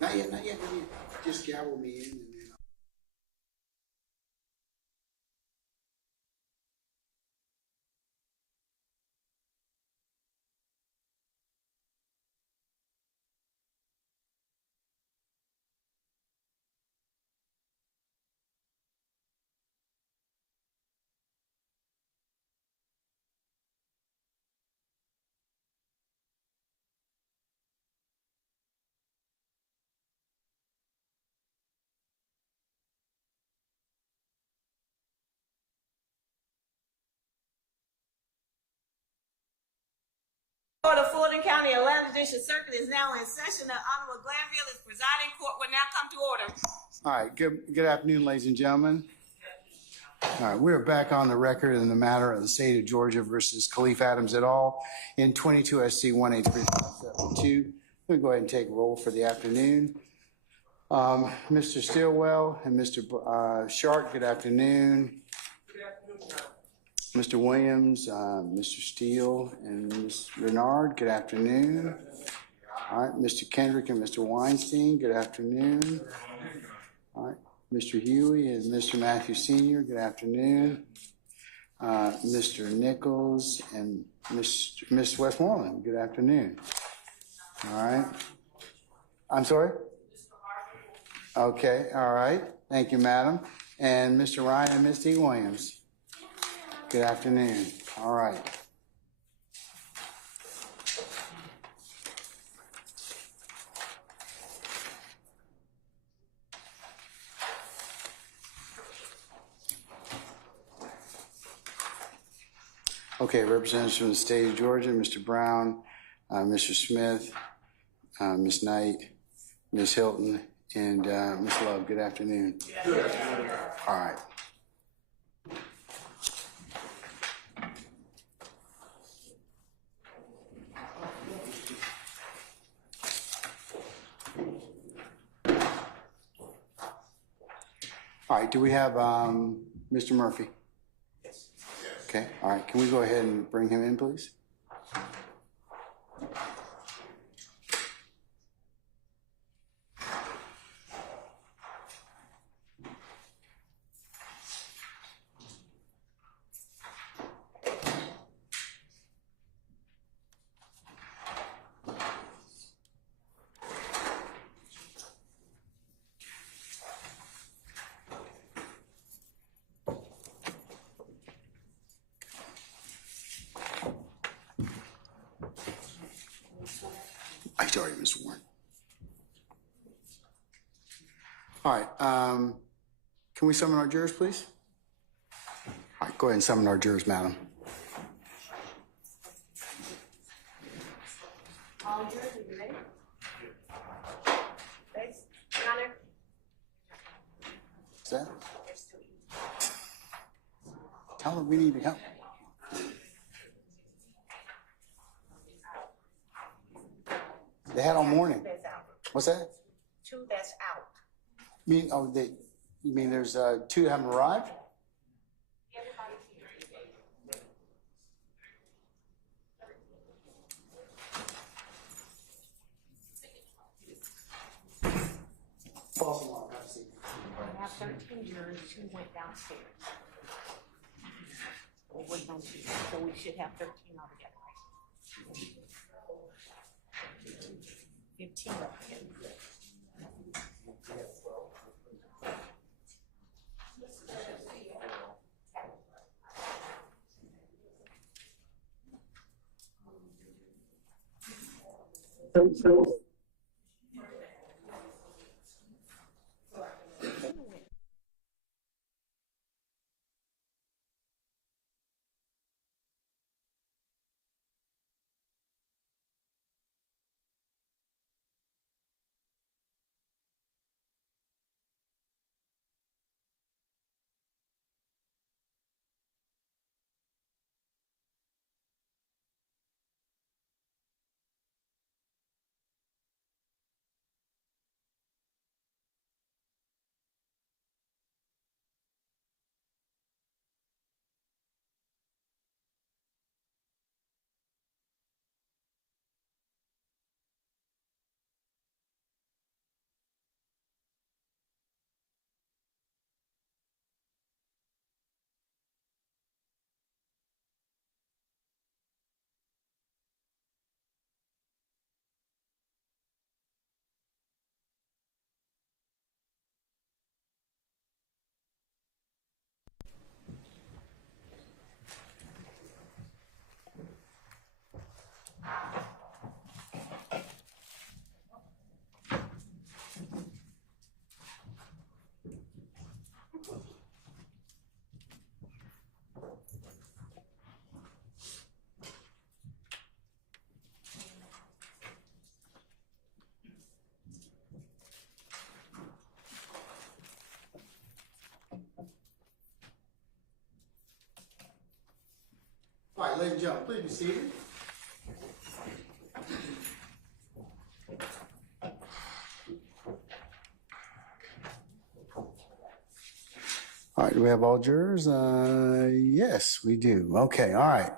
Not yet, not yet, not yet. Just gavel me in and then Court of Fulton County, Atlanta Judicial Circuit is now in session. The Honorable Glanville is presiding. Court will now come to order. all right, good afternoon, ladies and gentlemen. All right, we're back on the record in the matter of the state of Georgia versus Khalif Adams et al. In 22 SC 183.72. We'll go ahead and take roll for the afternoon. Mr. Stillwell and Mr. Sharp, good afternoon. Good afternoon, Mr. Williams, Mr. Steele, and Ms. Renard, good afternoon. All right, Mr. Kendrick and Mr. Weinstein, good afternoon. All right, Mr. Huey and Mr. Matthew Sr., good afternoon. Mr. Nichols and Ms. Westmoreland, good afternoon. All right. I'm sorry? Okay, all right. Thank you, madam. And Mr. Ryan and Ms. D. Williams. Good afternoon. All right. Okay, representatives from the state of Georgia, Mr. Brown, Mr. Smith, Ms. Knight, Ms. Hilton, and Ms. Love. Good afternoon. Good afternoon. All right. All right, do we have Mr. Murphy? Yes. Okay, all right, can we go ahead and bring him in, please? He's already been sworn. All right, can we summon our jurors, please? All right, go ahead and summon our jurors, madam. All jurors, are you ready? Thanks. Your Honor. Is that? Tell them we need to come. They had all morning. What's that? Two that's out. You mean there's two that haven't arrived? Everybody's here. False alarm, have a seat. We have 13 jurors who went downstairs. Or waiting on two, so we should have 13 altogether, right? 15 altogether. So ladies and gentlemen, please be seated. All right, do we have all jurors? Yes, we do. Okay, all right.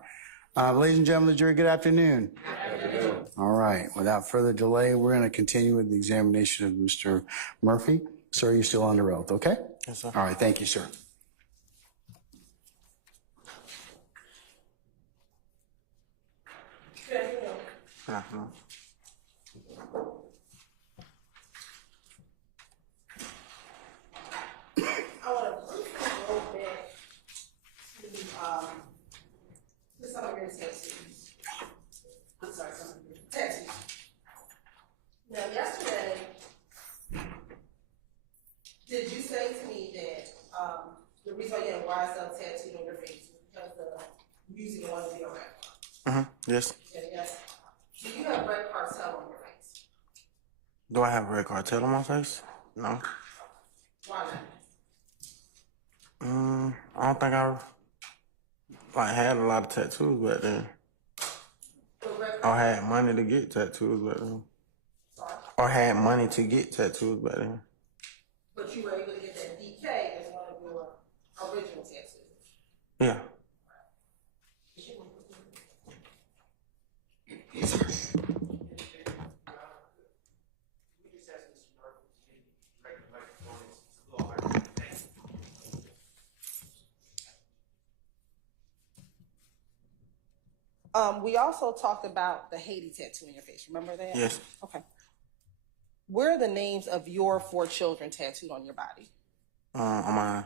Ladies and gentlemen of the jury, good afternoon. Good afternoon. All right, without further delay, we're going to continue with the examination of Mr. Murphy. Sir, you're still under oath, okay? Yes, sir. All right, thank you, sir. Good afternoon. I want to briefly go back to some of your tattoos. I'm sorry, some of your tattoos. Now, yesterday, did you say to me that the reason why you had a YSL tattooed on your face was because the music and one of your rap? Yes. Yes. Do you have red cartel on your face? Do I have a red cartel on my face? No. Why not? I don't think I had a lot of tattoos back then. Or had money to get tattoos back then. Sorry. Or had money to get tattoos back then. But you were able to get that DK as one of your original tattoos. Yeah. We also talked about the Haiti tattoo in your face. Remember that? Yes. Okay. Where are the names of your 4 children tattooed on your body? On my,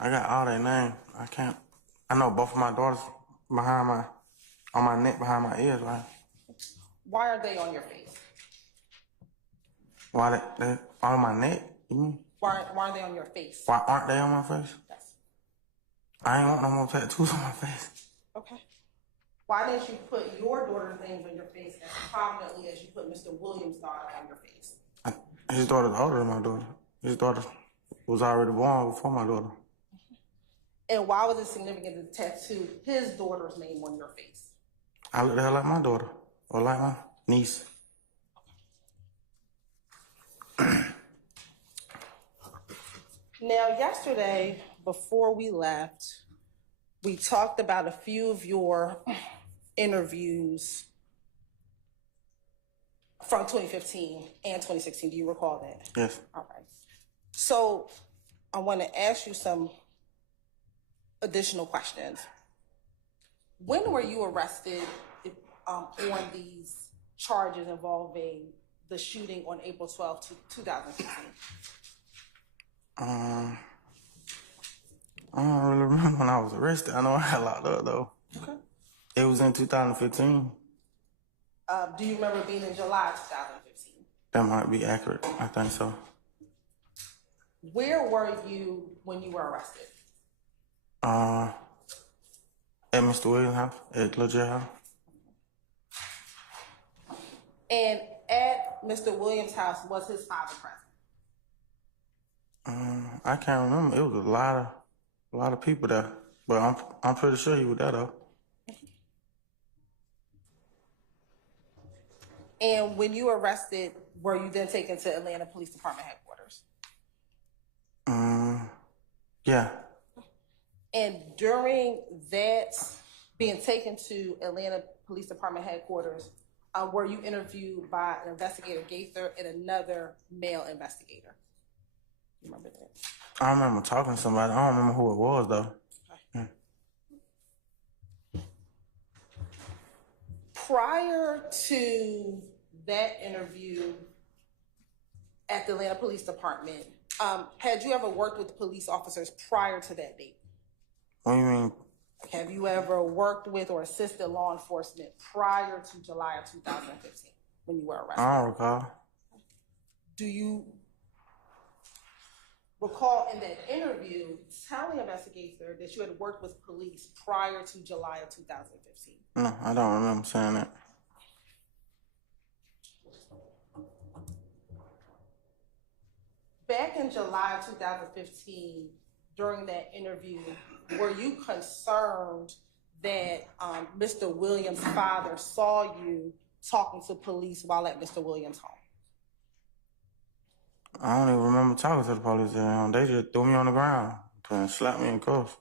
I got all their names. I know both of my daughters on my neck, behind my ears, right? Why are they on your face? Why they on my neck? You mean? Why are they on your face? Why aren't they on my face? Yes. I ain't want no more tattoos on my face. Okay. Why didn't you put your daughter's names on your face as prominently as you put Mr. Williams' daughter on your face? His daughter's older than my daughter. His daughter was already born before my daughter. And why was it significant to tattoo his daughter's name on your face? I look at her like my daughter, or like my niece. Now, yesterday, before we left, we talked about a few of your interviews from 2015 and 2016. Do you recall that? Yes. All right. So I want to ask you some additional questions. When were you arrested on these charges involving the shooting on April 12th, 2016? I don't really remember when I was arrested. I know I got locked up though. Okay. It was in 2015. Do you remember being in July 2015? That might be accurate. I think so. Where were you when you were arrested? At Mr. Williams' house, at Little J house. And at Mr. Williams' house, was his father present? I can't remember. It was a lot of people there, but I'm pretty sure he was there though. And when you were arrested, were you then taken to Atlanta Police Department headquarters? Yeah. And during that being taken to Atlanta Police Department headquarters, were you interviewed by an investigator Gaither and another male investigator? You remember that? I remember talking to somebody. I don't remember who it was though. Okay. Prior to that interview at the Atlanta Police Department, had you ever worked with police officers prior to that date? What do you mean? Have you ever worked with or assisted law enforcement prior to July of 2015 when you were arrested? I don't recall. Do you recall in that interview telling investigator that you had worked with police prior to July of 2015? No, I don't remember saying that. Back in July of 2015, during that interview, were you concerned that Mr. Williams' father saw you talking to police while at Mr. Williams' home? I don't even remember talking to the police. They just threw me on the ground and slapped me in cuffs.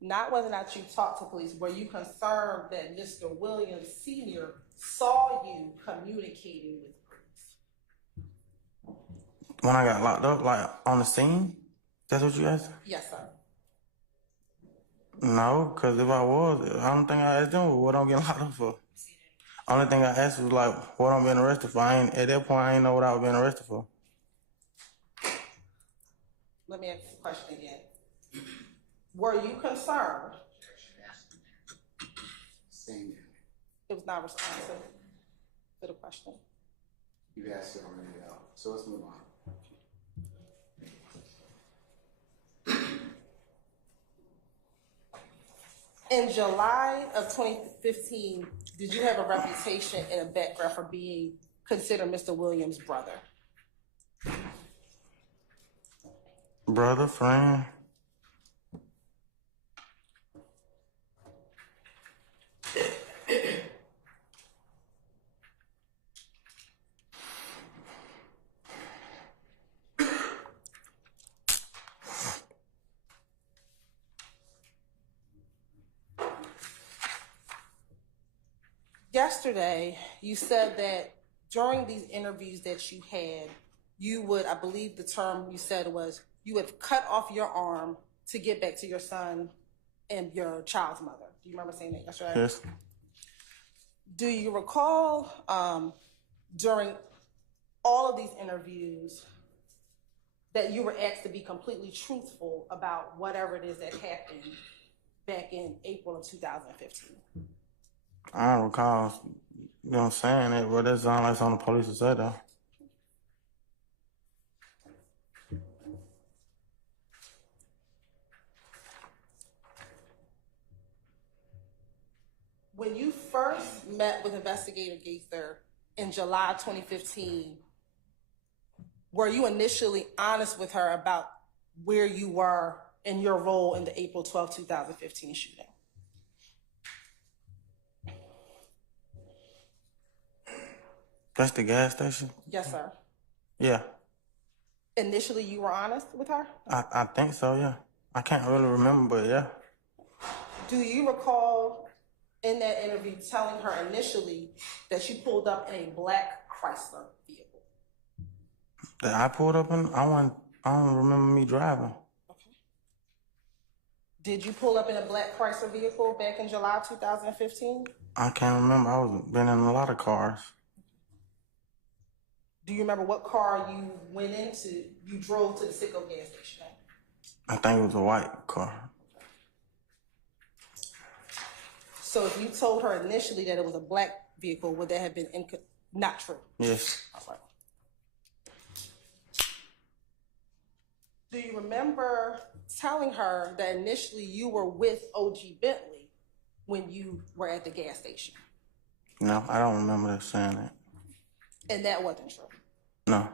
Not whether or not you talked to police, were you concerned that Mr. Williams Sr. saw you communicating with police? When I got locked up, like on the scene? That's what you asked? Yes, sir. No, because if I was, I don't think I asked them what I'm getting locked up for. Only thing I asked was like what I'm being arrested for. At that point, I didn't know what I was being arrested for. Let me ask the question again. Were you concerned? Same. It was not responsive to the question. You asked it already, though. So let's move on. In July of 2015, did you have a reputation and a background for being considered Mr. Williams' brother? Brother, friend. Yesterday, you said that during these interviews that you had, you would, I believe the term you said was, you would cut off your arm to get back to your son and your child's mother. Do you remember saying that yesterday? Yes. Do you recall during all of these interviews that you were asked to be completely truthful about whatever it is that happened back in April of 2015? I don't recall, saying it, but that sounds like something the police would say though. When you first met with Investigator Gaither in July 2015, were you initially honest with her about where you were in your role in the April 12, 2015 shooting? That's the gas station? Yes, sir. Yeah. Initially, you were honest with her? I think so, yeah. I can't really remember, but yeah. Do you recall in that interview telling her initially that you pulled up in a black Chrysler vehicle? That I pulled up in, I don't remember me driving. Okay. Did you pull up in a black Chrysler vehicle back in July 2015? I can't remember. I was been in a lot of cars. Do you remember what car you drove to the Citgo gas station? I think it was a white car. So if you told her initially that it was a black vehicle, would that have been not true? Yes. All right. Do you remember telling her that initially you were with OG Bentley when you were at the gas station? No, I don't remember that saying that. And that wasn't true? No.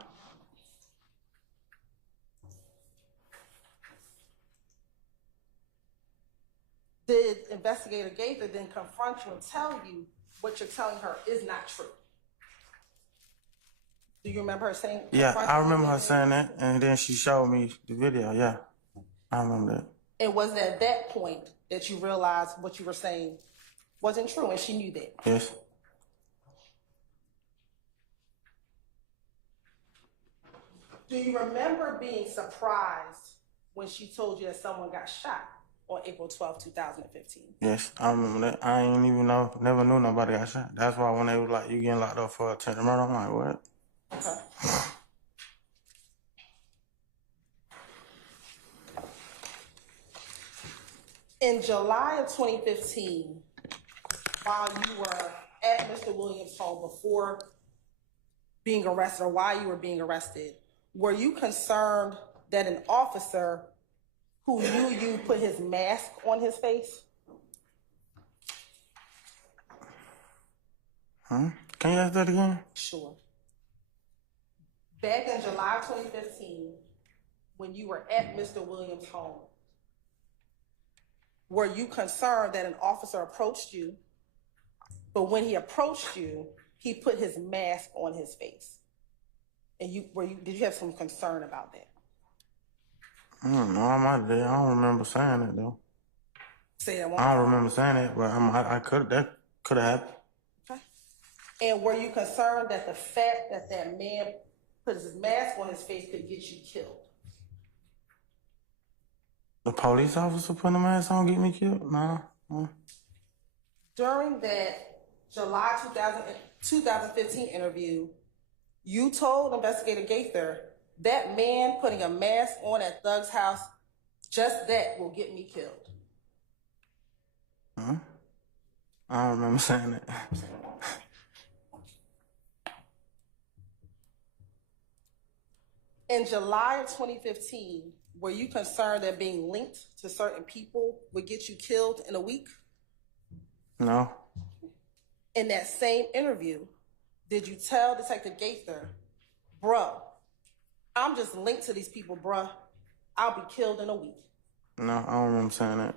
Did Investigator Gaither then confront you and tell you what you're telling her is not true? Do you remember her saying? Yeah, I remember her saying that, and then she showed me the video. Yeah, I remember that. And was it at that point that you realized what you were saying wasn't true, and she knew that? Yes. Do you remember being surprised when she told you that someone got shot on April 12, 2015? Yes, I remember that. I ain't even never knew nobody got shot. That's why when they was like, you getting locked up for attempted murder, I'm like, what? Okay. In July of 2015, while you were at Mr. Williams' home before being arrested, or while you were being arrested, were you concerned that an officer who knew you put his mask on his face? Can you ask that again? Sure. Back in July 2015, when you were at Mr. Williams' home, were you concerned that an officer approached you, but when he approached you, he put his mask on his face? And did you have some concern about that? I don't know. I don't remember saying it though. Say that one I more don't time. remember saying it, but that could have happened. Okay. And were you concerned that the fact that that man put his mask on his face could get you killed? The police officer putting a mask on get me killed? No. During that July 2015 interview, you told Investigator Gaither that man putting a mask on at Thug's house, just that will get me killed. Huh? I don't remember saying it. In July of 2015, were you concerned that being linked to certain people would get you killed in a week? No. In that same interview, did you tell Detective Gaither, bruh, I'm just linked to these people, bruh, I'll be killed in a week? No, I don't remember saying that.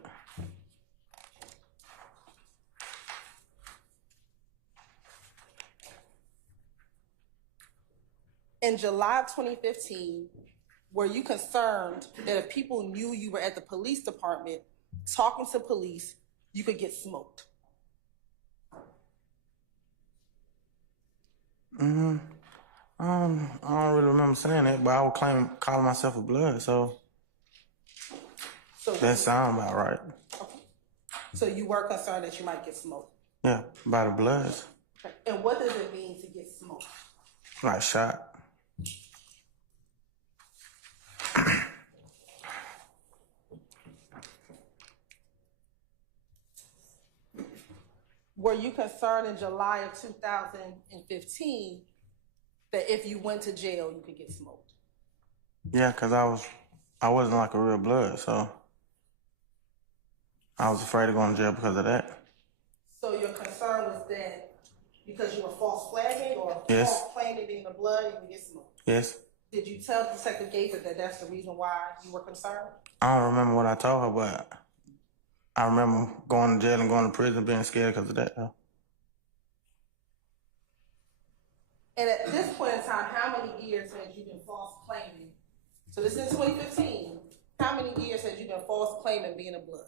In July of 2015, were you concerned that if people knew you were at the police department talking to police, you could get smoked? I don't really remember saying it, but I would calling myself a blood, so that sounds about right. Okay. So you were concerned that you might get smoked? Yeah, by the bloods. Okay. And what does it mean to get smoked? Like shot. Were you concerned in July of 2015 that if you went to jail, you could get smoked? Yeah, because I wasn't like a real blood, so I was afraid of going to jail because of that. So your concern was that because you were false flagging or Yes. false claiming being a blood, you would get smoked? Yes. Did you tell Detective Gaither that that's the reason why you were concerned? I don't remember what I told her, but I remember going to jail and going to prison being scared because of that, though. And at this point in time, how many years had you been false claiming? So this is 2015. How many years had you been false claiming being a blood?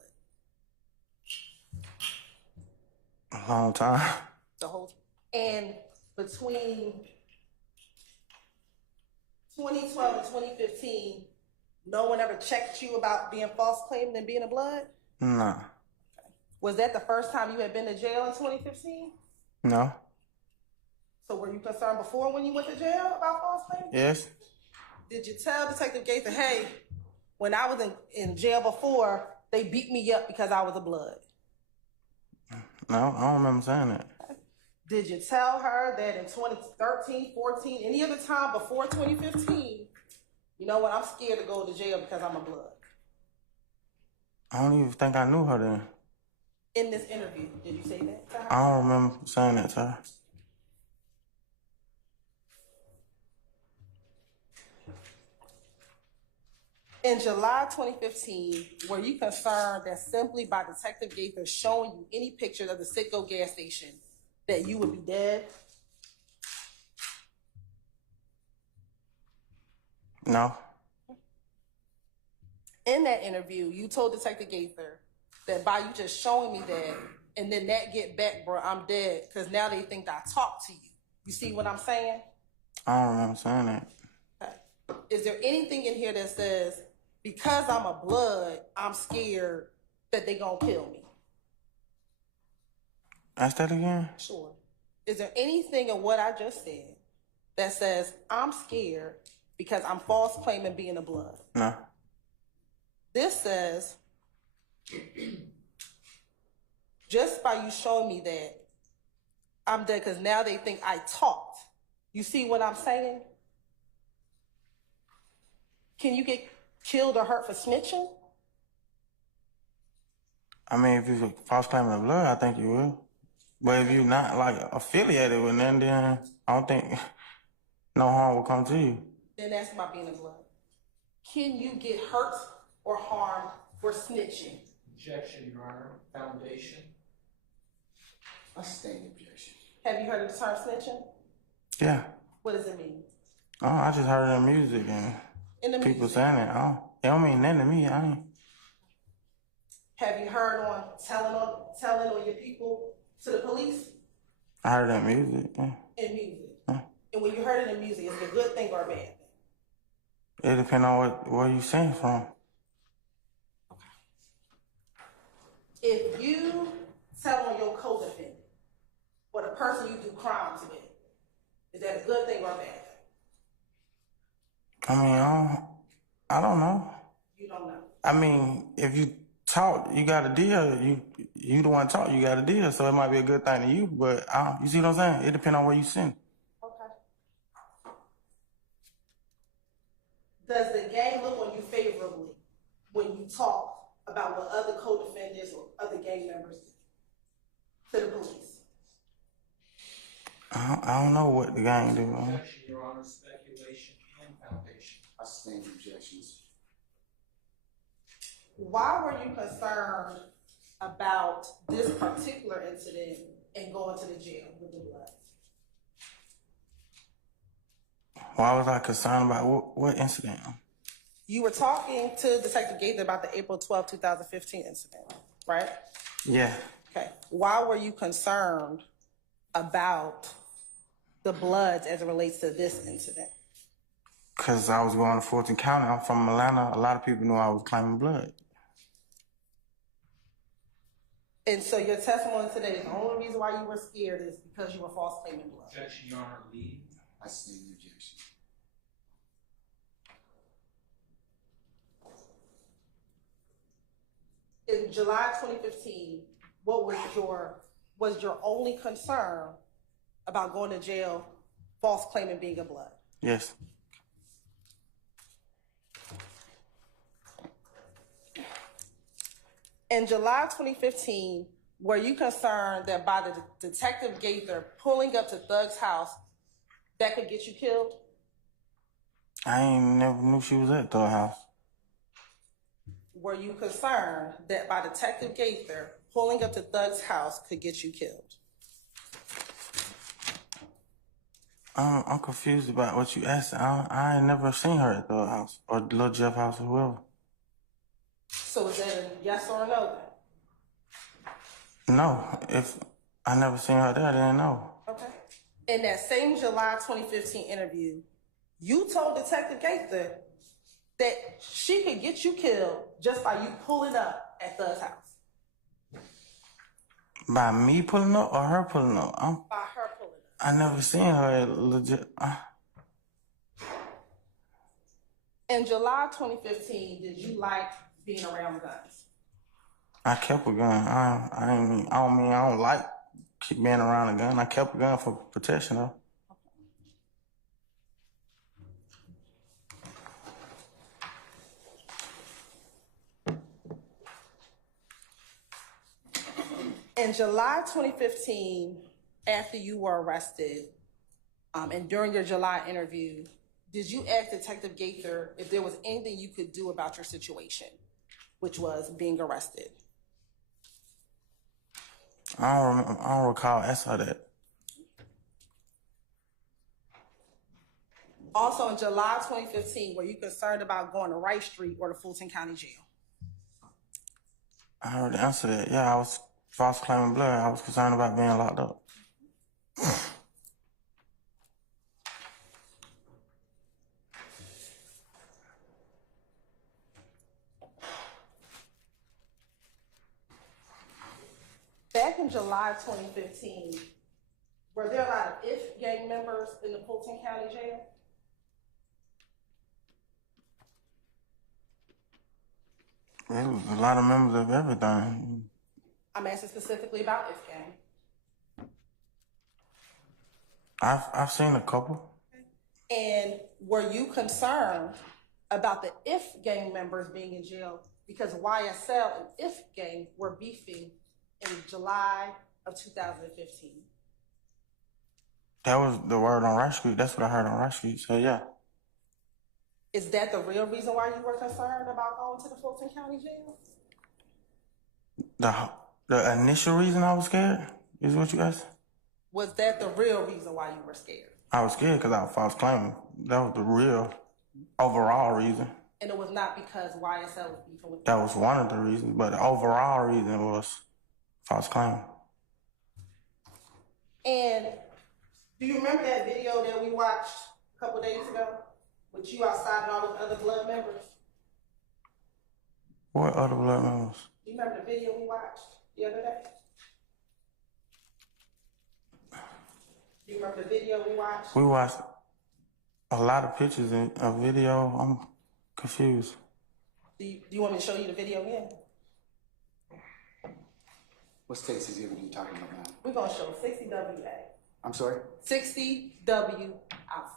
A long time. The whole. And between 2012 and 2015, no one ever checked you about being false claiming and being a blood? No. Was that the first time you had been to jail in 2015? No. So were you concerned before when you went to jail about false claiming? Yes. Did you tell Detective Gaither, hey, when I was in jail before, they beat me up because I was a blood? No, I don't remember saying that. Did you tell her that in 2013, 14, any other time before 2015, you know what, I'm scared to go to jail because I'm a blood? I don't even think I knew her then. In this interview, did you say that to her? I don't remember saying that to her. In July 2015, were you concerned that simply by Detective Gaither showing you any pictures of the Citgo gas station that you would be dead? No. In that interview, you told Detective Gaither that by you just showing me that, and then that get back, bro, I'm dead, because now they think I talked to you. You see what I'm saying? I don't remember saying that. Okay. Is there anything in here that says, because I'm a blood, I'm scared that they gonna kill me? Ask that again? Sure. Is there anything in what I just said that says I'm scared because I'm false claiming being a blood? No. This says, just by you showing me that, I'm dead because now they think I talked. You see what I'm saying? Can you get killed or hurt for snitching? I mean, if you false claiming the blood, I think you will. But if you're not like affiliated with them, then I don't think no harm will come to you. Then that's about being a blood. Can you get hurt or harmed for snitching? Objection, Your Honor. Foundation. I sustain the objection. Have you heard of the term snitching? Yeah. What does it mean? Oh, I just heard it in music and In the people music. saying it. Oh, it don't mean nothing to me. I ain't. Have you heard on telling on your people to the police? I heard it in music. Yeah. In music. Yeah. And when you heard it in music, is it a good thing or a bad thing? It depends on where you sing from. If you tell on your co-defendant or the person you do crimes with, is that a good thing or a bad thing? I mean, I don't know. You don't know. I mean, if you talk, you got a deal. You the one talk, you got a deal. So it might be a good thing to you, but you see what I'm saying? It depends on where you sing. Okay. Does the gang look on you favorably when you talk about what other co-defendants or other gang members do to the police? I don't know what the gang do. Objection, Your Honor. Speculation and foundation. I sustain the objections. Why were you concerned about this particular incident and going to the jail with the blood? Why was I concerned about what incident? You were talking to Detective Gaither about the April 12, 2015 incident, right? Yeah. Okay. Why were you concerned about the Bloods as it relates to this incident? Because I was going to Fulton County. I'm from Atlanta. A lot of people knew I was claiming blood. And so your testimony today is the only reason why you were scared is because you were false claiming blood. Objection, Your Honor. Lead. I sustain the objection. In July 2015, what was your only concern about going to jail, false claiming being a blood? Yes. In July 2015, were you concerned that by the Detective Gaither pulling up to Thug's house, that could get you killed? I ain't never knew she was at the house. Were you concerned that by Detective Gaither pulling up to Thug's house could get you killed? I'm confused about what you asked. I ain't never seen her at the house or Lil Jeff house or whoever. So is that a yes or a no then? No, if I never seen her there, then no. Okay. In that same July 2015 interview, you told Detective Gaither that she could get you killed just by you pulling up at Thug's house. By me pulling up or her pulling up? By her pulling up. I never seen her at legit. In July 2015, did you like being around guns? I kept a gun. I don't like being around a gun. I kept a gun for protection though. In July 2015, after you were arrested, and during your July interview, did you ask Detective Gaither if there was anything you could do about your situation, which was being arrested? I don't recall asking her that. Also, in July 2015, were you concerned about going to Rice Street or the Fulton County Jail? I heard the answer to that. Yeah, I was false claiming blood. I was concerned about being locked up. Back in July 2015, were there a lot of IF gang members in the Fulton County Jail? There was a lot of members of everything. I'm asking specifically about IF gang. I've seen a couple. And were you concerned about the IF gang members being in jail because YSL and IF gang were beefing in July of 2015? That was the word on Rice Street. That's what I heard on Rice Street. So yeah. Is that the real reason why you were concerned about going to the Fulton County Jail? The initial reason I was scared is what you asked? Was that the real reason why you were scared? I was scared because I was false claiming. That was the real overall reason. And it was not because YSL was beefing with you? That was one of the reasons, but the overall reason was false claiming. And do you remember that video that we watched a couple days ago with you outside and all those other blood members? What other blood members? Do you remember the video we watched the other day? Do you remember the video we watched? We watched a lot of pictures and a video. I'm confused. Do you want me to show you the video again? What state's exhibit are you talking about now? We're going to show 60WA. I'm sorry? 60W Alpha.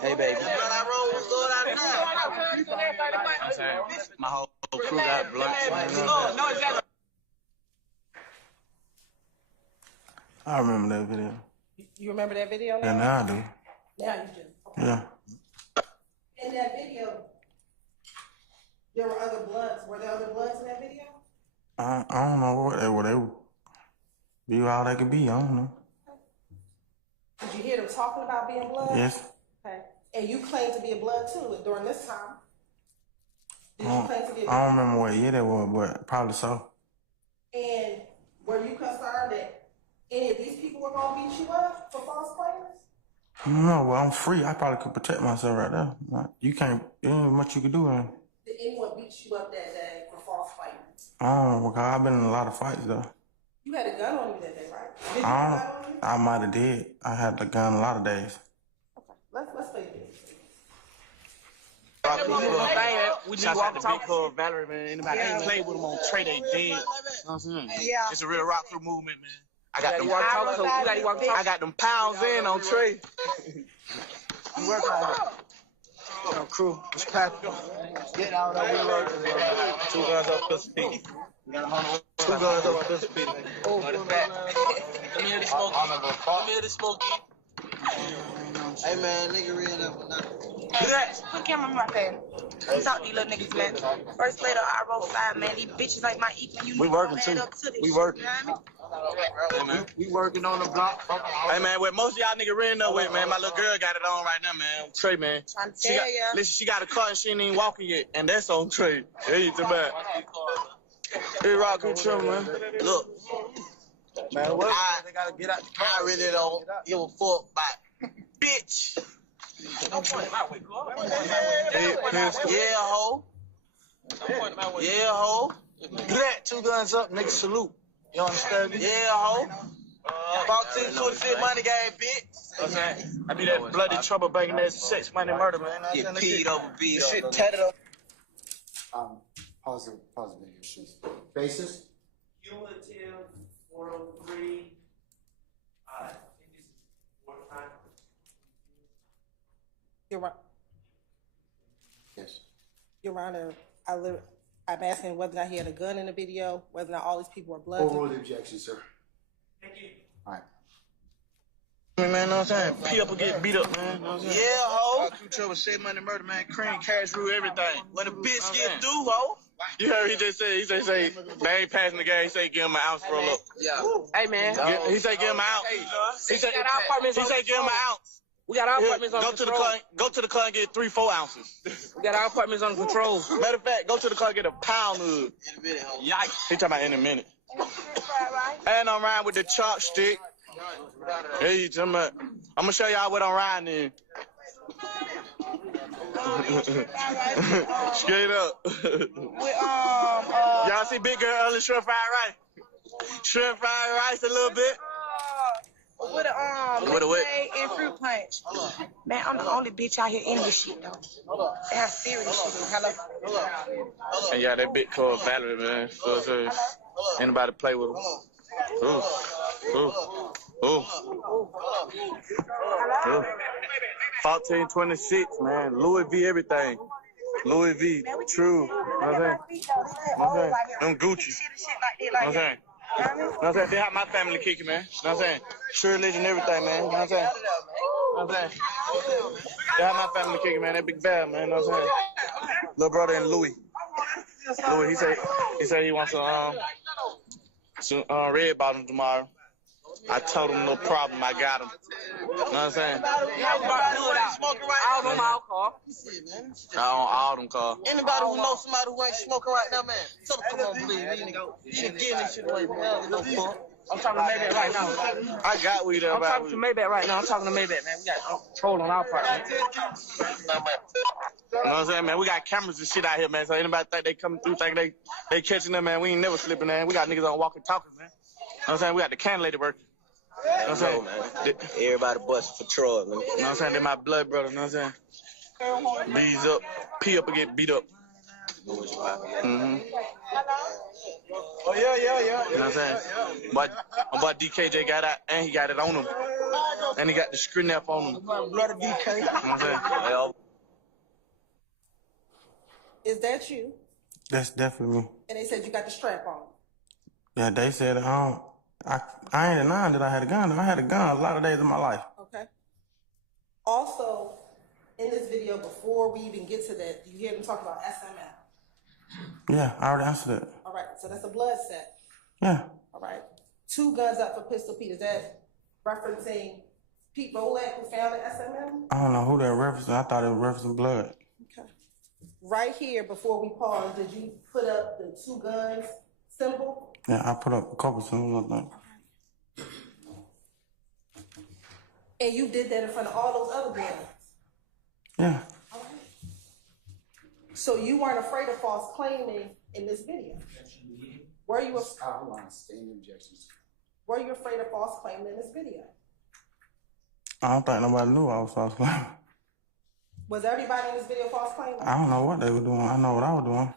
Hey, baby. My whole crew got blunts. I remember that video. You remember that video now? Yeah, now I do. Now you do. Okay. Yeah. In that video, there were other bloods. Were there other bloods in that video? I don't know what they would be all they could be. I don't know. Did you hear them talking about being blood? Yes. Okay. And you claim to be a blood too during this time. Did you claim to be a blood? I don't remember what year that was, but probably so. And were you concerned that any of these people were going to beat you up for false claims? No, well, I'm free. I probably could protect myself right there. You can't, there ain't much you can do. Did anyone beat you up that day for false claims? I don't know, because I've been in a lot of fights, though. You had a gun on you that day, right? Did you have a gun on you? I might have did. I had the gun a lot of days. Okay, let's play this. We just walk the talk of Valerie, man. Anybody ain't played with them on Trey, they dead. You know what I'm saying? Yeah. It's a real rock through movement, man. I got them pounds in on Trey. You work on it. Crew, it's Patrick. Get out of there. 2 guns up, pistol P. 2 guns up, pistol P. Oh, the back. Come here, the smoke. Come here, the smoke. Hey, man, nigga real up or nothing. Put the camera in my face. Talk to these little niggas, man. First later, I roll 5, man. These bitches ain't my equal. You we working too. We working. You know what I mean? We working on the block. Hey, man, what most of y'all niggas ran up with, man, my little girl got it on right now, man. Trey, man. Trying to tell ya. Listen, she got a car and she ain't even walking yet, and that's on Trey. Hey, you too bad. Hey, Rock, who trim, man? Look, man, what? I really don't give a fuck about bitch. Yeah, ho. Yeah, ho. That 2 guns up, nigga, salute. You understand me? Yeah, ho. 1426 money game, bitch. Okay. I be that bloody trouble banging that sex, money, murder, man. Get peed over, beat up. Shit tatted up. Pause the video, please. Basis? Cumulative 403. I think this is 405. Yes. Your Honor, I'm asking whether or not he had a gun in the video, whether or not all these people are blood. Overrule the objection, sir. Thank you. All right. Man, know what I'm saying? Pee up or get beat up, man. Know what I'm saying? Yeah, ho. Too trouble, sex, money, murder, man. Cream, cash, rule, everything. When a bitch get through, ho. You heard he just said, they ain't passing the game. He say give him an ounce roll up. Yeah. Hey, man. He say give him an ounce. He say give him an ounce. We got our apartments on control. Go to the car and get 3-4 ounces. We got our apartments on control. Matter of fact, go to the car and get a pound of it. Yikes. He talking about in a minute. And I'm riding with the chopstick. Hey, I'm gonna show y'all what I'm riding in. Straight up. Y'all see big girl early shrimp fried rice? Shrimp fried rice a little bit. With a what? And fruit punch. Man, I'm the only bitch out here in this shit, though. That's serious shit. Hello? And yeah, that bitch called Valerie, man. So anybody play with her? Ooh. 1426, man. Louis V everything. Louis V, true. You know what I'm saying? Them Gucci. You know what I'm saying? You know what I'm saying? They have my family kicking, man. You know what I'm saying? Sure religion, everything, man. You know what I'm saying? You know what I'm saying? They have my family kicking, man. That big bad, man. You know what I'm saying? Little brother and Louis. Louis, he said he wants some red bottom tomorrow. I told him no problem. I got him. You know what I'm saying? I was on my car. I on all them cars. Anybody who knows somebody who ain't smoking right now, man, tell them come on, please. You done getting this shit away, man. No fuck. I'm talking to Maybach right now. I got weed up. I'm talking to Maybach right now. I'm talking to Maybach, man. We got control on our part, man. You know what I'm saying, man? We got cameras and shit out here, man. So anybody think they coming through, think they catching them, man. We ain't never slipping, man. We got niggas on walking talking, man. You know what I'm saying? We got the can lady working. You know what I'm saying? Man. Everybody busting for Troy, man. You know what I'm saying? They're my blood brother, you know what I'm saying? Bees up, pee up and get beat up. Mm-hmm. Oh, yeah. You know what I'm saying? But DKJ got out and he got it on him. And he got the screen up on him. Blood of DK. You know what I'm saying? Is that you? That's definitely me. And they said you got the strap on. Yeah, they said I ain't denying that I had a gun. I had a gun a lot of days of my life. Okay. Also, in this video, before we even get to that, do you hear them talk about SML? Yeah, I already answered it. All right, so that's a blood set. Yeah. All right. 2 guns up for Pistol Pete. Is that referencing Pete Rolak, who found the SML? I don't know who they're referencing. I thought it was referencing blood. Okay. Right here, before we pause, did you put up the 2 guns symbol? Yeah, I put up a couple symbols, I think. And you did that in front of all those other guns? Yeah. All right. So you weren't afraid of false claiming in this video? Were you afraid of false claiming in this video? I don't think nobody knew I was false claiming. Was everybody in this video false claiming? I don't know what they were doing. I know what I was doing.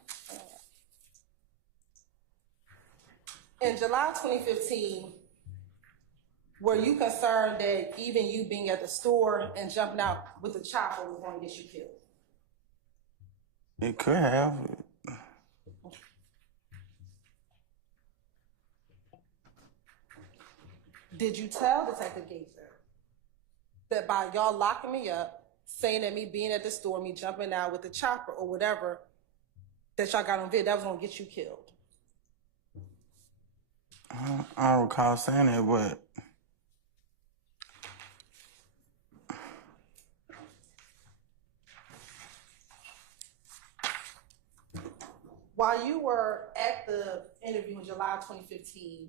In July 2015, were you concerned that even you being at the store and jumping out with the chopper was going to get you killed? It could have. Did you tell Detective Gaither that by y'all locking me up, saying that me being at the store, me jumping out with the chopper or whatever that y'all got on video, that was going to get you killed? I don't recall saying it, but while you were at the interview in July 2015,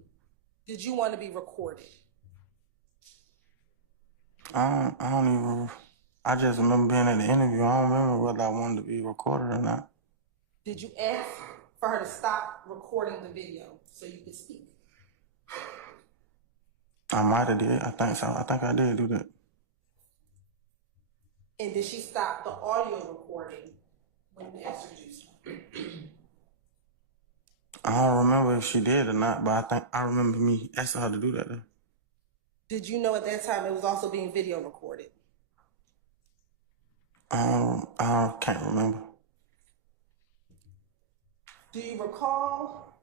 did you want to be recorded? I don't even. I just remember being at the interview. I don't remember whether I wanted to be recorded or not. Did you ask for her to stop recording the video so you could speak? I might have did. I think so. I think I did do that. And did she stop the audio recording when you asked her to do so? I don't remember if she did or not, but I think I remember me asking her to do that. Though. Did you know at that time it was also being video recorded? I can't remember. Do you recall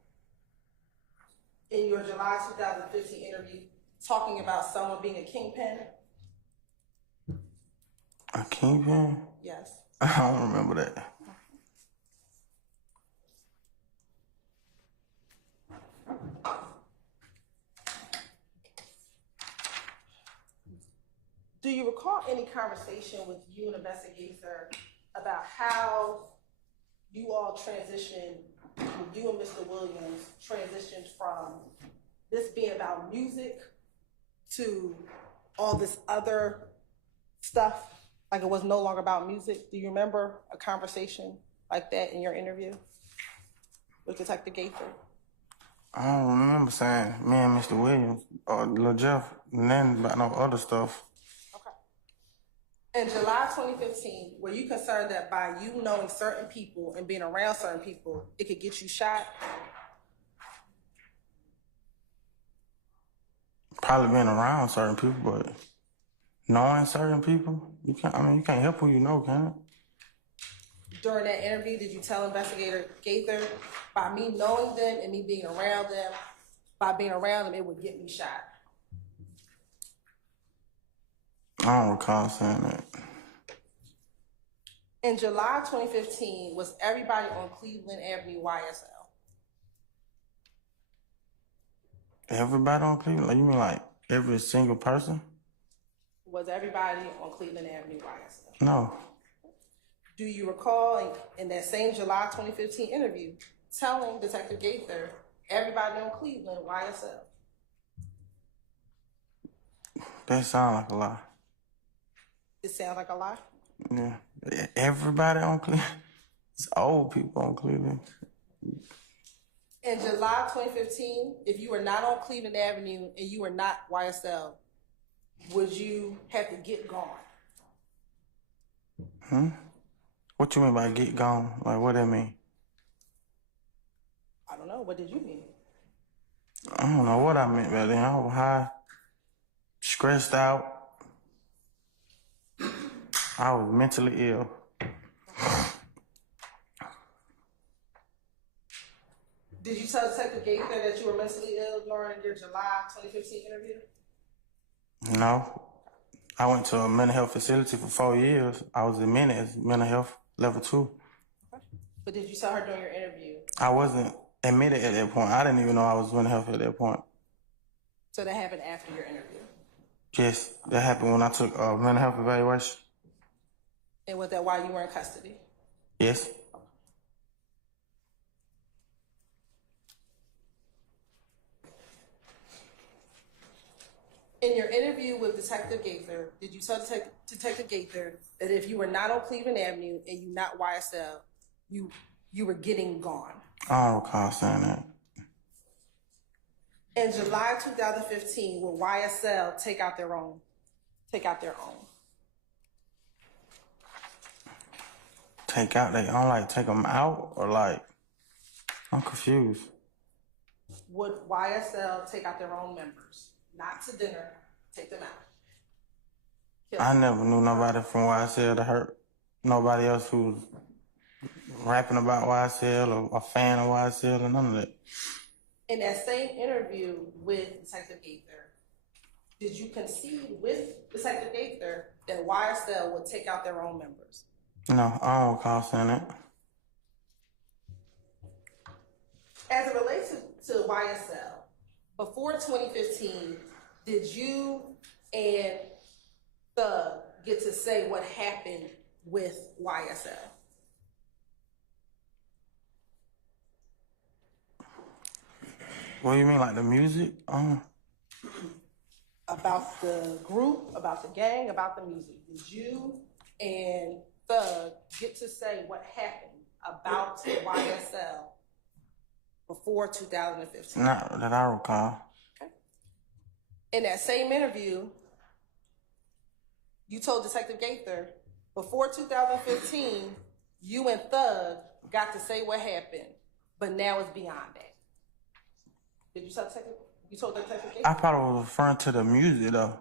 in your July 2015 interview talking about someone being a kingpin? A kingpin? Yes. I don't remember that. Do you recall any conversation with you and investigator about how you all transitioned, you and Mr. Williams transitioned from this being about music to all this other stuff, like it was no longer about music? Do you remember a conversation like that in your interview with Detective Gaither? I don't remember saying me and Mr. Williams or Lil Jeff, nothing about no other stuff. In July 2015, were you concerned that by you knowing certain people and being around certain people, it could get you shot? Probably being around certain people, but knowing certain people, you can't help who you know, can it? During that interview, did you tell investigator Gaither, by me knowing them and me being around them, by being around them, it would get me shot? I don't recall saying that. In July 2015, was everybody on Cleveland Avenue YSL? Everybody on Cleveland? Like, you mean like every single person? Was everybody on Cleveland Avenue YSL? No. Do you recall in that same July 2015 interview telling Detective Gaither, everybody on Cleveland YSL? That sounds like a lie. It sounds like a lie? Yeah. Everybody on Cleveland? It's old people on Cleveland. In July 2015, if you were not on Cleveland Avenue and you were not YSL, would you have to get gone? What you mean by get gone? Like, what that mean? I don't know. What did you mean? I don't know what I meant by then. I was high, stressed out. I was mentally ill. Did you tell Detective Gaither that you were mentally ill during your July 2015 interview? No. I went to a mental health facility for 4 years. I was admitted as mental health level 2. Okay. But did you tell her during your interview? I wasn't admitted at that point. I didn't even know I was mental health at that point. So that happened after your interview? Yes, that happened when I took a mental health evaluation. And was that why you were in custody? Yes. In your interview with Detective Gaither, did you tell Detective Gaither that if you were not on Cleveland Avenue and you not YSL, you were getting gone? I don't recall saying that. In July 2015, will YSL take out their own? Take out their own? Take out their own, like take them out, or like, I'm confused. Would YSL take out their own members? Not to dinner, take them out. I never knew nobody from YSL to hurt nobody else who was rapping about YSL or a fan of YSL or none of that. In that same interview with Detective Gaither, did you concede with Detective Gaither that YSL would take out their own members? No, I don't recall saying that. As it relates to YSL, before 2015, did you and Thug get to say what happened with YSL? What do you mean, like the music? About the group, about the gang, about the music. Did you and Thug get to say what happened about YSL before 2015? Not that I recall. Okay. In that same interview, you told Detective Gaither, before 2015, you and Thug got to say what happened, but now it's beyond that. Did you tell Detective? You told Detective Gaither? I probably was referring to the music though.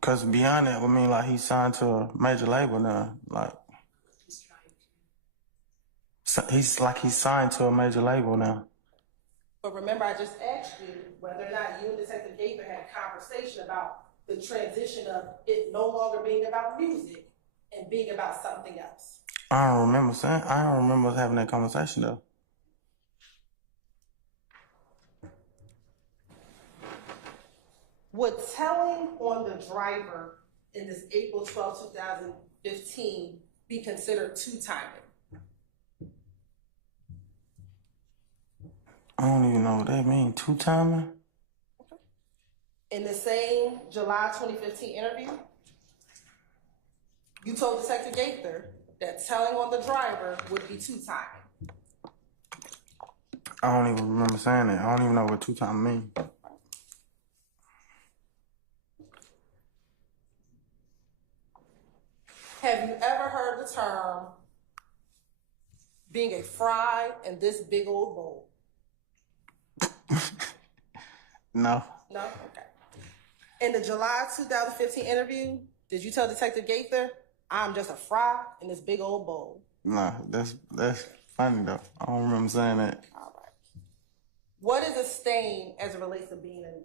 Cause beyond that, I mean, like he signed to a major label now. Like he's signed to a major label now. But remember, I just asked you whether or not you and Detective Gaither had a conversation about the transition of it no longer being about music and being about something else. I don't remember us having that conversation though. Would telling on the driver in this April 12, 2015 be considered two-timing? I don't even know what that means. Two-timing? In the same July 2015 interview, you told Detective Gaither that telling on the driver would be two-timing. I don't even remember saying that. I don't even know what two-timing means. Have you ever heard the term being a fry in this big old bowl? No. No? Okay. In the July 2015 interview, did you tell Detective Gaither, I'm just a fry in this big old bowl? Nah, that's funny though. I don't remember saying that. All right. What is a stain as it relates to being in the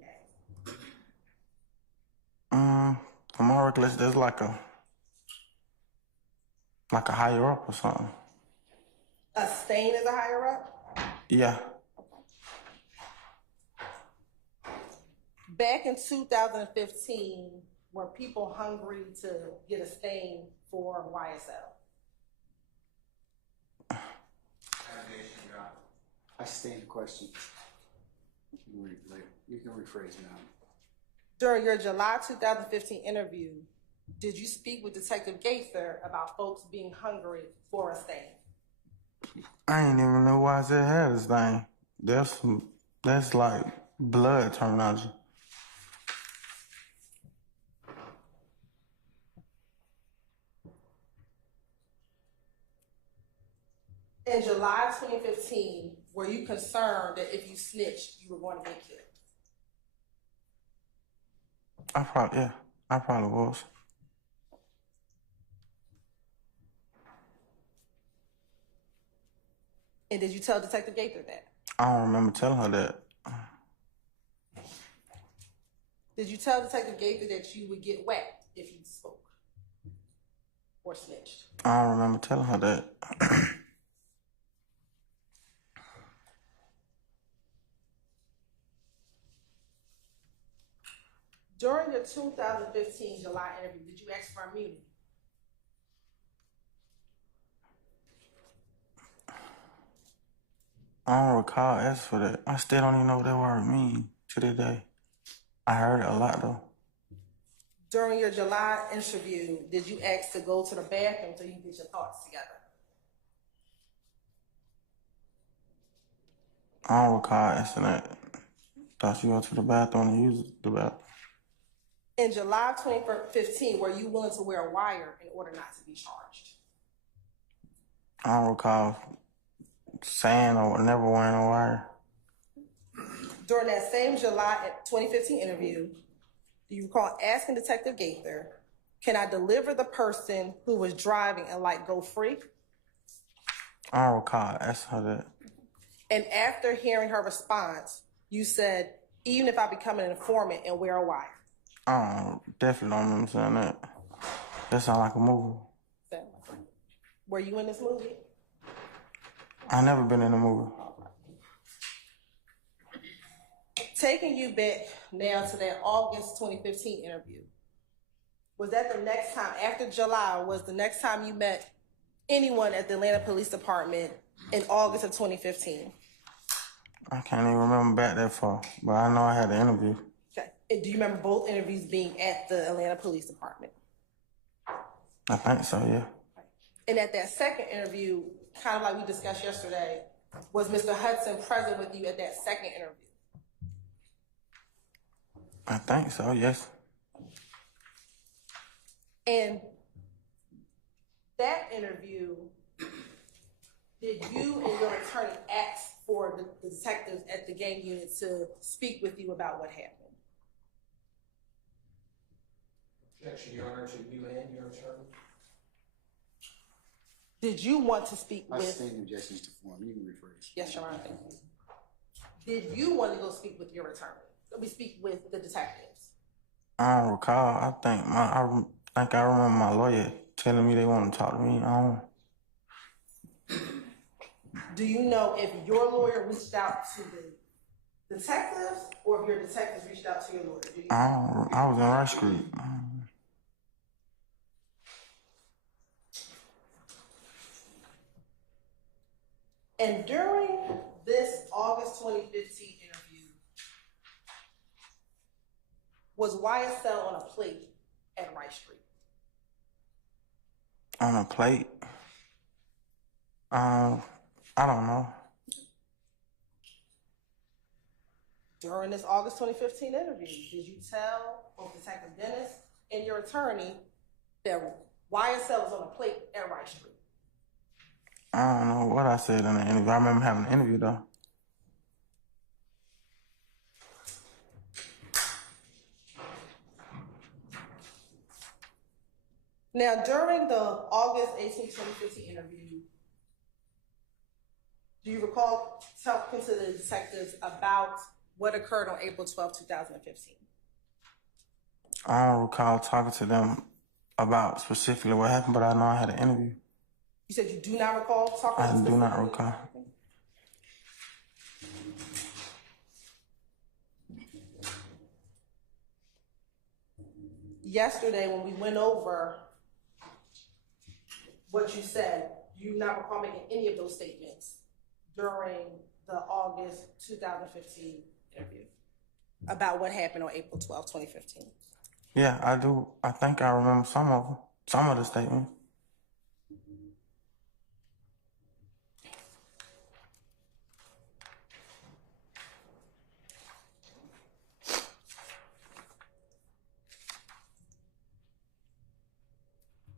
gang? From my recollection, there's like a higher up or something. A stain is a higher up? Yeah. Back in 2015, were people hungry to get a stain for YSL? I stand the question. You can rephrase now. During your July 2015 interview, did you speak with Detective Gaither about folks being hungry for a stain? I ain't even know why I said had this thing. That's like blood terminology. In July 2015, were you concerned that if you snitched, you were going to get killed? I probably was. And did you tell Detective Gaither that? I don't remember telling her that. Did you tell Detective Gaither that you would get wet if you spoke or snitched? I don't remember telling her that. During your 2015 July interview, did you ask for immunity? I don't recall asking for that. I still don't even know what that word means to this day. I heard it a lot though. During your July interview, did you ask to go to the bathroom so you can get your thoughts together? I don't recall asking that. Thought you go to the bathroom and use the bathroom. In July 2015, were you willing to wear a wire in order not to be charged? I don't recall saying or never wearing a wire. During that same July 2015 interview, do you recall asking Detective Gaither, can I deliver the person who was driving and like go free? I don't recall asking her that. And after hearing her response, you said, even if I become an informant and wear a wire. I definitely don't remember saying that. That sounds like a movie. Were you in this movie? I never been in a movie. Taking you back now to that August 2015 interview, was that the next time, after July, was the next time you met anyone at the Atlanta Police Department in August of 2015? I can't even remember back that far, but I know I had an interview. Okay. And do you remember both interviews being at the Atlanta Police Department? I think so, yeah. And at that second interview, kind of like we discussed yesterday, was Mr. Hudson present with you at that second interview? I think so, yes. And that interview, did you and your attorney ask for the detectives at the gang unit to speak with you about what happened? Objection, Your Honor, to you and your attorney. Did you want to speak I with? stand objections to form. You can rephrase. Yes, Your Honor. Thank you. Did you want to go speak with your attorney? We speak with the detectives. I don't recall. I think I remember my lawyer telling me they want to talk to me. Do you know if your lawyer reached out to the detectives or if your detectives reached out to your lawyer? Do you know? I was in Rice Street. And during this August 2015 interview, was YSL on a plate at Rice Street? On a plate? I don't know. During this August 2015 interview, did you tell both Detective Dennis and your attorney that YSL was on a plate at Rice Street? I don't know what I said in the interview. I remember having an interview, though. Now, during the August 18, 2015 interview, do you recall talking to the detectives about what occurred on April 12, 2015? I don't recall talking to them about specifically what happened, but I know I had an interview. You said you do not recall talking to them? I do not recall. Yesterday, when we went over what you said, you do not recall making any of those statements during the August 2015 interview about what happened on April 12, 2015. Yeah, I do. I think I remember some of the statements.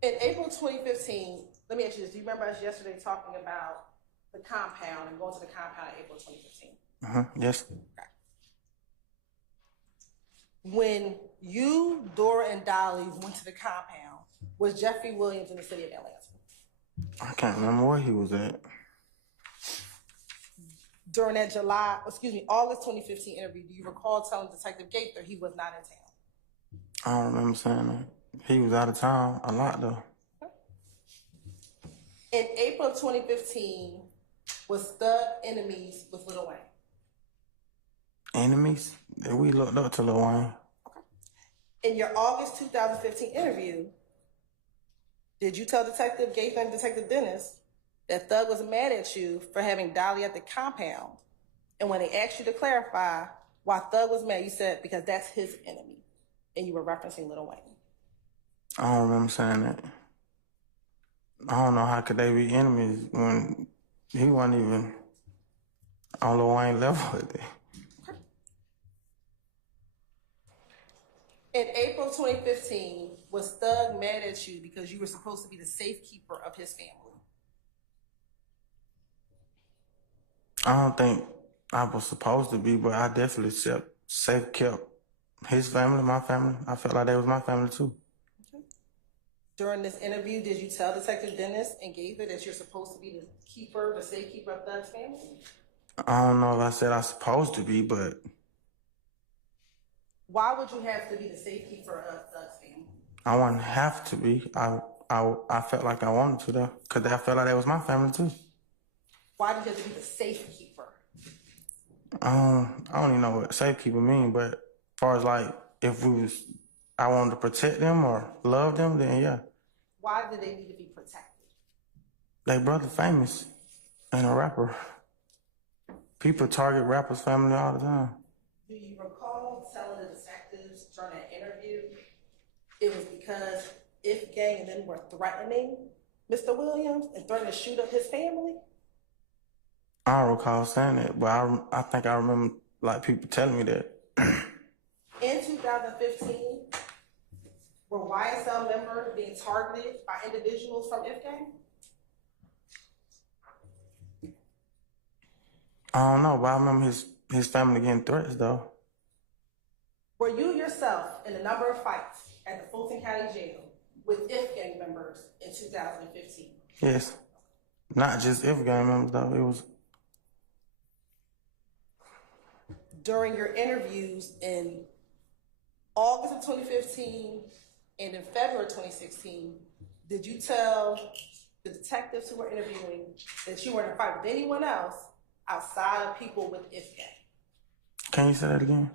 In April 2015, let me ask you this. Do you remember us yesterday talking about the compound and going to the compound in April 2015? Yes. Okay. When you, Dora, and Dolly went to the compound, was Jeffery Williams in the city of Atlanta? I can't remember where he was at. During that August 2015 interview, do you recall telling Detective Gaither he was not in town? I don't remember saying that. He was out of town a lot, though. In April of 2015, was Thug enemies with Lil Wayne? Enemies? We looked up to Lil Wayne. In your August 2015 interview, did you tell Detective Gaither and Detective Dennis that Thug was mad at you for having Dolly at the compound? And when they asked you to clarify why Thug was mad, you said because that's his enemy, and you were referencing Lil Wayne. I don't remember saying that. I don't know how could they be enemies when he wasn't even on Lil Wayne level with it. In April 2015, was Thug mad at you because you were supposed to be the safekeeper of his family? I don't think I was supposed to be, but I definitely safe kept his family, my family. I felt like they was my family too. Okay. During this interview, did you tell Detective Dennis and Gaither that you're supposed to be the safekeeper of Thug's family? I don't know if I said I was supposed to be, but why would you have to be the safekeeper of Thug's family? I wouldn't have to be. I felt like I wanted to though, because I felt like that was my family too. Why did you have to be the safekeeper? I don't even know what safekeeper mean, but as far as like if I wanted to protect them or love them, then yeah. Why did they need to be protected? They brother famous and a rapper. People target rappers' family all the time. Do you recall telling the detectives during that interview it was because If Gang and them were threatening Mr. Williams and threatening to shoot up his family? I don't recall saying that, but I think I remember like people telling me that. In 2015, 2015, were YSL members being targeted by individuals from IFGANG? I don't know, but I remember his family getting threats though. Were you yourself in a number of fights at the Fulton County Jail with IFGANG members in 2015? Yes. Not just if gang members though. It was During your interviews in August of 2015 and in February 2016, did you tell the detectives who were interviewing that you were in a fight with anyone else outside of people with IFGANG? Can you say that again?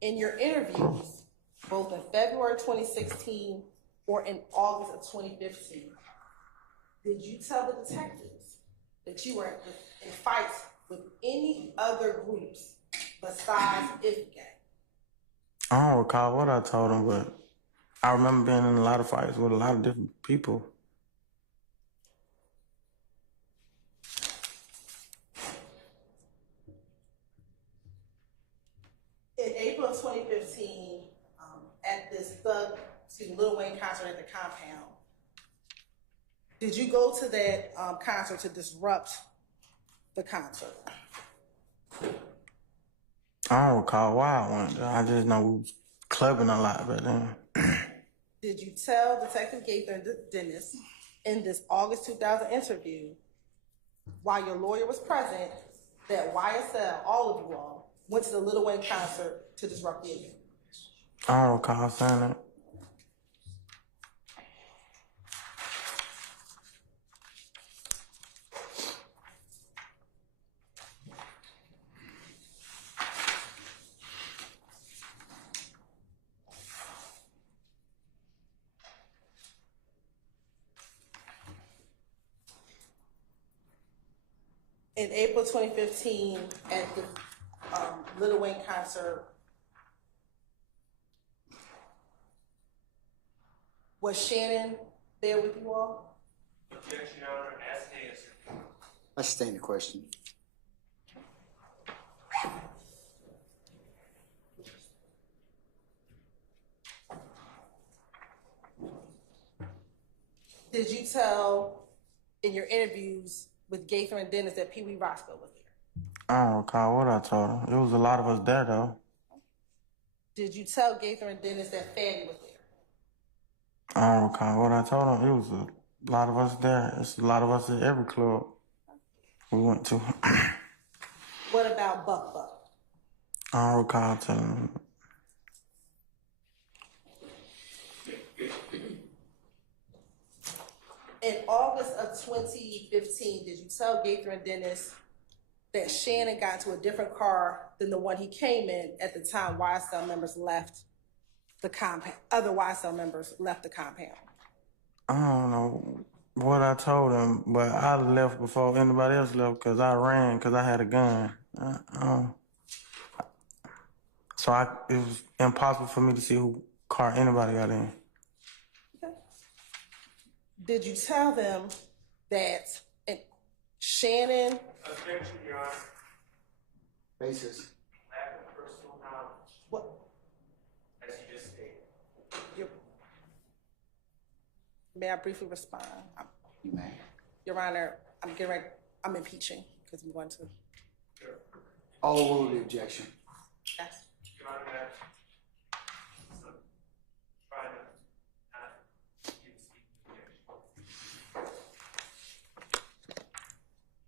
In your interviews, both in February 2016 or in August of 2015, did you tell the detectives that you were in fights with any other groups besides IFGANG? I don't recall what I told him, but I remember being in a lot of fights with a lot of different people. In April of 2015, at this Lil Wayne concert at the compound, did you go to that concert to disrupt the concert? I don't recall why I went there. I just know we was clubbing a lot back then. Did you tell Detective Gaither and Dennis in this August 2000 interview, while your lawyer was present, that YSL, all of you all, went to the Lil Wayne concert to disrupt the event? I don't recall saying that. In April 2015, at the Lil Wayne concert, was Shannon there with you all? Objection, Your Honor, ask the answer. I sustain the question. Did you tell in your interviews with Gaither and Dennis that Pee Wee Roscoe was there? I don't recall what I told him. It was a lot of us there though. Did you tell Gaither and Dennis that Fanny was there? I don't recall what I told him. It was a lot of us there. It's a lot of us at every club we went to. What about Buck Buck? I don't recall telling him. In August of 2015, did you tell Gaither and Dennis that Shannon got into a different car than the one he came in at the time YSL members left the compound? Other YSL members left the compound. I don't know what I told him, but I left before anybody else left because I ran because I had a gun. So it was impossible for me to see who car anybody got in. Okay. Did you tell them that Shannon... Objection, Your Honor. Basis. Lack of personal knowledge. What? As you just stated. May I briefly respond? You may. Your Honor, I'm impeaching because I'm going to... All rule the objection. Yes. Your Honor, try to not give speaking objection.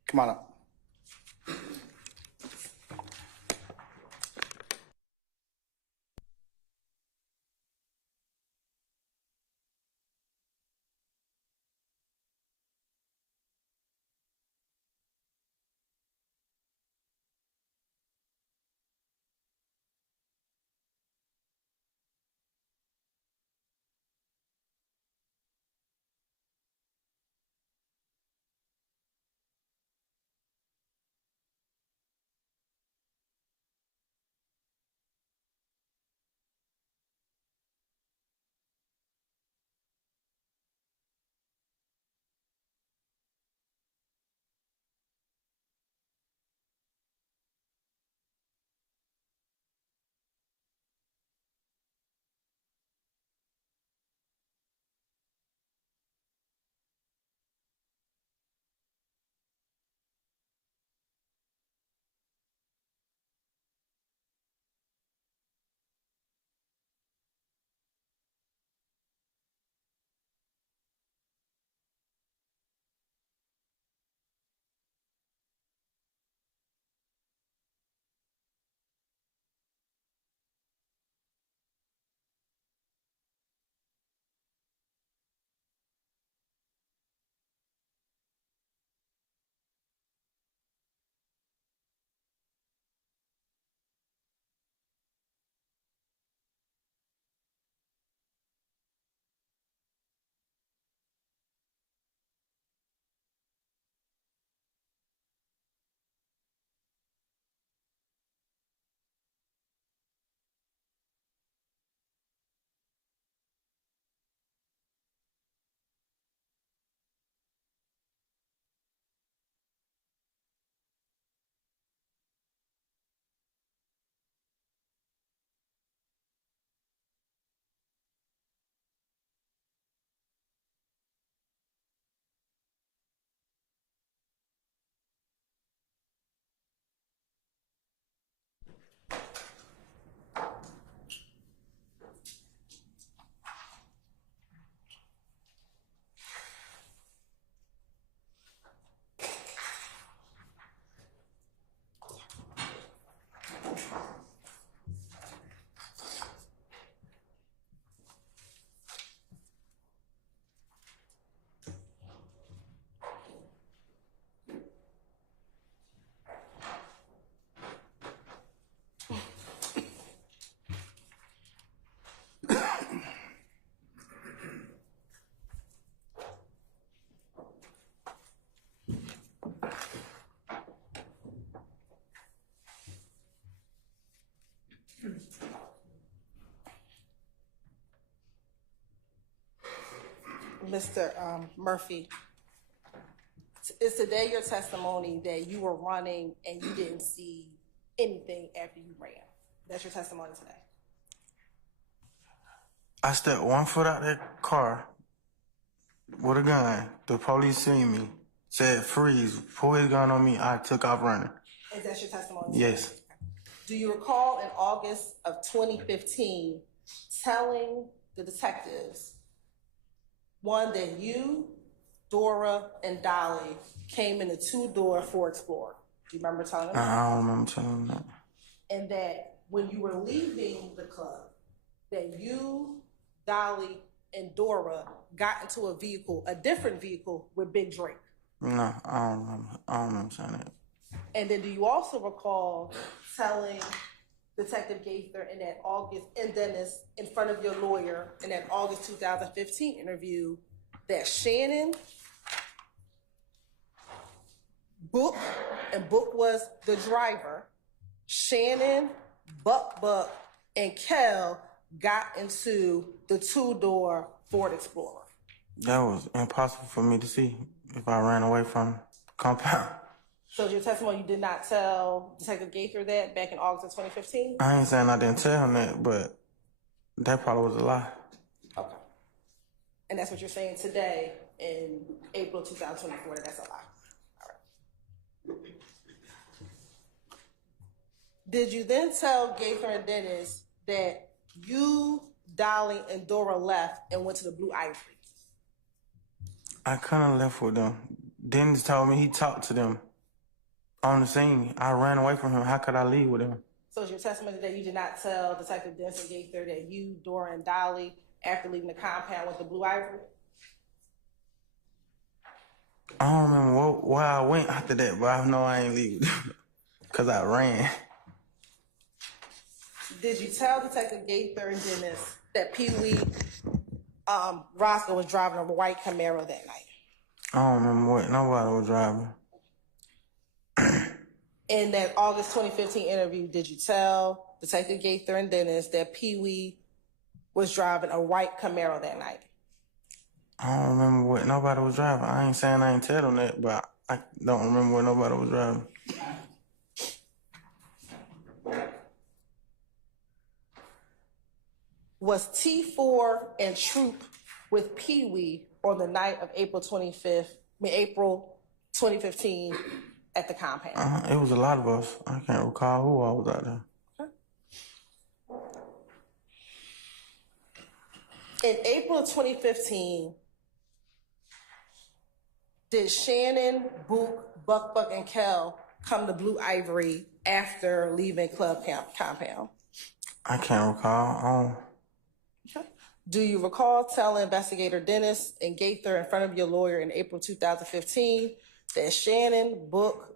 Come on up. Mr. Murphy, is today your testimony that you were running and you didn't see anything after you ran? That's your testimony today? I stepped 1 foot out that car with a gun. The police seen me, said freeze, pull his gun on me. I took off running. Is that your testimony today? Yes. Do you recall in August of 2015 telling the detectives, one, that you, Dora, and Dolly came in a 2-door Ford Explorer? Do you remember telling them that? I don't remember telling them that. And that when you were leaving the club, that you, Dolly, and Dora got into a vehicle, a different vehicle with Big Drake? No, I don't remember saying that. And then do you also recall telling Detective Gaither in that August, and Dennis, in front of your lawyer in that August 2015 interview, that Shannon, Book, and Book was the driver, Shannon, Buck, and Kel got into the 2-door Ford Explorer? That was impossible for me to see if I ran away from the compound. So your testimony, you did not tell Detective Gaither that back in August of 2015? I ain't saying I didn't tell him that, but that probably was a lie. Okay. And that's what you're saying today in April 2024, that that's a lie? All right. Did you then tell Gaither and Dennis that you, Dolly, and Dora left and went to the Blue Ivory? I couldn't have left with them. Dennis told me he talked to them on the scene. I ran away from him. How could I leave with him? So is your testimony that you did not tell Detective Dennis and Gaither that you, Dora, and Dolly, after leaving the compound, went to Blue Ivory? I don't remember where I went after that, but I know I ain't leave because I ran. Did you tell Detective Gaither and Dennis that Pee Wee Roscoe was driving a white Camaro that night? I don't remember what nobody was driving. In that August 2015 interview, did you tell Detective Gaither and Dennis that Pee Wee was driving a white Camaro that night? I don't remember what nobody was driving. I ain't saying I ain't tell them that, but I don't remember what nobody was driving. Was T4 and Troop with Pee Wee on the night of April 2015 at the compound? It was a lot of us. I can't recall who I was out there. In April of 2015, did Shannon, Book, Buck, and Kel come to Blue Ivory after leaving Club Compound? I can't recall. Do you recall telling Investigator Dennis and Gaither in front of your lawyer in April 2015 that Shannon, Book,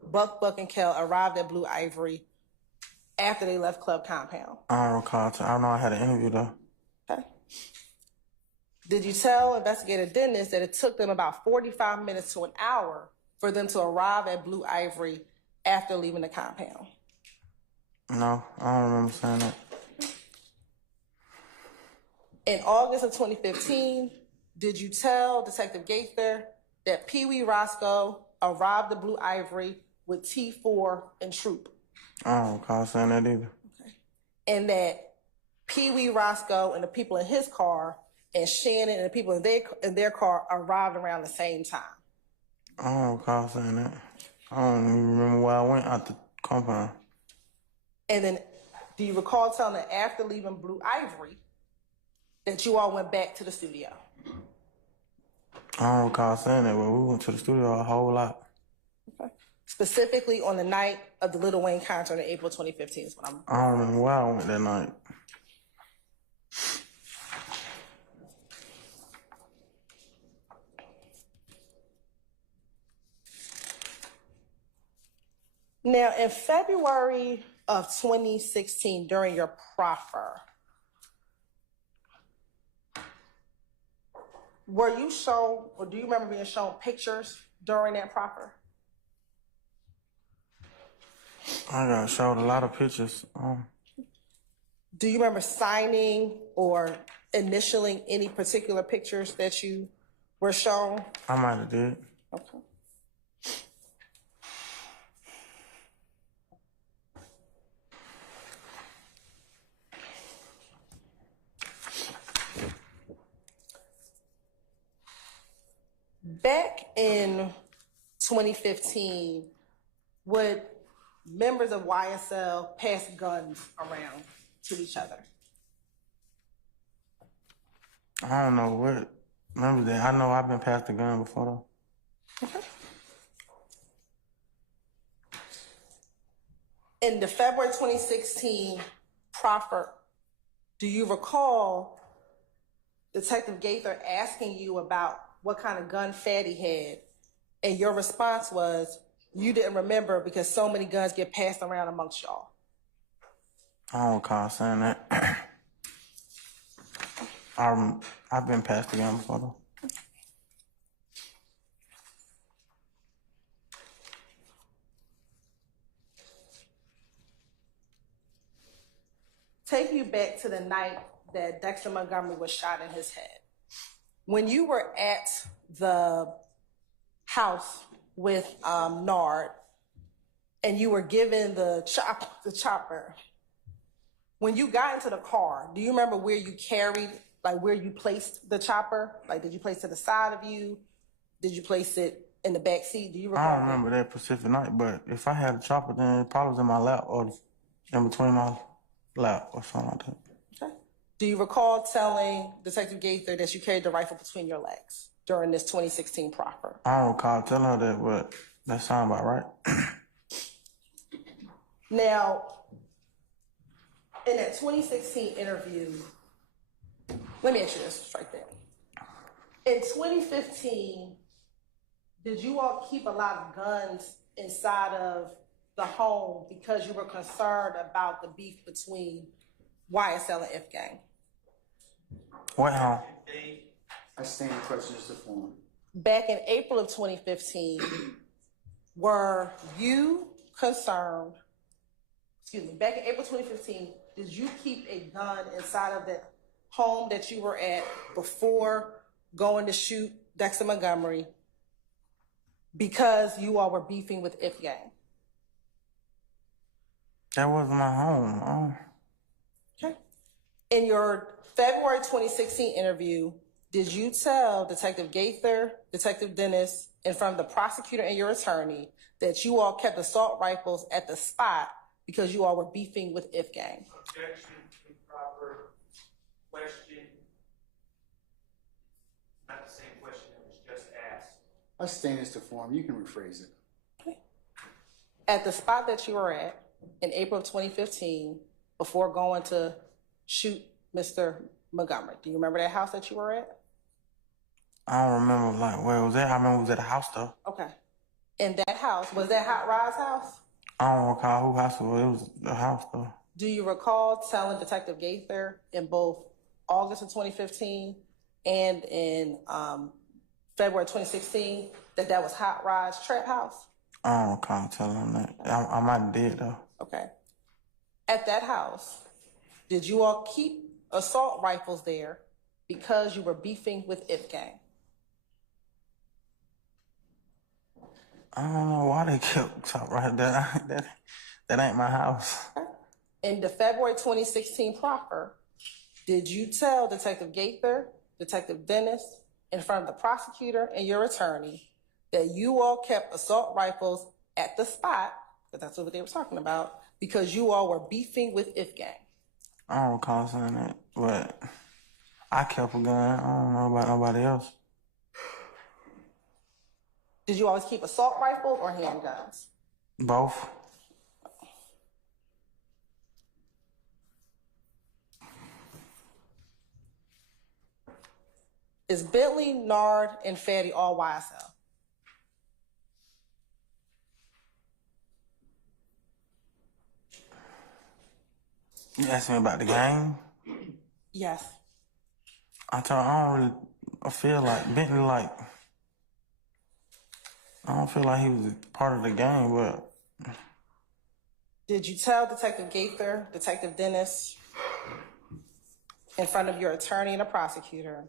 and Kel arrived at Blue Ivory after they left Club Compound? I don't recall. I know I had an interview though. Okay. Did you tell Investigator Dennis that it took them about 45 minutes to an hour for them to arrive at Blue Ivory after leaving the compound? No, I don't remember saying that. In August of 2015, did you tell Detective Gaither that Pee Wee Roscoe arrived at Blue Ivory with T4 and Troop? I don't recall saying that either. Okay. And that Pee Wee Roscoe and the people in his car and Shannon and the people in their car arrived around the same time? I don't recall saying that. I don't even remember where I went out the compound. And then do you recall telling them after leaving Blue Ivory that you all went back to the studio? I don't recall saying that, but we went to the studio a whole lot. Okay. Specifically on the night of the Lil Wayne concert in April 2015 is what I don't remember where I went that night. Now, in February of 2016, during your proffer, were you shown, or do you remember being shown pictures during that proffer? I got showed a lot of pictures. Do you remember signing or initialing any particular pictures that you were shown? I might have did. Okay. Back in 2015, would members of YSL pass guns around to each other? I don't know what. Remember that? I know I've been passed a gun before though. Okay. In the February 2016 proffer, do you recall Detective Gaither asking you about what kind of gun Fatty had? And your response was, you didn't remember because so many guns get passed around amongst y'all. I don't recall saying that. I've been passed a gun before though. Take you back to the night that Dexter Montgomery was shot in his head. When you were at the house with Nard and you were given the chopper, when you got into the car, do you remember where you carried, like where you placed the chopper? Like, did you place it to the side of you? Did you place it in the back seat? Do you recall? I don't remember that specific night, but if I had a chopper, then it probably was in my lap or in between my lap or something like that. Okay. Do you recall telling Detective Gaither that you carried the rifle between your legs during this 2016 proffer? I don't recall telling her that, but that sounds about right. Now, in that 2016 interview, let me ask you this right there. In 2015, did you all keep a lot of guns inside of the home because you were concerned about the beef between YSL and F Gang? What home? I stand questions to form. Back in April of 2015, were you concerned, back in April 2015, did you keep a gun inside of the home that you were at before going to shoot Dexter Montgomery because you all were beefing with F Gang? That wasn't my home. Okay. In your February 2016 interview, did you tell Detective Gaither, Detective Dennis, in front of the prosecutor and your attorney that you all kept assault rifles at the spot because you all were beefing with F Gang? Objection, improper question. Not the same question that was just asked. I stand as to form. You can rephrase it. Okay. At the spot that you were at in April of 2015, before going to shoot Mr. Montgomery, do you remember that house that you were at? I don't remember where it was at. I remember it was at a house though. Okay. In that house, was that Hot Rod's house? I don't recall who house it was. It was a house though. Do you recall telling Detective Gaither in both August of 2015 and in February 2016 that was Hot Rod's trap house? I don't recall telling him that. I might have did though. Okay. At that house, did you all keep assault rifles there because you were beefing with F Gang? I don't know why they kept talking right there. That ain't my house. Okay. In the February 2016 proffer, did you tell Detective Gaither, Detective Dennis, in front of the prosecutor and your attorney that you all kept assault rifles at the spot, because that's what they were talking about, because you all were beefing with F Gang? I don't recall saying that, but I kept a gun. I don't know about nobody else. Did you always keep assault rifles or handguns? Both. Is Bentley, Nard, and Fatty all YSL? You asked me about the game? Yes. I feel like Bentley, I don't feel like he was a part of the game, but. Did you tell Detective Gaither, Detective Dennis, in front of your attorney and a prosecutor,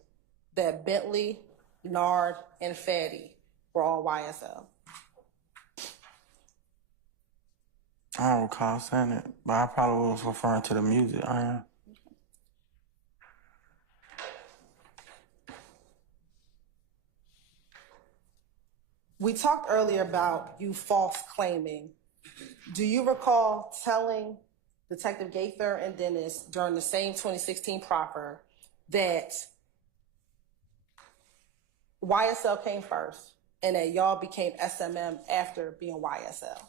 that Bentley, Nard, and Fatty were all YSL? I don't recall saying it, but I probably was referring to the music. I am. We talked earlier about you false claiming. Do you recall telling Detective Gaither and Dennis during the same 2016 proffer that YSL came first and that y'all became SMM after being YSL?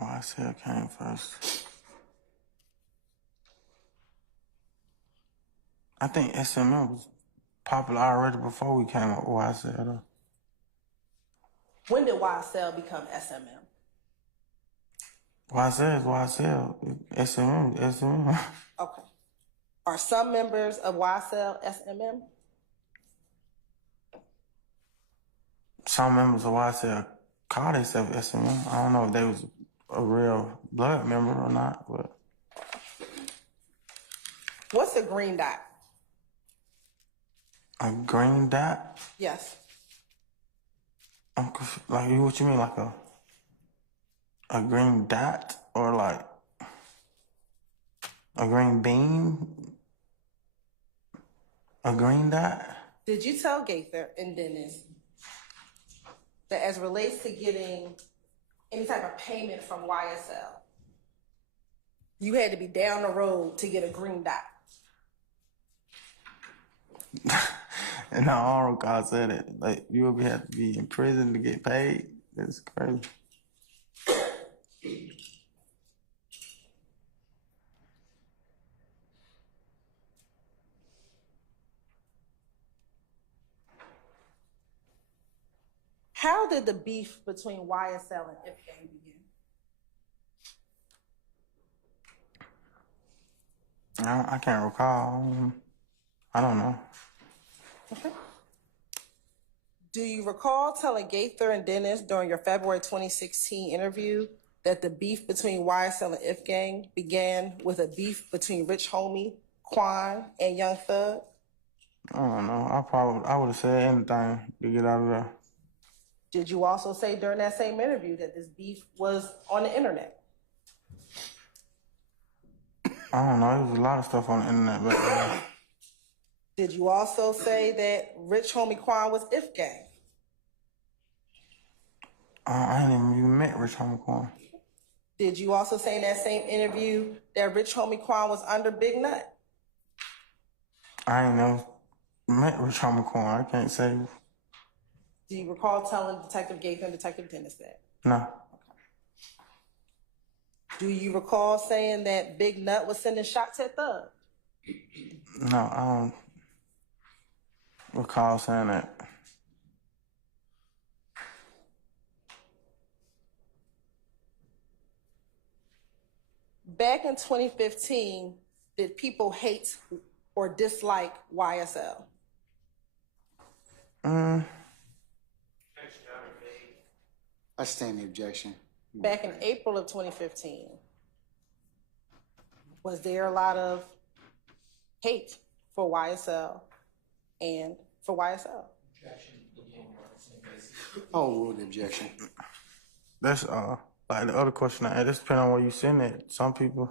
YSL came first. I think SMM was popular already before we came up with YSL, though. When did YSL become SMM? YSL is YSL. SMM is SMM. Okay. Are some members of YSL SMM? Some members of YSL call themselves SMM. I don't know if they was a real blood member or not, but. What's a green dot? A green dot? Yes. Like, what you mean, like a green dot or like a green bean? A green dot? Did you tell Gaither and Dennis that as relates to getting any type of payment from YSL, you had to be down the road to get a green dot? And no, I don't recall saying it. Like, you would have to be in prison to get paid. That's crazy. How did the beef between YSL and IFGANG begin? I can't recall. I don't know. Okay. Do you recall telling Gaither and Dennis during your February 2016 interview that the beef between YSL and IFGANG began with a beef between Rich Homie, Quan, and Young Thug? I don't know. I would have said anything to get out of there. Did you also say during that same interview that this beef was on the internet? I don't know. There was a lot of stuff on the internet, but Did you also say that Rich Homie Quan was IFGANG? I ain't even met Rich Homie Quan. Did you also say in that same interview that Rich Homie Quan was under Big Nut? I ain't never met Rich Homie Quan. I can't say. Do you recall telling Detective Gaither and Detective Dennis that? No. Okay. Do you recall saying that Big Nut was sending shots at Thug? No, I don't recall saying that. Back in 2015, did people hate or dislike YSL? I stand the objection. Back in April of 2015, was there a lot of hate for YSL and for YSL? Objection. Again, we're on the same basis. Oh, rule the objection. That's like the other question I had. It depends on where you send it. Some people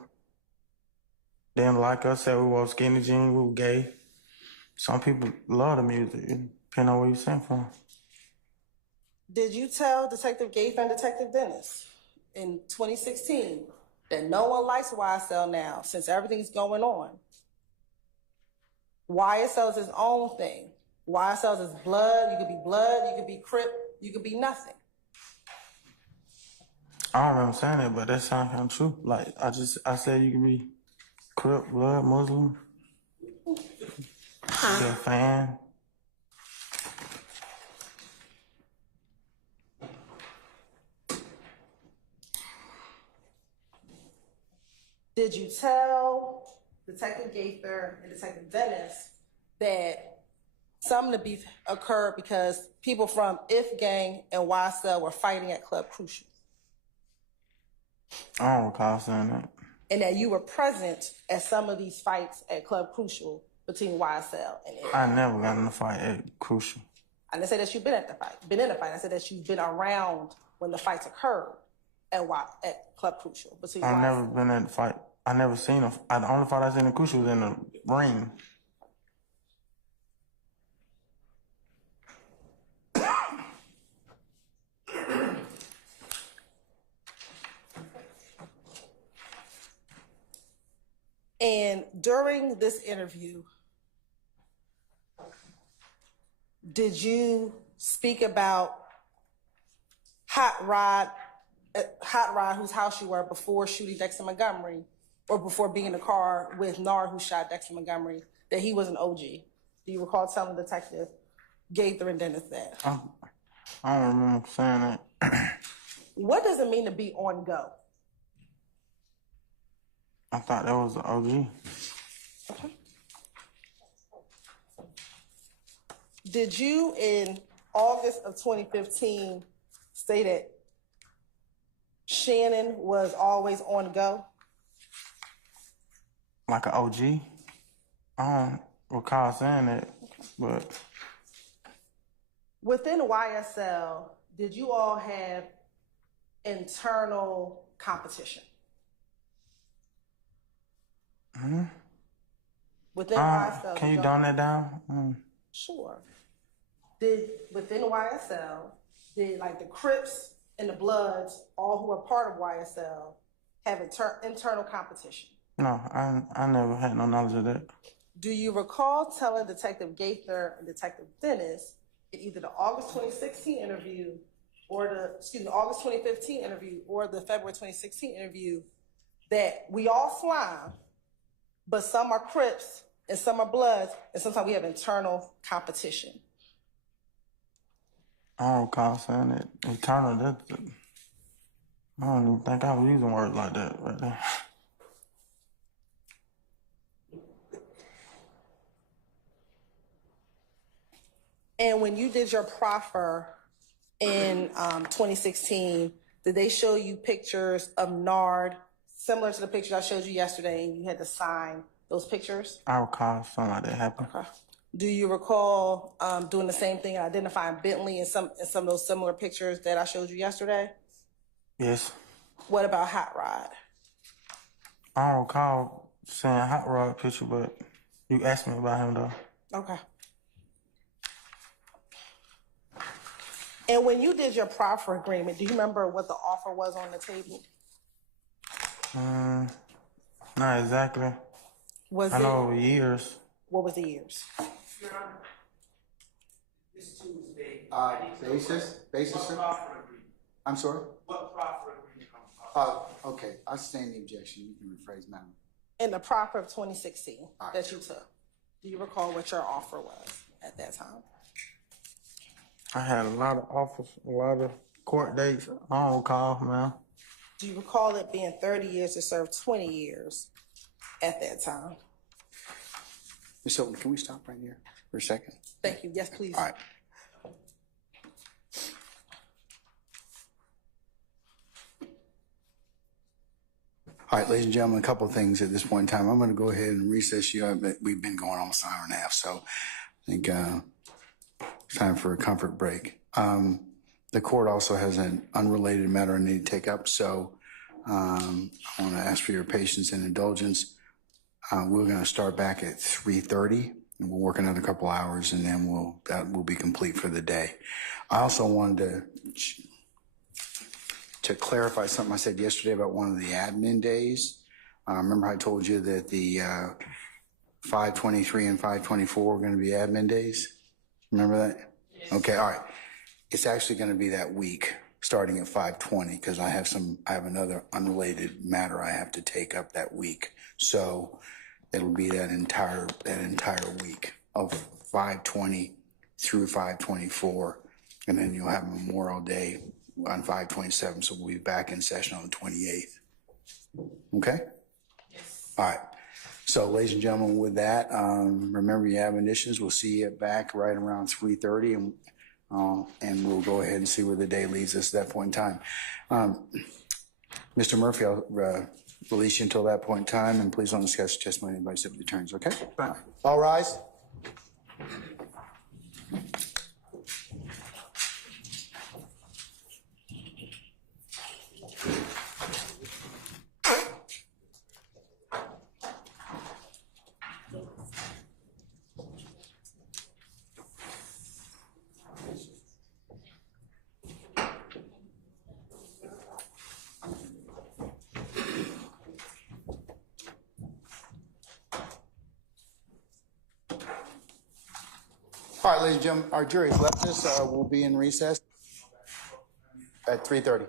didn't like us, said we were skinny jeans, we were gay. Some people love the music. It depends on where you send from. Did you tell Detective Gaither and Detective Dennis in 2016 that no one likes YSL now since everything's going on? YSL is his own thing. YSL is blood. You could be blood, you could be Crip, you could be nothing. I don't remember saying it, but that sounds kind of true. Like, I said you can be Crip, blood, Muslim, be a fan. Did you tell Detective Gaither and Detective Dennis that some of the beef occurred because people from IFGANG and YSL were fighting at Club Crucial? I don't recall saying that. And that you were present at some of these fights at Club Crucial between YSL and it. I never got in a fight at Crucial. I didn't say that you've been in a fight. I said that you've been around when the fights occurred at Club Crucial between I've YSL. never been in a fight. I never seen the only fight I seen in Crucial was in the ring. And during this interview, did you speak about Hot Rod, whose house you were before shooting Dexter Montgomery, or before being in the car with Nard, who shot Dexter Montgomery, that he was an OG? Do you recall telling Detective Gaither and Dennis that? I don't remember saying that. What does it mean to be on go? I thought that was the OG. Okay. Did you, in August of 2015, say that Shannon was always on go? Like an OG? I don't recall saying that, but... Within YSL, did you all have internal competition? Hmm? Within YSL. Can you dumb that down? Sure. Within YSL, did like the Crips and the Bloods, all who are part of YSL, have internal competition? No, I never had no knowledge of that. Do you recall telling Detective Gaither and Detective Dennis in either the August 2016 interview or the August 2015 interview or the February 2016 interview that we all slime, but some are Crips and some are Bloods, and sometimes we have internal competition? I don't recall saying that. Internal, I don't even think I was using words like that right there. And when you did your proffer in 2016, did they show you pictures of Nard similar to the pictures I showed you yesterday, and you had to sign those pictures? I recall something like that happened. Okay. Do you recall doing the same thing, identifying Bentley in some of those similar pictures that I showed you yesterday? Yes. What about Hot Rod? I don't recall seeing Hot Rod picture, but you asked me about him though. Okay. And when you did your proffer agreement, do you remember what the offer was on the table? Not exactly. I know over years. What was the years? Your Honor, this Tuesday. Basis, sir? I'm sorry? What proffer agreement I'm talking about? Okay, I stand the objection. You can rephrase, madam. In the proffer of 2016 that you took, do you recall what your offer was at that time? I had a lot of offers, a lot of court dates. I don't recall, man. Do you recall it being 30 years to serve 20 years at that time? Ms. Hilton, can we stop right here for a second? Thank you. Yes, please. All right. All right, ladies and gentlemen, a couple of things at this point in time. I'm going to go ahead and recess you. We've been going almost an hour and a half, so I think it's time for a comfort break. The court also has an unrelated matter I need to take up, so I want to ask for your patience and indulgence. We're going to start back at 3:30, and we'll work another couple hours, and then that will be complete for the day. I also wanted to clarify something I said yesterday about one of the admin days. Remember I told you that the 5/23 and 5/24 were going to be admin days? Remember that? Yes. Okay, all right. It's actually going to be that week, starting at 5/20, because I have another unrelated matter I have to take up that week. So it'll be that entire week of 5/20 through 5/24, and then you'll have Memorial Day on 5/27. So we'll be back in session on the 28th. Okay? Yes. All right. So, ladies and gentlemen, with that, remember your admonitions. We'll see you back right around 3:30, and we'll go ahead and see where the day leads us at that point in time. Mr. Murphy, I'll release you until that point in time, and please don't discuss testimony anybody simply returns, okay? Fine. All rise. All right, ladies and gentlemen, our jury has left us. We'll be in recess at 3:30.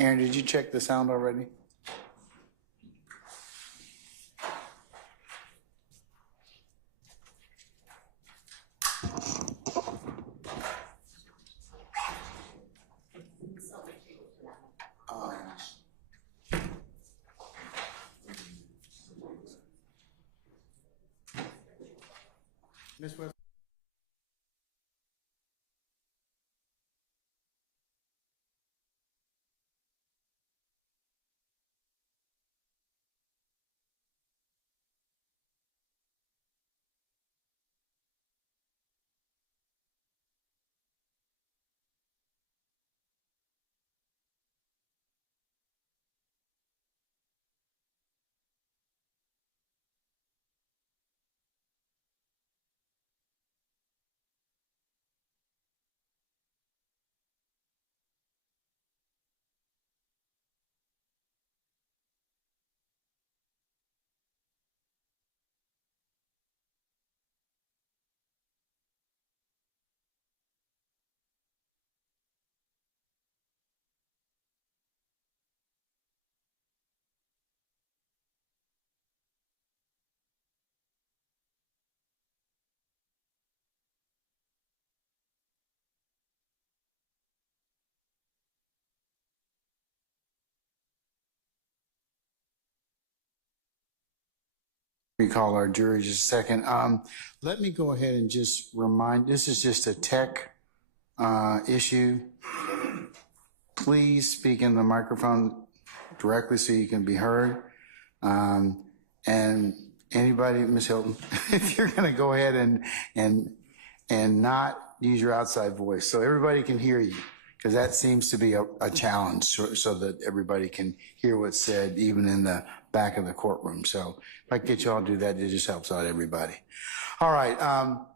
Aaron, did you check the sound already? Ms. West. Recall our jury just a second. Let me go ahead and just remind, this is just a tech issue. Please speak in the microphone directly so you can be heard. And anybody, Ms. Hilton, if you're gonna go ahead and not use your outside voice so everybody can hear you, because that seems to be a challenge so that everybody can hear what's said even in the back of the courtroom. So if I can get you all to do that, it just helps out everybody. All right. All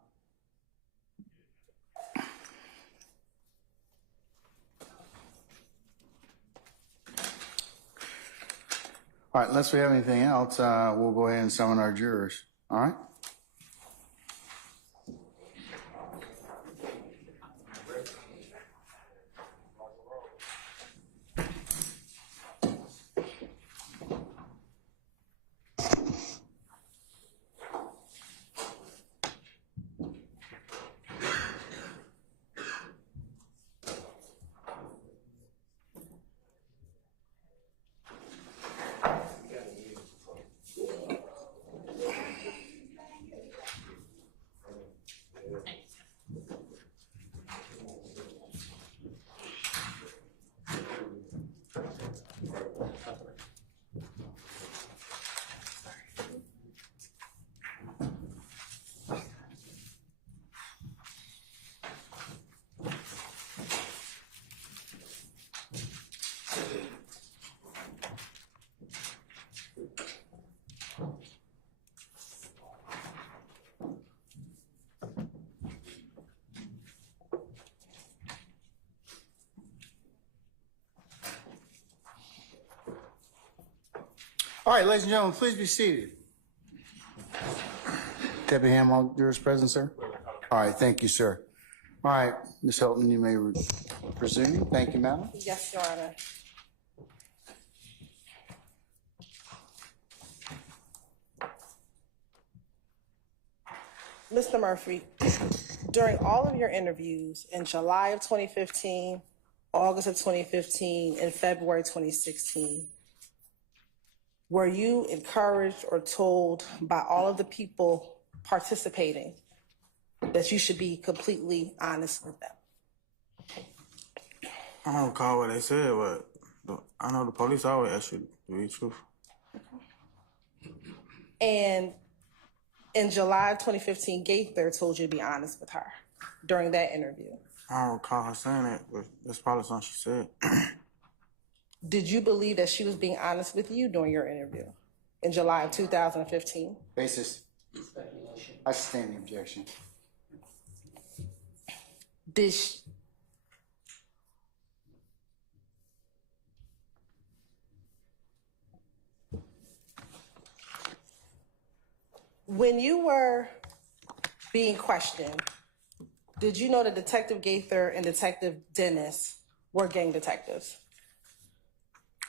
right, unless we have anything else, we'll go ahead and summon our jurors. All right? All right, ladies and gentlemen, please be seated. Deputy Ham, all jurors present, sir? All right, thank you, sir. All right, Ms. Hilton, you may resume. Thank you, madam. Yes, Your Honor. Mr. Murphy, during all of your interviews in July of 2015, August of 2015, and February 2016, were you encouraged or told by all of the people participating that you should be completely honest with them? I don't recall what they said, but I know the police always ask you to be truthful. And in July of 2015, Gaither told you to be honest with her during that interview. I don't recall her saying that, but that's probably something she said. Did you believe that she was being honest with you during your interview in July of 2015? Basis. I sustain the objection. Did she, when you were being questioned, did you know that Detective Gaither and Detective Dennis were gang detectives?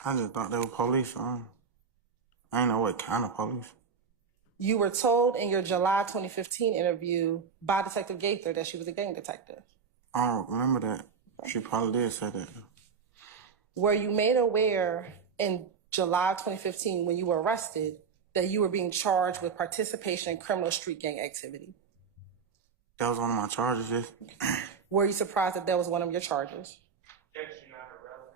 I just thought they were police. I ain't know what kind of police. You were told in your July 2015 interview by Detective Gaither that she was a gang detective. I don't remember that. She probably did say that. Were you made aware in July 2015 when you were arrested that you were being charged with participation in criminal street gang activity? That was one of my charges, yes. Were you surprised that was one of your charges? Objection, not irrelevant.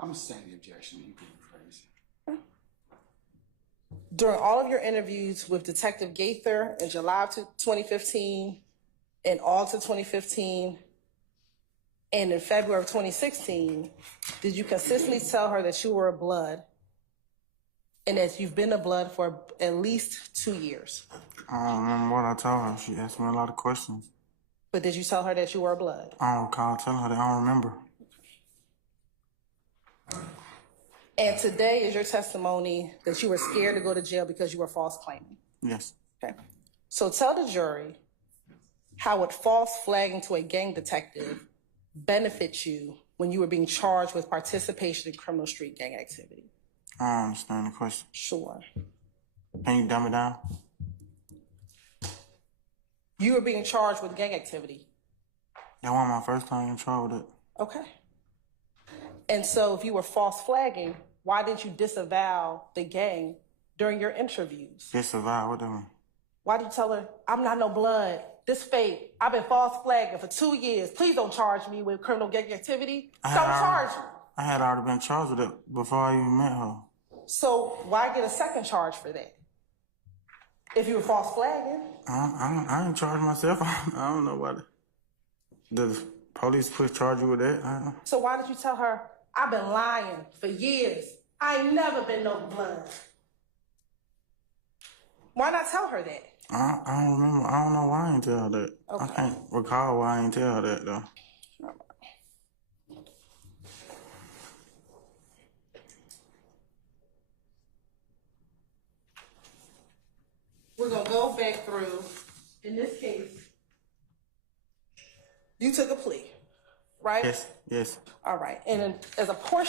I'm saying the objection. You can rephrase it. During all of your interviews with Detective Gaither in July of 2015, in August of 2015, and in February of 2016, did you consistently tell her that you were a blood and that you've been a blood for at least 2 years? I don't remember what I told her. She asked me a lot of questions. But did you tell her that you were a blood? I don't recall telling her that. I don't remember. And today is your testimony that you were scared to go to jail because you were false claiming. Yes. Okay. So tell the jury how would false flagging to a gang detective benefit you when you were being charged with participation in criminal street gang activity? I don't understand the question. Sure. Can you dumb it down? You were being charged with gang activity. That wasn't my first time in trouble with it. Okay. And so if you were false flagging, why didn't you disavow the gang during your interviews? Disavow, what that mean? Why did you tell her, I'm not no blood, this fake, I've been false flagging for 2 years, please don't charge me with criminal gang activity, don't charge me. I had already been charged with it before I even met her. So why get a second charge for that? If you were false flagging? I ain't charged myself. I don't know why the police charge you with that. So why did you tell her, I've been lying for years. I ain't never been no blood. Why not tell her that? I don't remember. I don't know why I ain't tell her that. Okay. I can't recall why I ain't tell her that, though. We're going to go back through, in this case, you took a plea, right? Yes, yes. All right. And as a part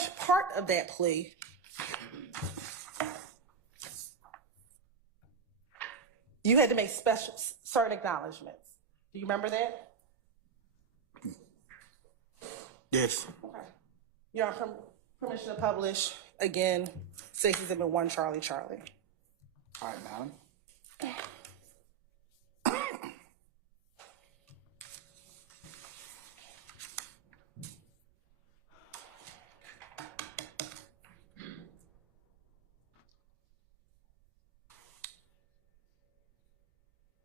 of that plea, you had to make certain acknowledgments. Do you remember that? Yes. Okay. You're on permission to publish, again, 671 Charlie Charlie. All right, madam.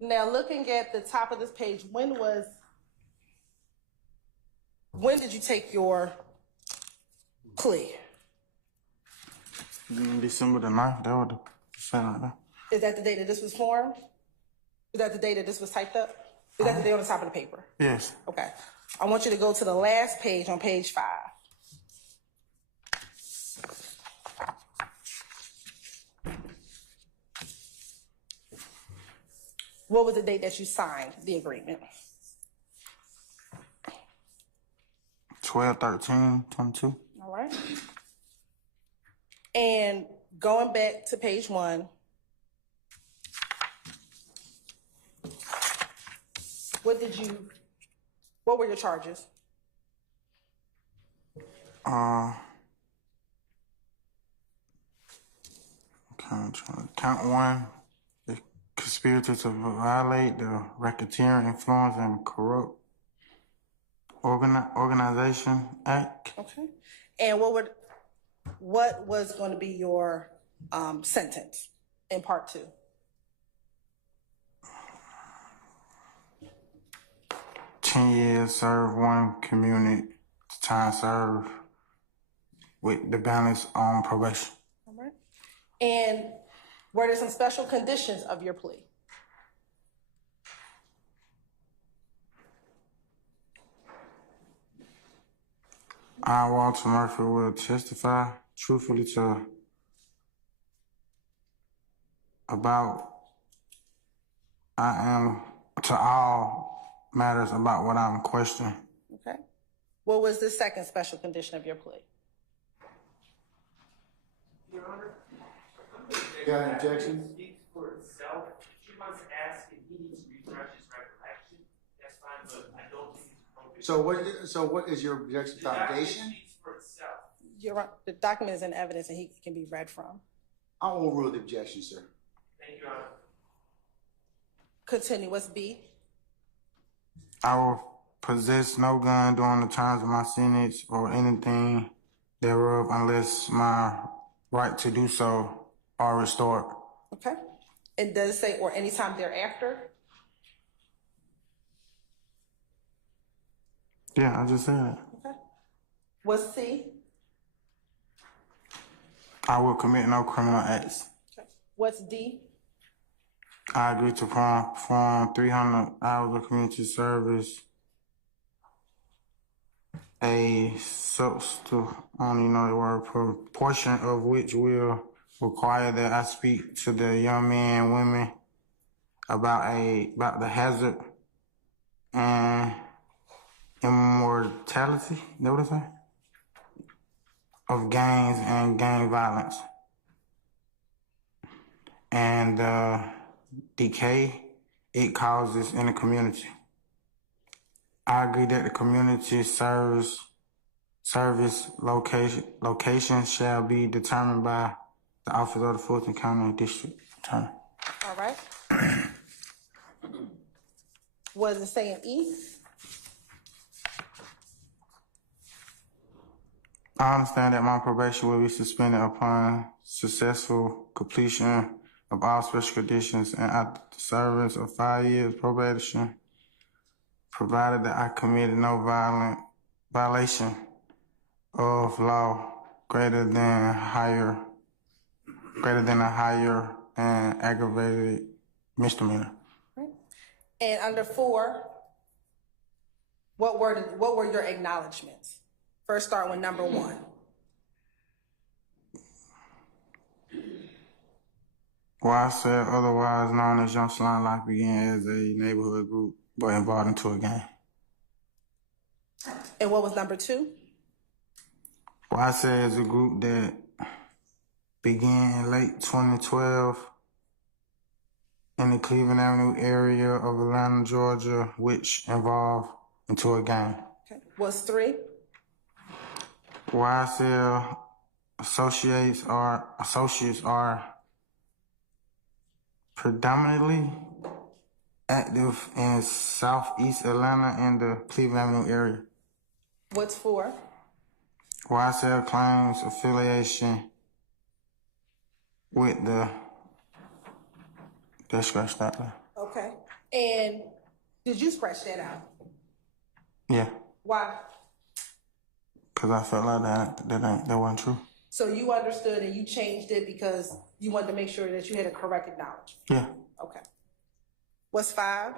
Now, looking at the top of this page, when did you take your plea? December the 9th, that was the sign right there. Is that the day that this was formed? Is that the day that this was typed up? Is that the day on the top of the paper? Yes. Okay. I want you to go to the last page on page 5. What was the date that you signed the agreement? 12/13/22. All right. And going back to page 1, what were your charges? Count 1, the conspiracy to violate the racketeering, influence, and corrupt organization act. Okay. And what was going to be your sentence in part 2? Years served, 1 community time served, with the balance on probation. All right. And were there some special conditions of your plea? I, Walter Murphy, will testify truthfully to all matters about what I'm questioning. Okay. What was the second special condition of your plea? Your Honor, Got an objection? speaks for itself. She wants to ask if he needs to refresh his recollection. That's fine, but I don't think it's appropriate. So what is your objection The document foundation? speaks for itself. The document is in evidence and he can be read from. I will rule the objection, sir. Thank you, Your Honor. Continue. What's B? I will possess no gun during the terms of my sentence or anything thereof unless my right to do so are restored. Okay. And does it say or anytime thereafter? Yeah, I just said it. Okay. What's C? I will commit no criminal acts. Okay. What's D? I agree to perform 300 hours of community service, a substantive, I don't even know the word, proportion of which will require that I speak to the young men and women about the hazard and immortality, is that what it say? Of gangs and gang violence. And decay it causes in the community. I agree that the community service location shall be determined by the office of the Fulton County District Attorney. All right. Was it saying E? I understand that my probation will be suspended upon successful completion of all special conditions and after the service of 5 years probation, provided that I committed no violation of law greater than a higher and aggravated misdemeanor. Right. And under 4, what were your acknowledgments? First start with number 1. YSL, otherwise known as Young Salon Life, began as a neighborhood group but involved into a gang. And what was number 2? YSL is a group that began in late 2012 in the Cleveland Avenue area of Atlanta, Georgia, which evolved into a gang. Okay. What's 3? YSL associates are predominantly active in southeast Atlanta and the Cleveland Avenue area. What's 4? YSL claims affiliation with let's scratch that there. Okay. And did you scratch that out? Yeah, Why? because I felt like that wasn't true. So you understood and you changed it because you wanted to make sure that you had a correct acknowledgement. Yeah. Okay. What's 5?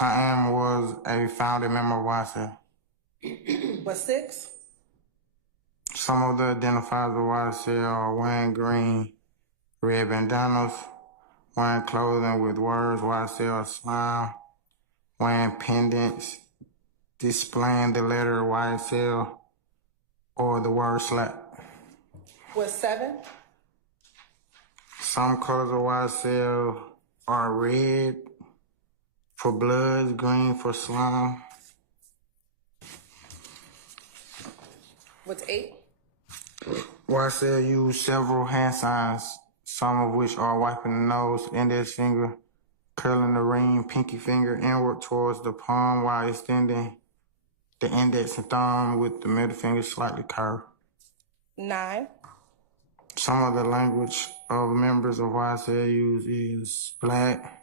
I was a founding member of YSL. What's 6? Some of the identifiers of YSL are wearing green, red bandanas, wearing clothing with words YSL slime, wearing pendants, displaying the letter YSL or the word slap. What's 7? Some colors of YSL are red for blood, green for slime. What's 8? YSL use several hand signs, some of which are wiping the nose, index finger, curling the ring, pinky finger inward towards the palm while extending the index and thumb with the middle finger slightly curved. 9. Some of the language of members of YSL use is black,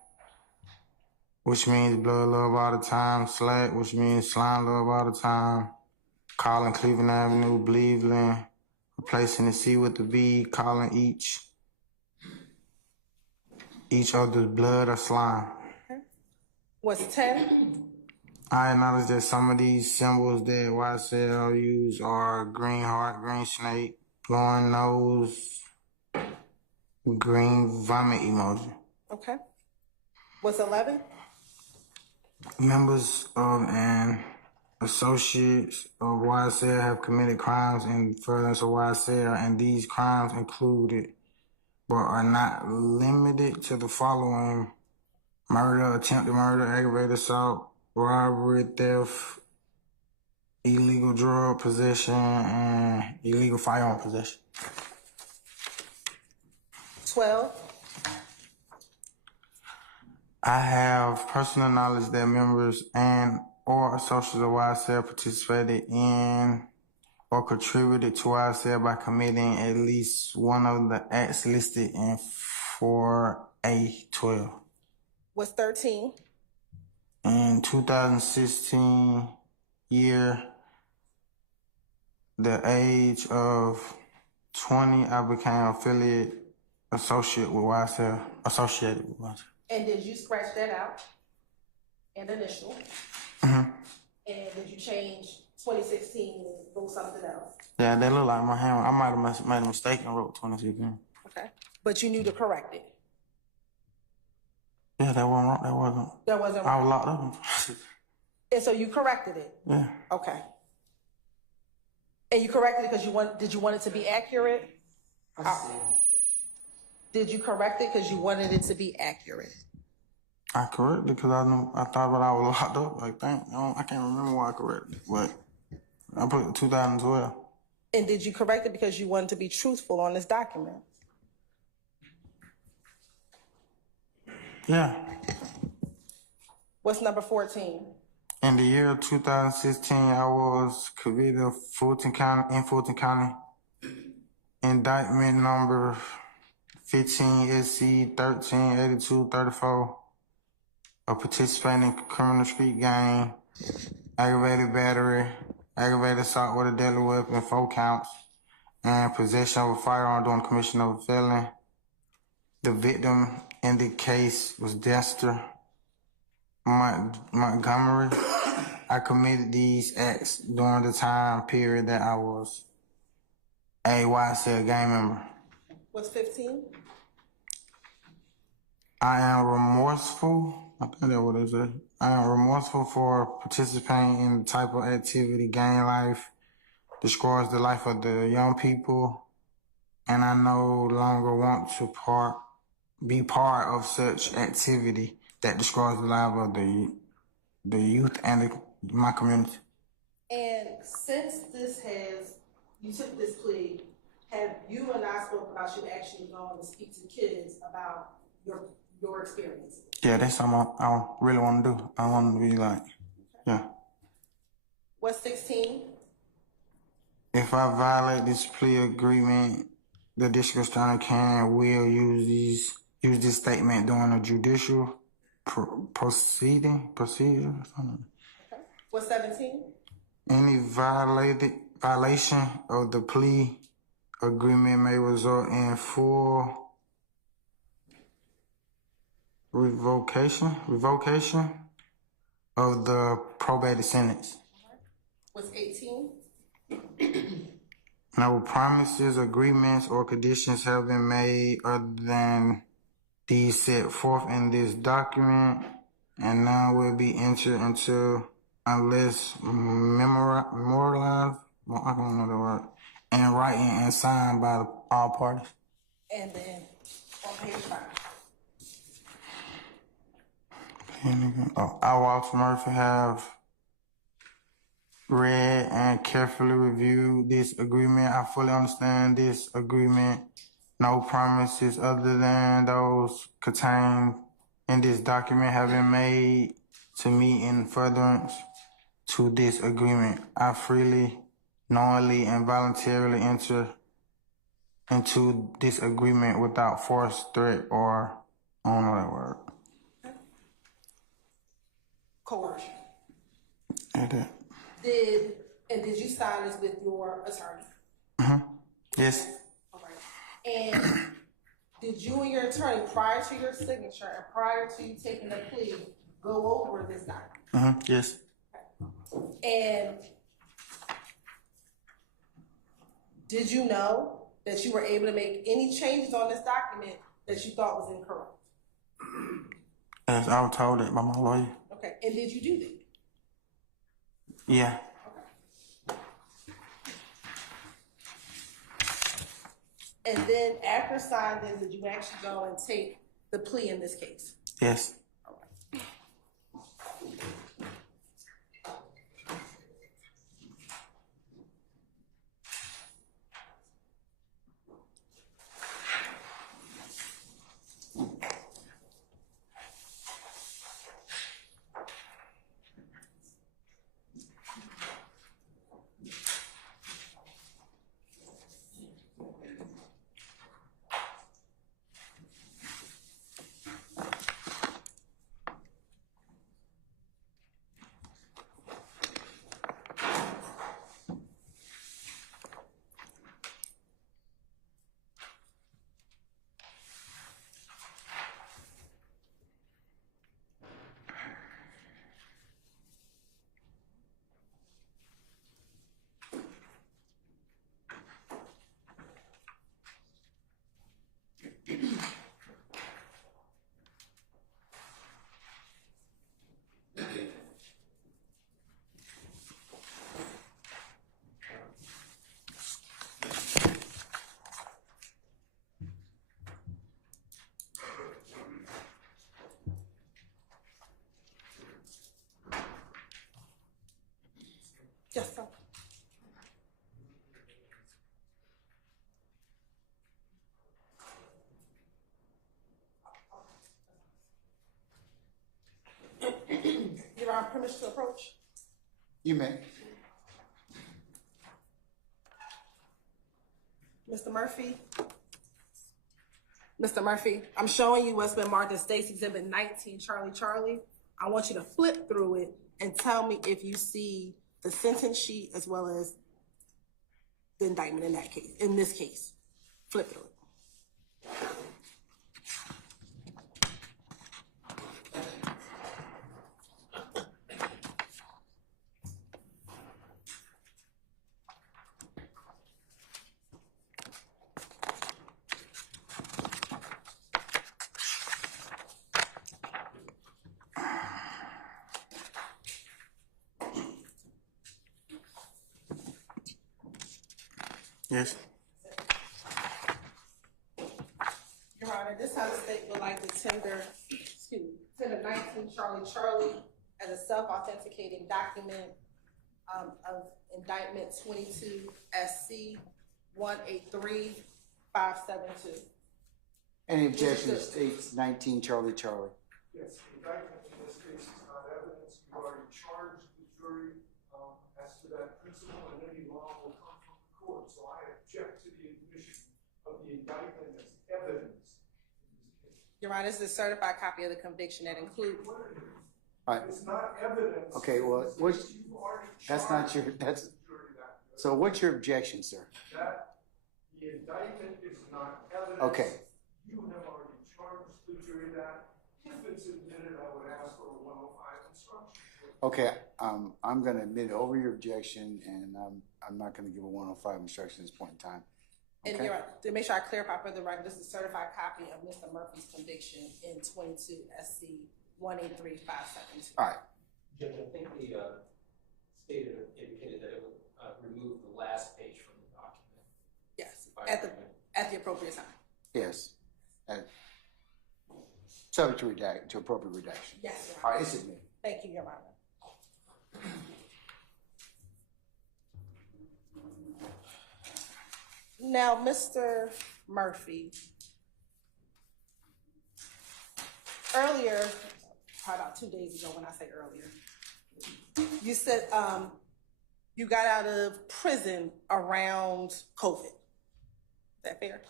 which means blood love all the time, slack, which means slime love all the time, calling Cleveland Avenue, Cleveland, replacing the C with the B, calling each other's blood or slime. Okay. What's 10? I acknowledge that some of these symbols that YSL use are green heart, green snake, blowing nose, green vomit emoji. Okay. What's 11? Members of an associates of YSL have committed crimes in furtherance of YSL, and these crimes included, but are not limited to the following: murder, attempted murder, aggravated assault, robbery, theft, illegal drug possession, and illegal firearm possession. 12. I have personal knowledge that members and or associates of YSL participated in or contributed to YSL by committing at least one of the acts listed in 4A12. What's 13? In 2016 year, the age of 20, I became associated with YSL. And did you scratch that out and initial? Mm-hmm. And did you change 2016 and go something else? Yeah, that looked like my hand. I might have made a mistake and wrote 2016. Okay. But you knew to correct it? Yeah, that wasn't wrong. That wasn't I wrong? was locked up. And so you corrected it? Yeah. Okay. And you corrected it because did you want it to be accurate? Did you correct it because you wanted it to be accurate? I corrected it because I thought that I was locked up. Like, I can't remember why I corrected it, but I put it 2012. And did you correct it because you wanted to be truthful on this document? Yeah. What's number 14? In the year 2016, I was convicted of Fulton County, indictment number 15 SC 138234 of participating in criminal street gang, aggravated battery, aggravated assault with a deadly weapon, 4 counts, and possession of a firearm during the commission of a felony. The victim in the case was Dexter Montgomery. I committed these acts during the time period that I was a YSL gang member. What's 15? I am remorseful. I think that's what it is. I am remorseful for participating in the type of activity gang life destroys the life of the young people, and I no longer want to be part of such activity that destroys the life of the youth and my community. And since you took this plea, have you and I spoke about you actually going to speak to kids about your experiences? Yeah, that's something I really want to do. I want to be like, yeah. What's 16? If I violate this plea agreement, the district attorney can and will use this statement during a judicial procedure or something. Okay. What's 17? Any violation of the plea agreement may result in full revocation of the probated sentence. What's 18? No promises, agreements, or conditions have been made other than these set forth in this document, and none will be entered into unless memorialized, I don't know the word, and writing and signed by all parties. And then on page 5. I, Walter Murphy, have read and carefully reviewed this agreement. I fully understand this agreement. No promises other than those contained in this document have been made to me in furtherance to this agreement. I freely, knowingly, and voluntarily enter into this agreement without force, threat, or I don't know that word. Coercion. And did you sign this with your attorney? Mm-hmm. Yes. All right. And did you and your attorney, prior to your signature and prior to you taking the plea, go over this document? Mm-hmm. Yes. Okay. And did you know that you were able to make any changes on this document that you thought was incorrect? Yes, I was told that by my lawyer. Okay. And did you do that? Yeah. And then after signing this, did you actually go and take the plea in this case? Yes. Yes, sir. You're on permission to approach? You may. Mr. Murphy? Mr. Murphy, I'm showing you what's been marked as State's Exhibit 19, Charlie. I want you to flip through it and tell me if you see the sentence sheet as well as the indictment in that case, in this case. Flip through it. Yes. Your Honor, this time the state would like to tender 19 Charlie as a self-authenticating document of indictment 22 SC 183572. Any objection to State's 19 Charlie? Yes, the indictment in this case is not evidence. You already charged the jury as to that principle, and any law will come from the court. So I object to the admission of the indictment as evidence in this case. Your Honor, this is a certified copy of the conviction that includes. It's not evidence. Okay, well, that's not your, so what's your objection, sir? That the indictment is not evidence. Okay. You have already charged the jury that. If it's admitted, I would ask for a 105 instruction. Okay, I'm gonna admit over your objection, and I'm not gonna give a 105 instruction at this point in time. And Okay? Your Honor, to make sure I clarify for the record, this is a certified copy of Mr. Murphy's conviction in 22 SC 183572. All right. Judge, I think the state indicated that it would remove the last page from the document. Yes, at the appropriate time. Yes. Subject to appropriate redaction. Yes, Your All Honor. right, it's admitted. Thank you, Your Honor. Now, Mr. Murphy, earlier, probably about 2 days ago when I say earlier, you said you got out of prison around COVID. Is that fair?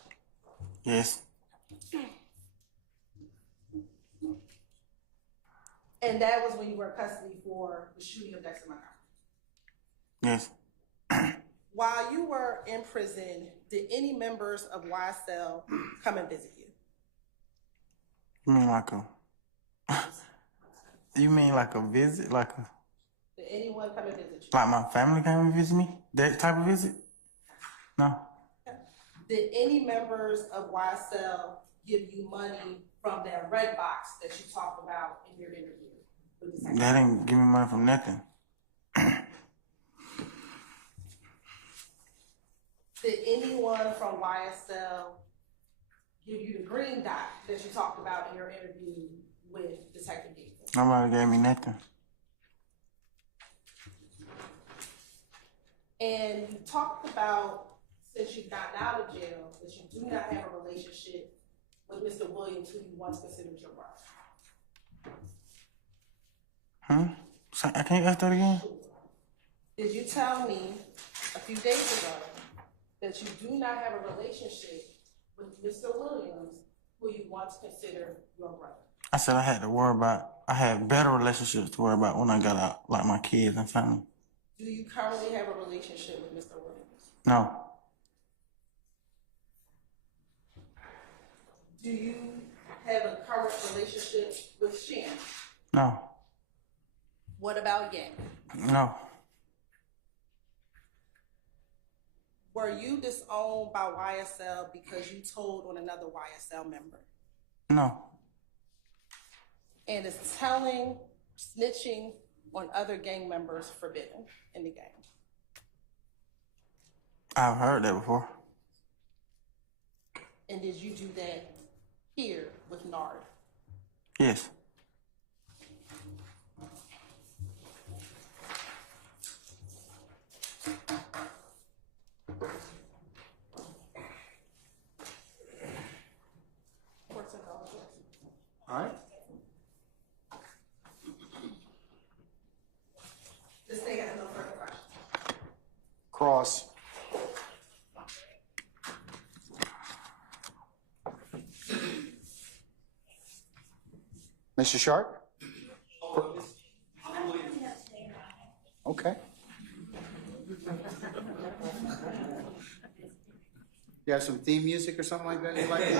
Yes. And that was when you were in custody for the shooting of Dexter Montgomery. Yes. While you were in prison, did any members of YSL come and visit you? You mean like a? You mean like a visit, like a? Did anyone come and visit you? Like my family came and visit me? That type of visit? No. Did any members of YSL give you money from that red box that you talked about in your interview? They didn't give me money from nothing. Did anyone from YSL give you the green dot that you talked about in your interview with Detective Glanville? Nobody gave me nothing. And you talked about, since you've gotten out of jail, that you do not have a relationship with Mr. Williams, who you once considered your brother. So I can't ask that again? Did you tell me a few days ago that you do not have a relationship with Mr. Williams, who you once considered your brother? I said I had better relationships to worry about when I got out, like my kids and family. Do you currently have a relationship with Mr. Williams? No. Do you have a current relationship with Shannon? No. What about Yang? No. Were you disowned by YSL because you told on another YSL member? No. And is telling, snitching on other gang members forbidden in the gang? I've heard that before. And did you do that here with Nard? Yes. All right. This thing has no further questions. Cross. Mr. Sharp? Okay. You have some theme music or something like that you'd like to?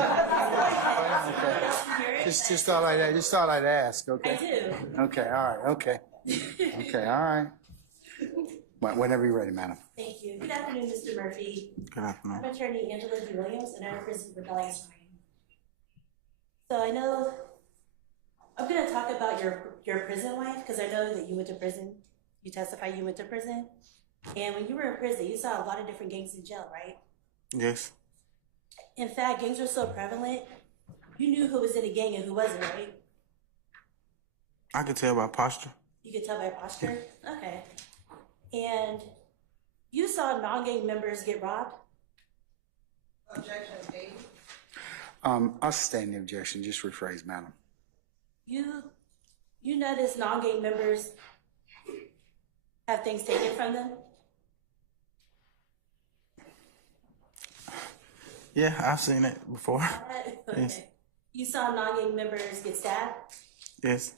Okay. Just thought I'd ask. Okay. I do. Okay. All right. Okay. Okay. All right. Whenever you're ready, madam. Thank you. Good afternoon, Mr. Murphy. Good afternoon. I'm attorney Angela D. Williams, and I represent Rebellious Mind. So I know I'm going to talk about your prison life because I know that you went to prison. You testified you went to prison. And when you were in prison, you saw a lot of different gangs in jail, right? Yes. In fact, gangs are so prevalent, you knew who was in a gang and who wasn't, right? I could tell by posture. You could tell by posture? Okay. And you saw non-gang members get robbed? Objection, Dave. I'll sustain the objection. Just rephrase, madam. You notice non-gang members have things taken from them? Yeah, I've seen it before. Okay. Yes. You saw non-gang members get stabbed? Yes.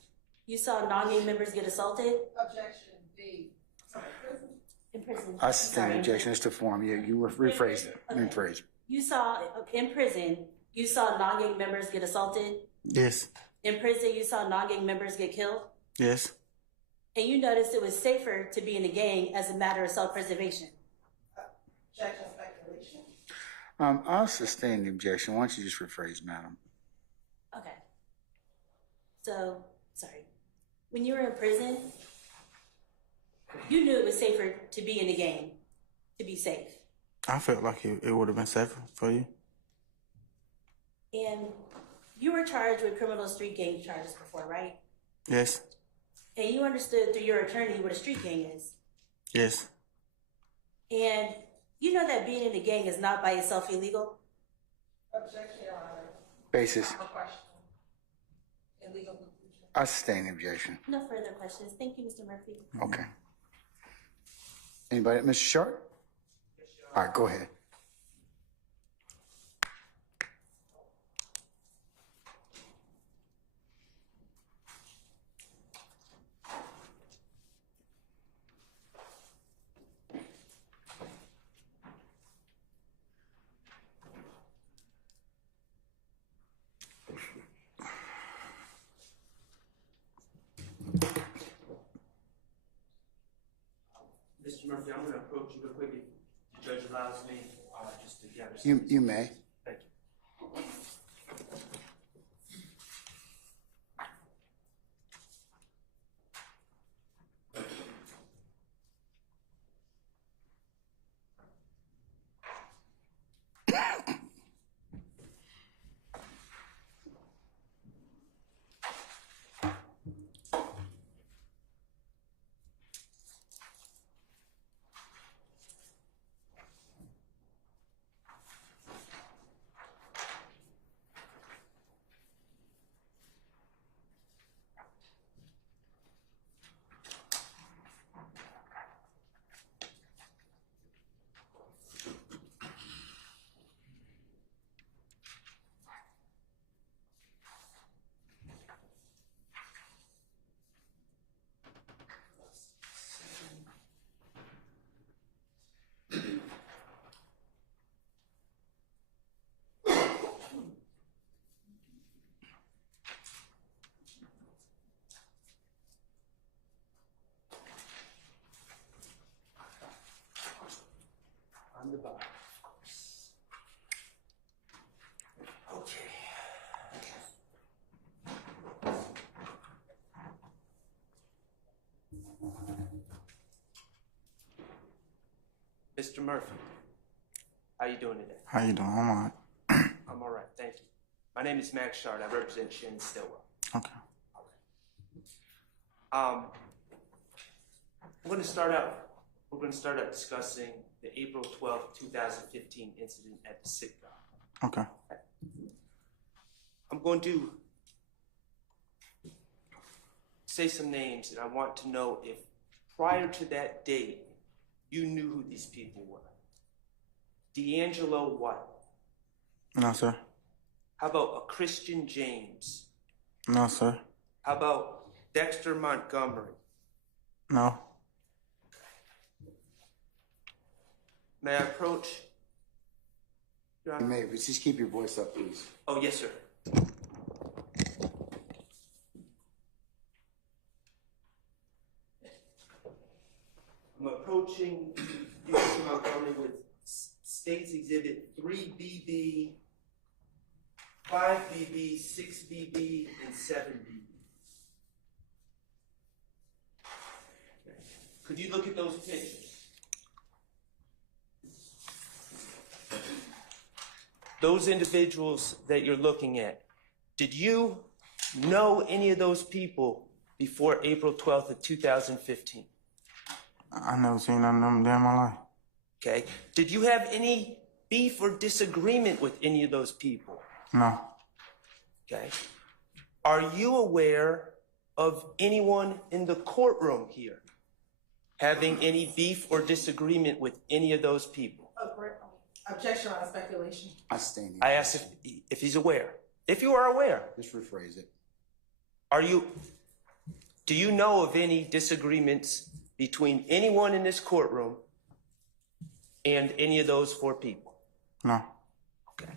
You saw non-gang members get assaulted? Objection, Dave. Sorry, prison. In prison. I sustain the objection. It's to form. You rephrase it. Okay. Rephrase it. You saw, in prison, you saw non-gang members get assaulted? Yes. In prison, you saw non-gang members get killed? Yes. And you noticed it was safer to be in a gang as a matter of self-preservation? Objection, speculation. I'll sustain the objection. Why don't you just rephrase, madam? Okay. So, sorry. When you were in prison, you knew it was safer to be in a gang, to be safe. I felt like it would have been safer for you. And you were charged with criminal street gang charges before, right? Yes. And you understood through your attorney what a street gang is. Yes. And you know that being in a gang is not by itself illegal? Objection, Your Honor. Basis. I have a question. Illegal conclusion. I sustain the objection. No further questions. Thank you, Mr. Murphy. Okay. Anybody? Mr. Sharp? All right, go ahead. Mr. Murphy, I'm going to approach you real quick if the judge allows me, just to gather. You may. Thank you. the bottom, of course. Okay. Mr. Murphy, how you doing today? How you doing? I'm all right. I'm all right, thank you. My name is Max Shard. I represent Shannon Stillwell. Okay. I'm going to start out. We're going to start out discussing the April 12th, 2015 incident at the sitcom. Okay. I'm going to say some names, and I want to know if prior to that date, you knew who these people were. D'Angelo what? No, sir. How about a Christian James? No, sir. How about Dexter Montgomery? No. May I approach? Your Honor? You may, but just keep your voice up, please. Oh, yes, sir. I'm approaching you, Mr. Montgomery, with State's Exhibit 3BB, 5BB, 6BB, and 7BB. Could you look at those pictures? Those individuals that you're looking at, did you know any of those people before April 12th of 2015? I never seen none of them in my life. Okay. Did you have any beef or disagreement with any of those people? No. Okay. Are you aware of anyone in the courtroom here having any beef or disagreement with any of those people? Objection on speculation. I stand I asked if he's aware. If you are aware, Just rephrase it. do you know of any disagreements between anyone in this courtroom and any of those four people? No. Okay.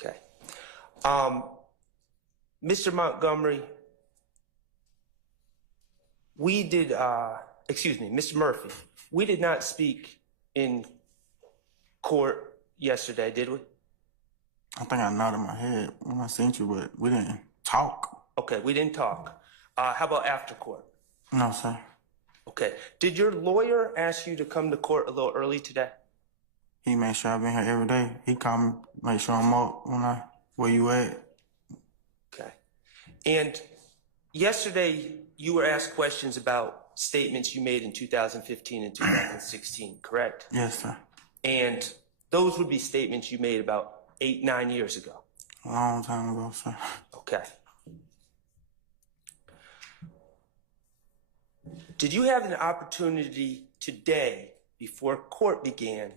Okay. Mr. Montgomery, Mr. Murphy, we did not speak in court yesterday, did we? I think I nodded my head when I seen you, but we didn't talk. Okay, we didn't talk. How about after court? No, sir. Okay. Did your lawyer ask you to come to court a little early today? He made sure I've been here every day. He called me, make sure I'm up where you at. Okay. And yesterday, you were asked questions about statements you made in 2015 and 2016, correct? Yes, sir. And those would be statements you made about 8-9 years ago. A long time ago, sir. Okay. Did you have an opportunity today, before court began,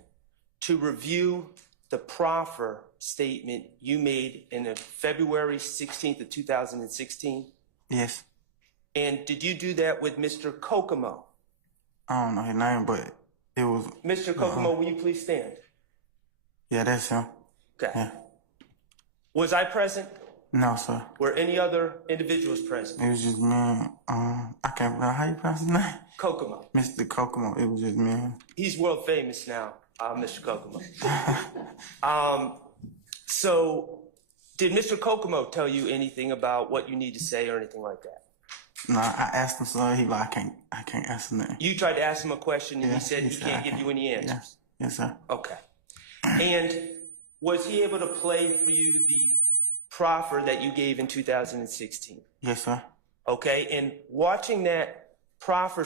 to review the proffer statement you made in the February 16th of 2016? Yes. And did you do that with Mr. Kokomo? I don't know his name, but it was... Mr. Kokomo, will you please stand? Yeah, that's him. Okay. Yeah. Was I present? No, sir. Were any other individuals present? It was just me and, I can't remember how you pronounce his name. Kokomo. Mr. Kokomo. It was just me and... He's world famous now, Mr. Kokomo. So, did Mr. Kokomo tell you anything about what you need to say or anything like that? No, I asked him, so he like, I can't answer nothing. You tried to ask him a question and Yeah, he said he can't give you any answers. Yeah. Yes, sir. Okay. And was he able to play for you the proffer that you gave in 2016? Yes, sir. Okay, and watching that proffer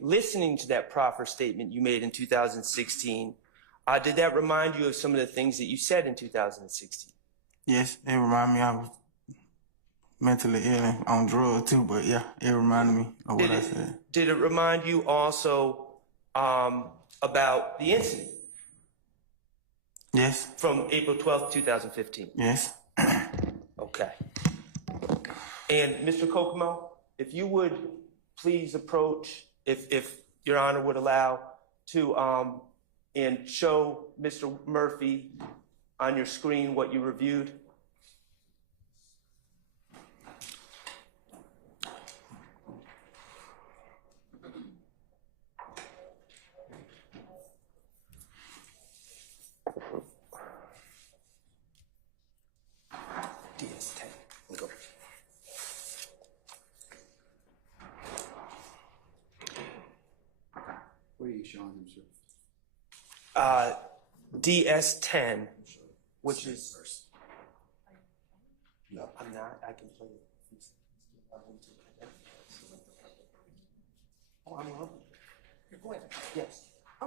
listening to that proffer statement you made in 2016, did that remind you of some of the things that you said in 2016? Yes, it reminded me I was mentally ill and on drugs too, but yeah, it reminded me of what I said. Did it remind you also about the incident? Yes. From April 12th, 2015? Yes. Okay. And Mr. Kokomo, if you would please approach, if Your Honor would allow, to and show Mr. Murphy on your screen what you reviewed. DS10. Go. What are you showing them, sir? DS10, which is. No. I'm not. I can play it. Oh, I'm wrong. You're going. Yes. The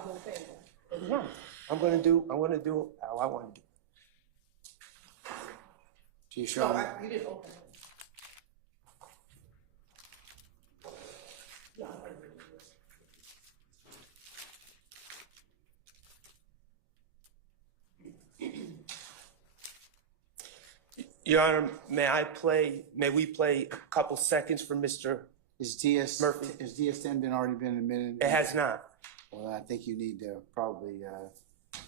whole thing. No. I'm gonna do how I want to do. So you show them. You didn't open it. Your Honor, may we play a couple seconds for Mr. Is Murphy? Has DS10 already been admitted? It has not. Well, I think you need to probably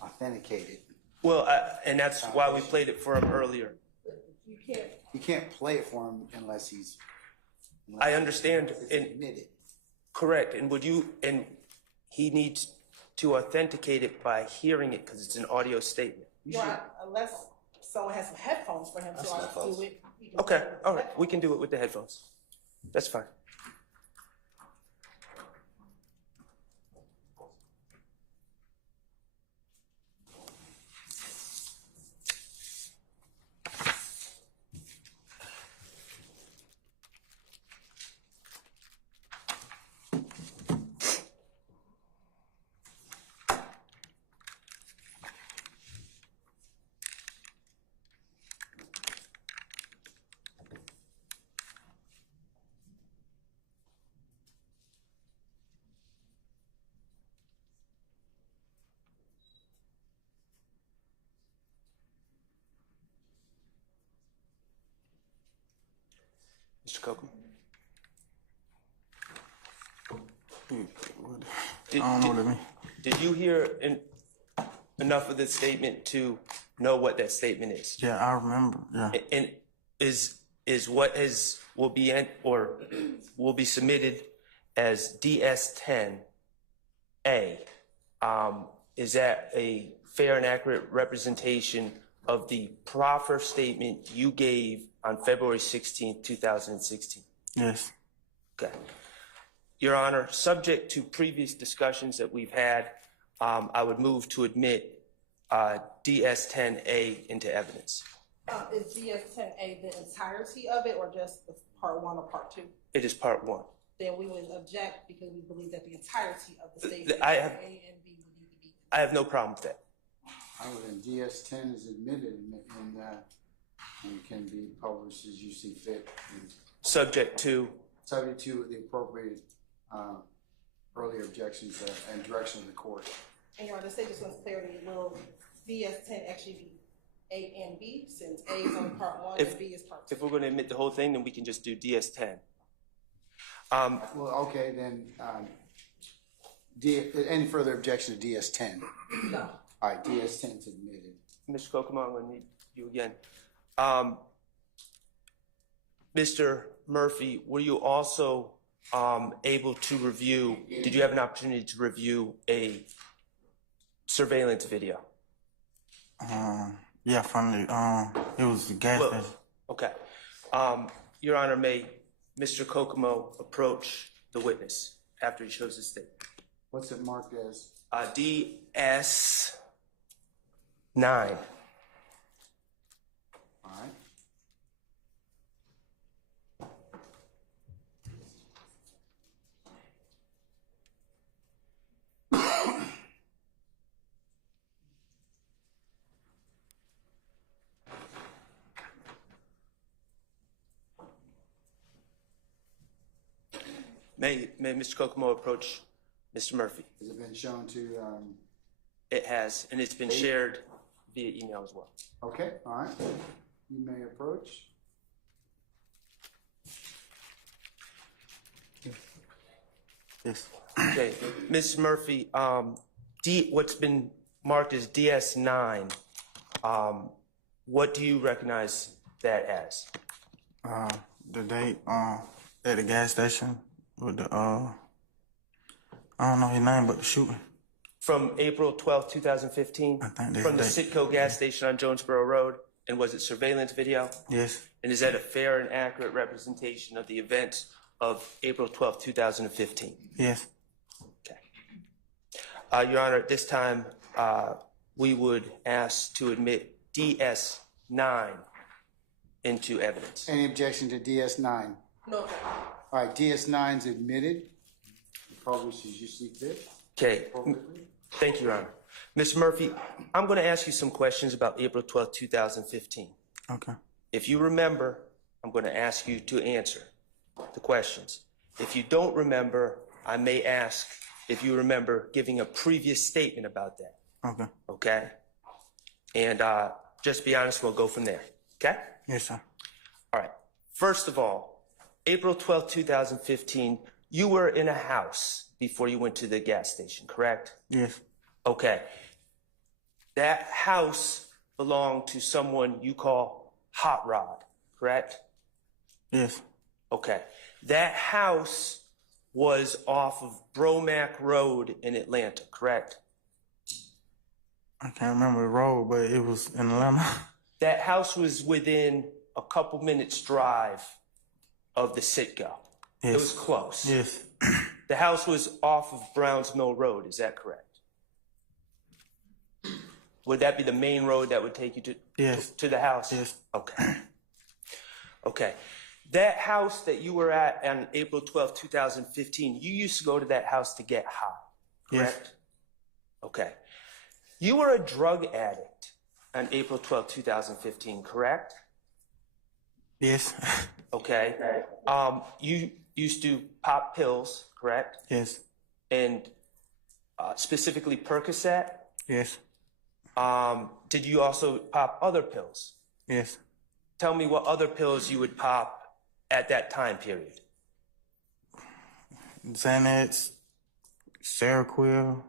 authenticate it. Well, and that's why we played it for him earlier. You can't play it for him unless he's. I understand. Admitted. Correct. And he needs to authenticate it by hearing it because it's an audio statement. Unless someone has some headphones for him to do it. Okay. All right. We can do it with the headphones. That's fine. Mr. Copeland? I don't know what it means. Did you hear enough of the statement to know what that statement is? Yeah, I remember. Yeah. And is what will be submitted as DS10A? Is that a fair and accurate representation of the proffer statement you gave on February 16, 2016? Yes. Okay. Your Honor, subject to previous discussions that we've had, I would move to admit DS10A into evidence. Is DS10A the entirety of it or just part 1 or part 2? It is part 1. Then we would object because we believe that the entirety of the statement, I A have- and B, would need to be. I have no problem with that. Other than DS10 is admitted and can be published as you see fit, and Subject to, subject to the appropriate earlier objections and direction of the court. And Your Honor, say just want clarity, will DS10 actually be A and B, since A is on part 1 and B is part 2? if we're going to admit the whole thing, then we can just do DS10. Well, okay, then, any further objection to DS10? No. All right, DS10 is admitted. Mr. Kokomo, I'm going to need you again. Mr. Murphy, were you also able to review, did you have an opportunity to review a surveillance video? Yeah, from the it was the gas station. Okay. Your Honor, may Mr. Kokomo approach the witness after he shows his statement? What's it marked as? DS9. All right. May Mr. Kokomo approach Mr. Murphy? Has it been shown to, It has, and it's been shared via email as well. okay, all right. You may approach. Yes. Okay, Ms. Murphy, what's been marked as DS9, what do you recognize that as? The date at the gas station with the I don't know his name, but the shooting. From April 12, 2015? I think that's From the the date. Citgo gas station on Jonesboro Road? And was it surveillance video? Yes. And is that a fair and accurate representation of the events of April 12th, 2015? Yes. Okay. Your Honor, at this time, we would ask to admit DS9 into evidence. Any objection to DS9? No. All right, DS9 is admitted. Published as you see fit. Okay. Thank you, Your Honor. Ms. Murphy, I'm going to ask you some questions about April 12th, 2015. Okay. If you remember, I'm going to ask you to answer the questions. If you don't remember, I may ask if you remember giving a previous statement about that. Okay. Okay? And just be honest, we'll go from there. Okay? Yes, sir. All right. First of all, April 12th, 2015, you were in a house before you went to the gas station, correct? Yes. Okay. That house belonged to someone you call Hot Rod, correct? Yes. Okay. That house was off of Bromack Road in Atlanta, correct? I can't remember the road, but it was in Atlanta. That house was within a couple minutes drive of the Citgo. Yes. It was close. Yes. The house was off of Browns Mill Road, is that correct? Would that be the main road that would take you to the house? Yes. Okay. Okay. That house that you were at on April 12th, 2015, you used to go to that house to get high, correct? Yes. Okay. You were a drug addict on April 12th, 2015, correct? Yes. Okay. You used to pop pills, correct? Yes. And specifically Percocet? Yes. Did you also pop other pills? Yes. Tell me what other pills you would pop at that time period. Xanax, Seroquel.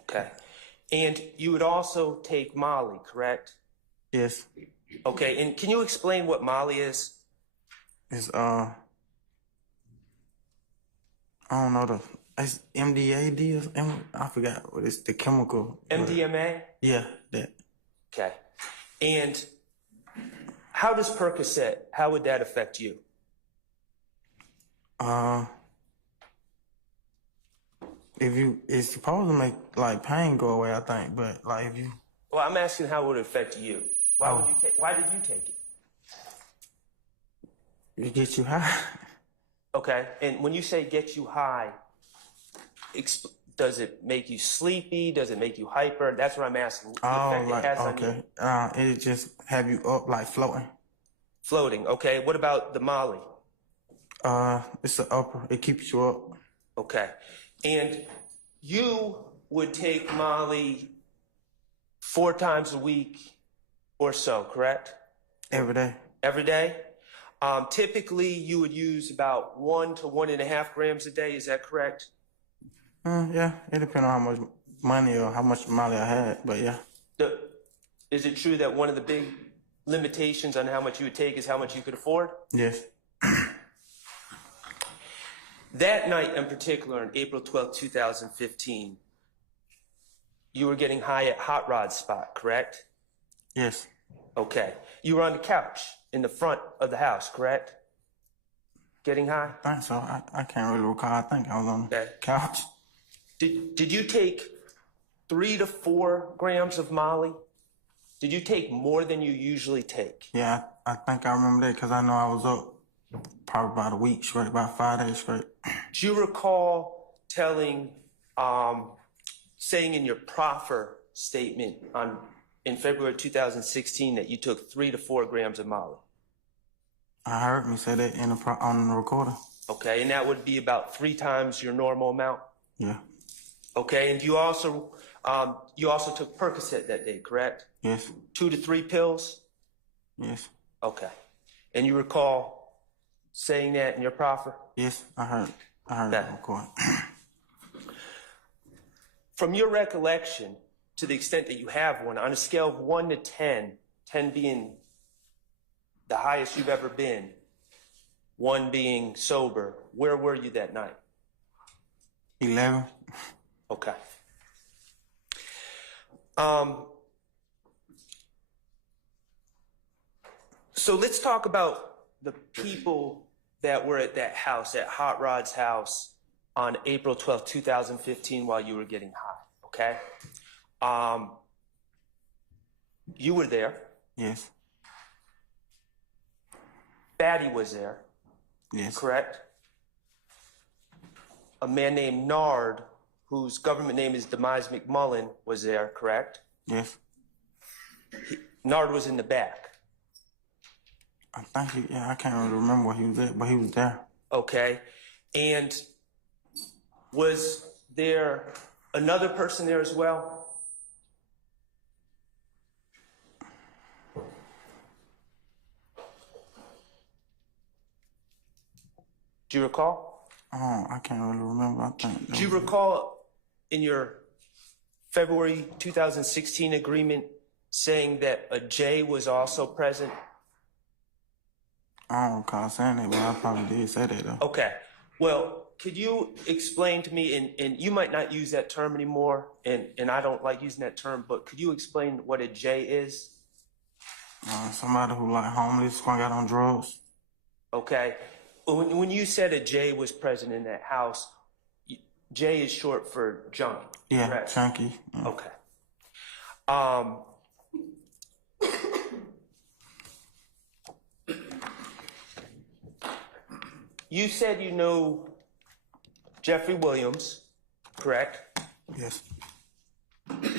Okay. And you would also take Molly, correct? Yes. Okay. And can you explain what Molly is? It's I don't know it's MDAD or I forgot what it's the chemical. MDMA? Yeah, that. Okay. And how does Percocet, how would that affect you? It's supposed to make like pain go away, I think, but like if you. Well, I'm asking how it would affect you. Why did you take it? It gets you high. Okay. And when you say get you high, does it make you sleepy? Does it make you hyper? That's what I'm asking. The effect it has on you. It just have you up like floating. Floating. Okay. What about the Molly? It's the upper. It keeps you up. Okay. And you would take Molly 4 times a week or so, correct? Every day. Every day? Typically, you would use about 1 to 1.5 grams a day. Is that correct? Yeah, it depends on how much money or how much Molly I had, but yeah. Is it true that one of the big limitations on how much you would take is how much you could afford? Yes. That night in particular, on April 12th, 2015, you were getting high at Hot Rod's spot, correct? Yes. Okay. You were on the couch in the front of the house, correct? Getting high? I think so. I can't really recall. I think I was on the couch. Did you take 3 to 4 grams of Molly? Did you take more than you usually take? Yeah, I think I remember that because I know I was up probably about a week straight, about 5 days straight. Do you recall saying in your proffer statement in February 2016 that you took 3 to 4 grams of Molly? I heard me say that on the recorder. Okay, and that would be about 3 times your normal amount? Yeah. Okay, and you also took Percocet that day, correct? Yes. 2 to 3 pills? Yes. Okay. And you recall saying that in your proffer? Yes, I heard that record. From your recollection, to the extent that you have one, on a scale of 1 to 10, 10 being the highest you've ever been, 1 being sober, where were you that night? 11. Okay. So let's talk about the people that were at that house, at Hot Rod's house on April 12th, 2015 while you were getting high, okay? You were there. Yes. Batty was there. Yes. Correct? A man named Nard, whose government name is Demise McMullen, was there, correct? Yes. Nard was in the back. I think I can't really remember where he was at, but he was there. Okay. And was there another person there as well? Do you recall? Oh, I can't really remember. I think. Do you recall in your February 2016 agreement saying that a J was also present? I don't recall saying it, but I probably did say that, though. Okay. Well, could you explain to me, and you might not use that term anymore, and I don't like using that term, but could you explain what a J is? Somebody who like homeless, going out on drugs. Okay. When you said a J was present in that house, J is short for junkie. Yeah, correct? junkie. Yeah. Okay. You said you know Jeffery Williams, correct? Yes.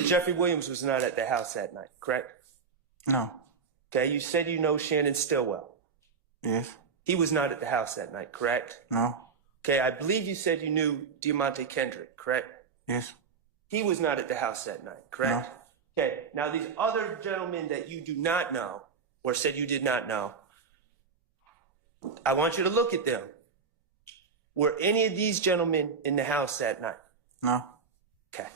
Jeffery Williams was not at the house that night, correct? No. Okay, you said you know Shannon Stillwell. Yes. He was not at the house that night, correct? No. Okay, I believe you said you knew Diamante Kendrick, correct? Yes. He was not at the house that night, correct? No. Okay, now these other gentlemen that you do not know, or said you did not know, I want you to look at them. Were any of these gentlemen in the house that night? No. Okay.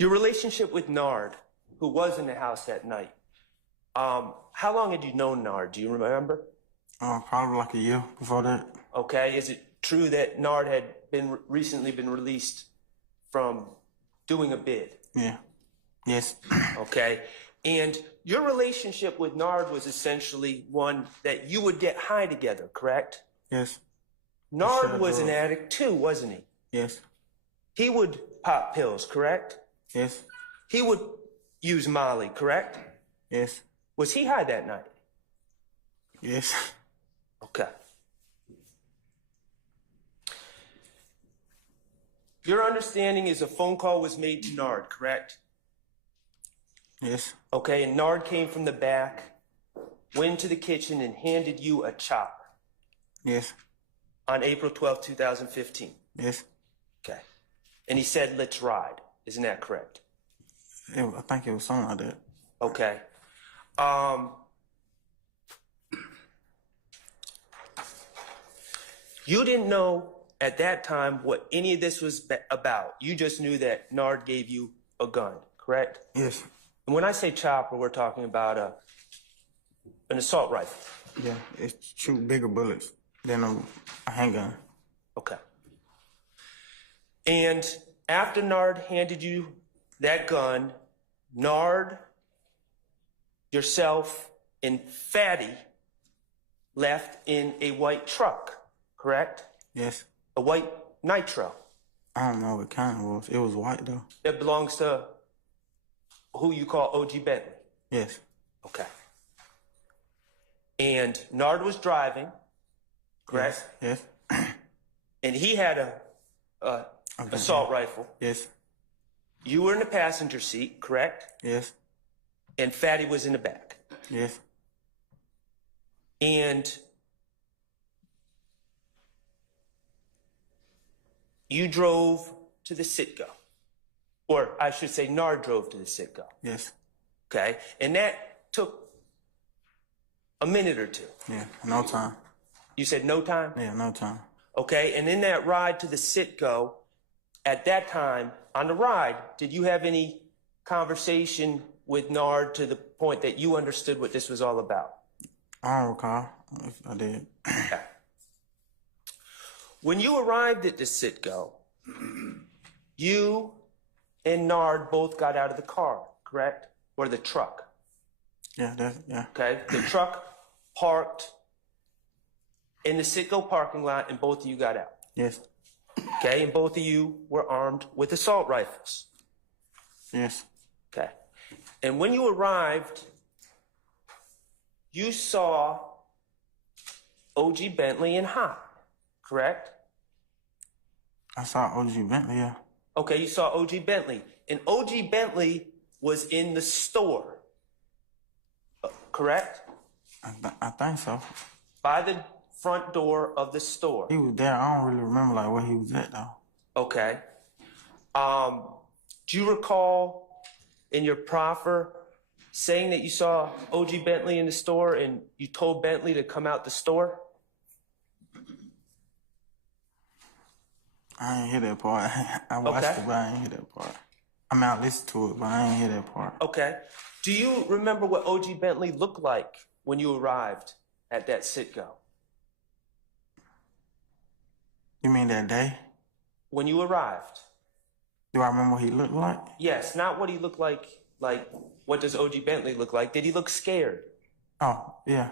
Your relationship with Nard, who was in the house that night, how long had you known Nard? Do you remember? Probably like a year before that. Okay. Is it true that Nard had recently been released from doing a bid? Yeah. Yes. Okay. And your relationship with Nard was essentially one that you would get high together, correct? Yes. Nard was an addict too, wasn't he? Yes. He would pop pills, correct? Yes. He would use Molly, correct? Yes. Was he high that night? Yes. Okay. Your understanding is a phone call was made to Nard, correct? Yes. Okay, and Nard came from the back, went to the kitchen, and handed you a chopper. Yes. On April 12th, 2015. Yes. Okay. And he said, let's ride. Isn't that correct? I think it was something like that. Okay. You didn't know at that time what any of this was about. You just knew that Nard gave you a gun, correct? Yes. And when I say chopper, we're talking about an assault rifle. Yeah, it shoot bigger bullets than a handgun. Okay. And after Nard handed you that gun, Nard, yourself, and Fatty left in a white truck, correct? Yes. A white Nitro. I don't know what kind it was. It was white, though. That belongs to who you call OG Bentley. Yes. Okay. And Nard was driving, correct? Yes. And he had a assault rifle. Yes. You were in the passenger seat, correct? Yes. And Fatty was in the back. Yes. And you drove to the Citgo. Or I should say Nard drove to the Citgo. Yes. Okay? And that took a minute or two. Yeah, no time. You said no time? Yeah, no time. Okay, and in that ride to the Citgo, at that time, on the ride, did you have any conversation with Nard to the point that you understood what this was all about? I don't recall if I did. Okay. When you arrived at the Citgo, you and Nard both got out of the car, correct? Or the truck? Yeah. Okay, the truck parked in the Citgo parking lot, and both of you got out. Yes. Okay, and both of you were armed with assault rifles. Yes. Okay, and when you arrived, you saw O.G. Bentley and Hot, correct? I saw O.G. Bentley, yeah. Okay, you saw O.G. Bentley, and O.G. Bentley was in the store, correct? I think so. By the front door of the store. He was there. I don't really remember like where he was at though. Okay. Do you recall in your proffer saying that you saw O.G. Bentley in the store and you told Bentley to come out the store? I ain't hear that part. I watched Okay. it, but I ain't hear that part. I mean, I listened to it, but I ain't hear that part. Okay. Do you remember what O.G. Bentley looked like when you arrived at that Citgo? You mean that day? When you arrived? Do I remember what he looked like? Yes, not what he looked like what does O.G. Bentley look like? Did he look scared? Oh, yeah.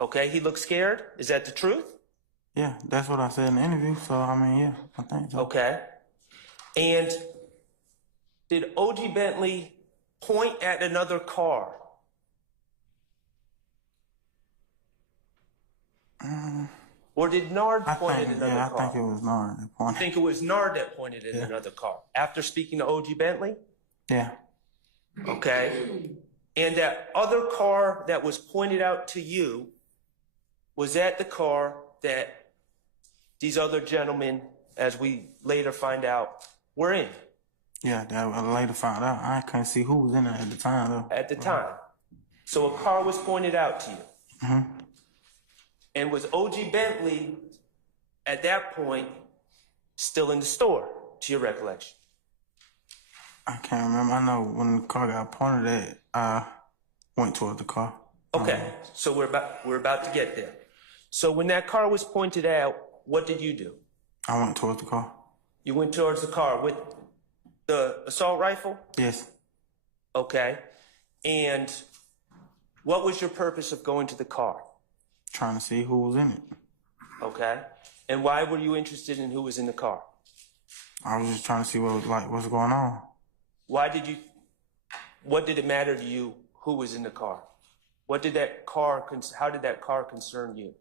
Okay, he looked scared? Is that the truth? Yeah, that's what I said in the interview, so I mean, yeah, I think so. Okay. And did O.G. Bentley point at another car? Or did Nard point at another car? I think it was Nard that pointed. You think it was Nard that pointed at another car? After speaking to O.G. Bentley? Yeah. Okay. And that other car that was pointed out to you, was that the car that these other gentlemen, as we later find out, were in? Yeah, that I later found out. I couldn't see who was in there at the time, though. At the time. So a car was pointed out to you. Mm-hmm. And was O.G. Bentley, at that point, still in the store, to your recollection? I can't remember. I know when the car got pointed at, I went towards the car. Okay, so we're about to get there. So when that car was pointed out, what did you do? I went towards the car. You went towards the car with the assault rifle? Yes. Okay. And what was your purpose of going to the car? Trying to see who was in it. Okay. And why were you interested in who was in the car? I was just trying to see what's going on. What did it matter to you who was in the car? How did that car concern you?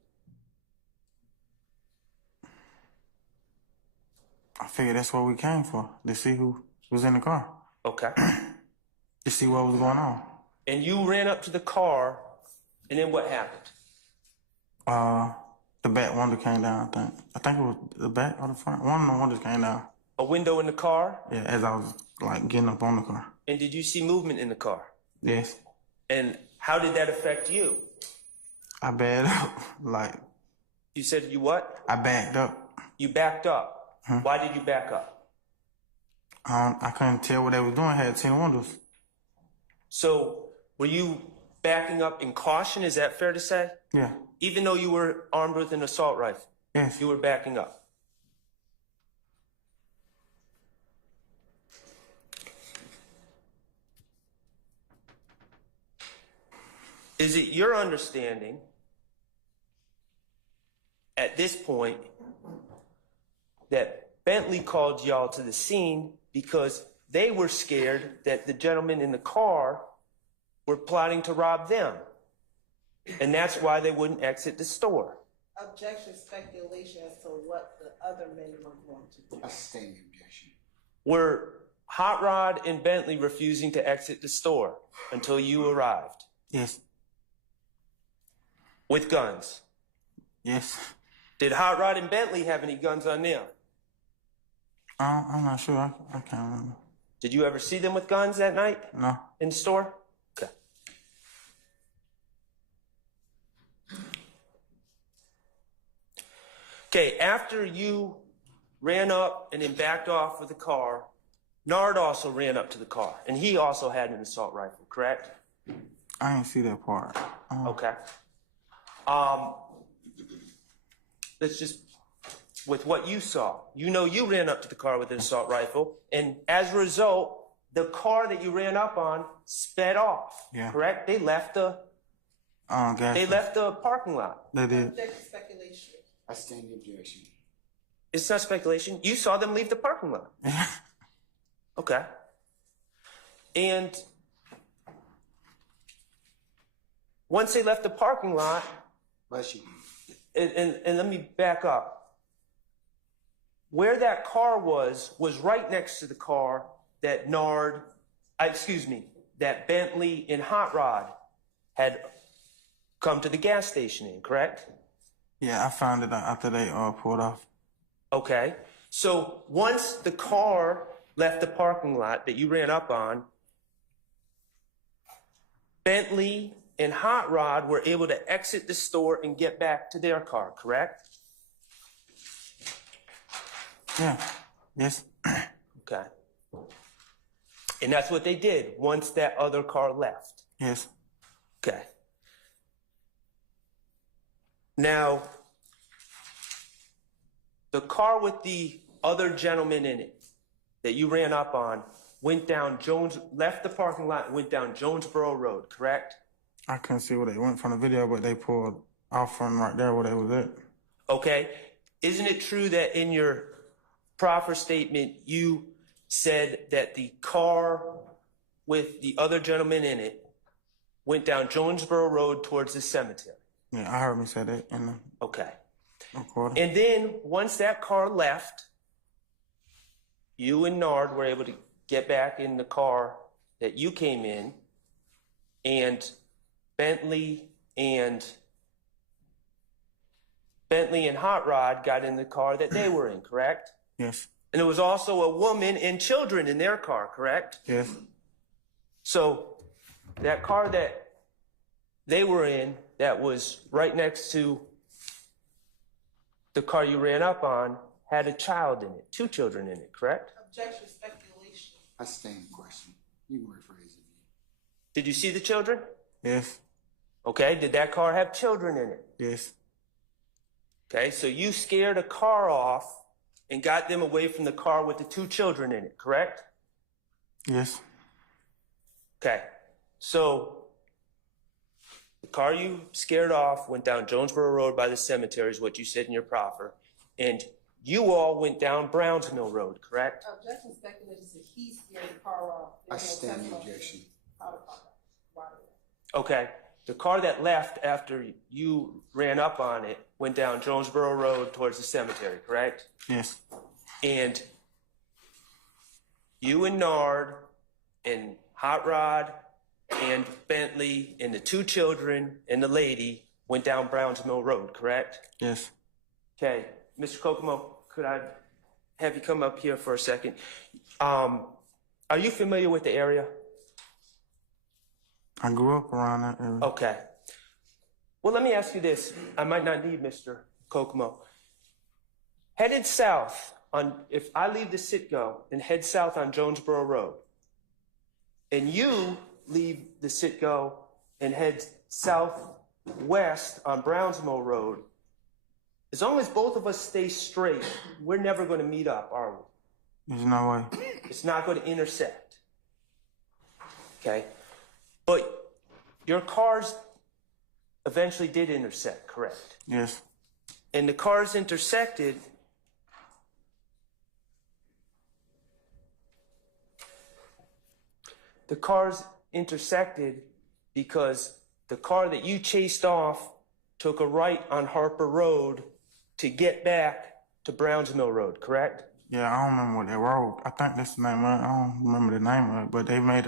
I figured that's what we came for, to see who was in the car. Okay. To see what was going on. And you ran up to the car, and then what happened? The back window came down, I think. I think it was the back or the front. One of the windows came down. A window in the car? Yeah, as I was getting up on the car. And did you see movement in the car? Yes. And how did that affect you? I backed up, You said you what? I backed up. You backed up. Hmm. Why did you back up? I couldn't tell what they was doing. I had 10 windows. So were you backing up in caution? Is that fair to say? Yeah. Even though you were armed with an assault rifle? Yes. You were backing up. Is it your understanding at this point that Bentley called y'all to the scene because they were scared that the gentlemen in the car were plotting to rob them, and that's why they wouldn't exit the store? Objection, speculation as to what the other men were going to do. I sustain the objection. Were Hot Rod and Bentley refusing to exit the store until you arrived? Yes. With guns? Yes. Did Hot Rod and Bentley have any guns on them? I'm not sure. I can't remember. Did you ever see them with guns that night? No. In the store? Okay. Okay, after you ran up and then backed off with the car, Nard also ran up to the car, and he also had an assault rifle, correct? I didn't see that part. Okay. Let's just, with what you saw, you know you ran up to the car with an assault rifle, and as a result, the car that you ran up on sped off, Yeah. correct? They left the parking lot. They did. Object speculation. I stand the objection. It's not speculation. You saw them leave the parking lot. Okay. And once they left the parking lot, Bless you. and let me back up. Where that car was right next to the car that that Bentley and Hot Rod had come to the gas station in, correct? Yeah, I found it out after they pulled off. Okay. So once the car left the parking lot that you ran up on, Bentley and Hot Rod were able to exit the store and get back to their car, correct? Yeah. Yes. Okay. And that's what they did once that other car left. Yes. Okay. Now, the car with the other gentleman in it that you ran up on left the parking lot and went down Jonesboro Road, correct? I couldn't see where they went from the video, but they pulled off from right there where they was at. Okay. Isn't it true that in your proffer statement, you said that the car with the other gentleman in it went down Jonesboro Road towards the cemetery? Yeah, I heard me say that in the Okay. recording. And then once that car left, you and Nard were able to get back in the car that you came in, and Bentley and Hot Rod got in the car that they were in, correct? Yes. And there was also a woman and children in their car, correct? Yes. So that car that they were in that was right next to the car you ran up on had a child in it, 2 children in it, correct? Objection speculation. I stand the question. You can rephrase it. Did you see the children? Yes. Okay, did that car have children in it? Yes. Okay, so you scared a car off and got them away from the car with the 2 children in it, correct? Yes. Okay, so the car you scared off went down Jonesboro Road by the cemetery is what you said in your proffer, and you all went down Browns Mill Road, correct? Objection speculation says he scared the car off. I stand the objection. Okay, the car that left after you ran up on it went down Jonesboro Road towards the cemetery, correct? Yes. And you and Nard and Hot Rod and Bentley and the 2 children and the lady went down Browns Mill Road, correct? Yes. Okay, Mr. Kokomo, could I have you come up here for a second? Are you familiar with the area? I grew up around that area. Okay. Well, let me ask you this. I might not need Mr. Kokomo. Headed south if I leave the Citgo and head south on Jonesboro Road, and you leave the Citgo and head southwest on Browns Mill Road, as long as both of us stay straight, we're never going to meet up, are we? There's no way. It's not going to intersect. Okay? But your cars eventually did intersect, correct? Yes. And the cars intersected. The cars intersected because the car that you chased off took a right on Harper Road to get back to Browns Mill Road, correct? Yeah, I don't remember what that road. I think that's the name of it. I don't remember the name of it, but they made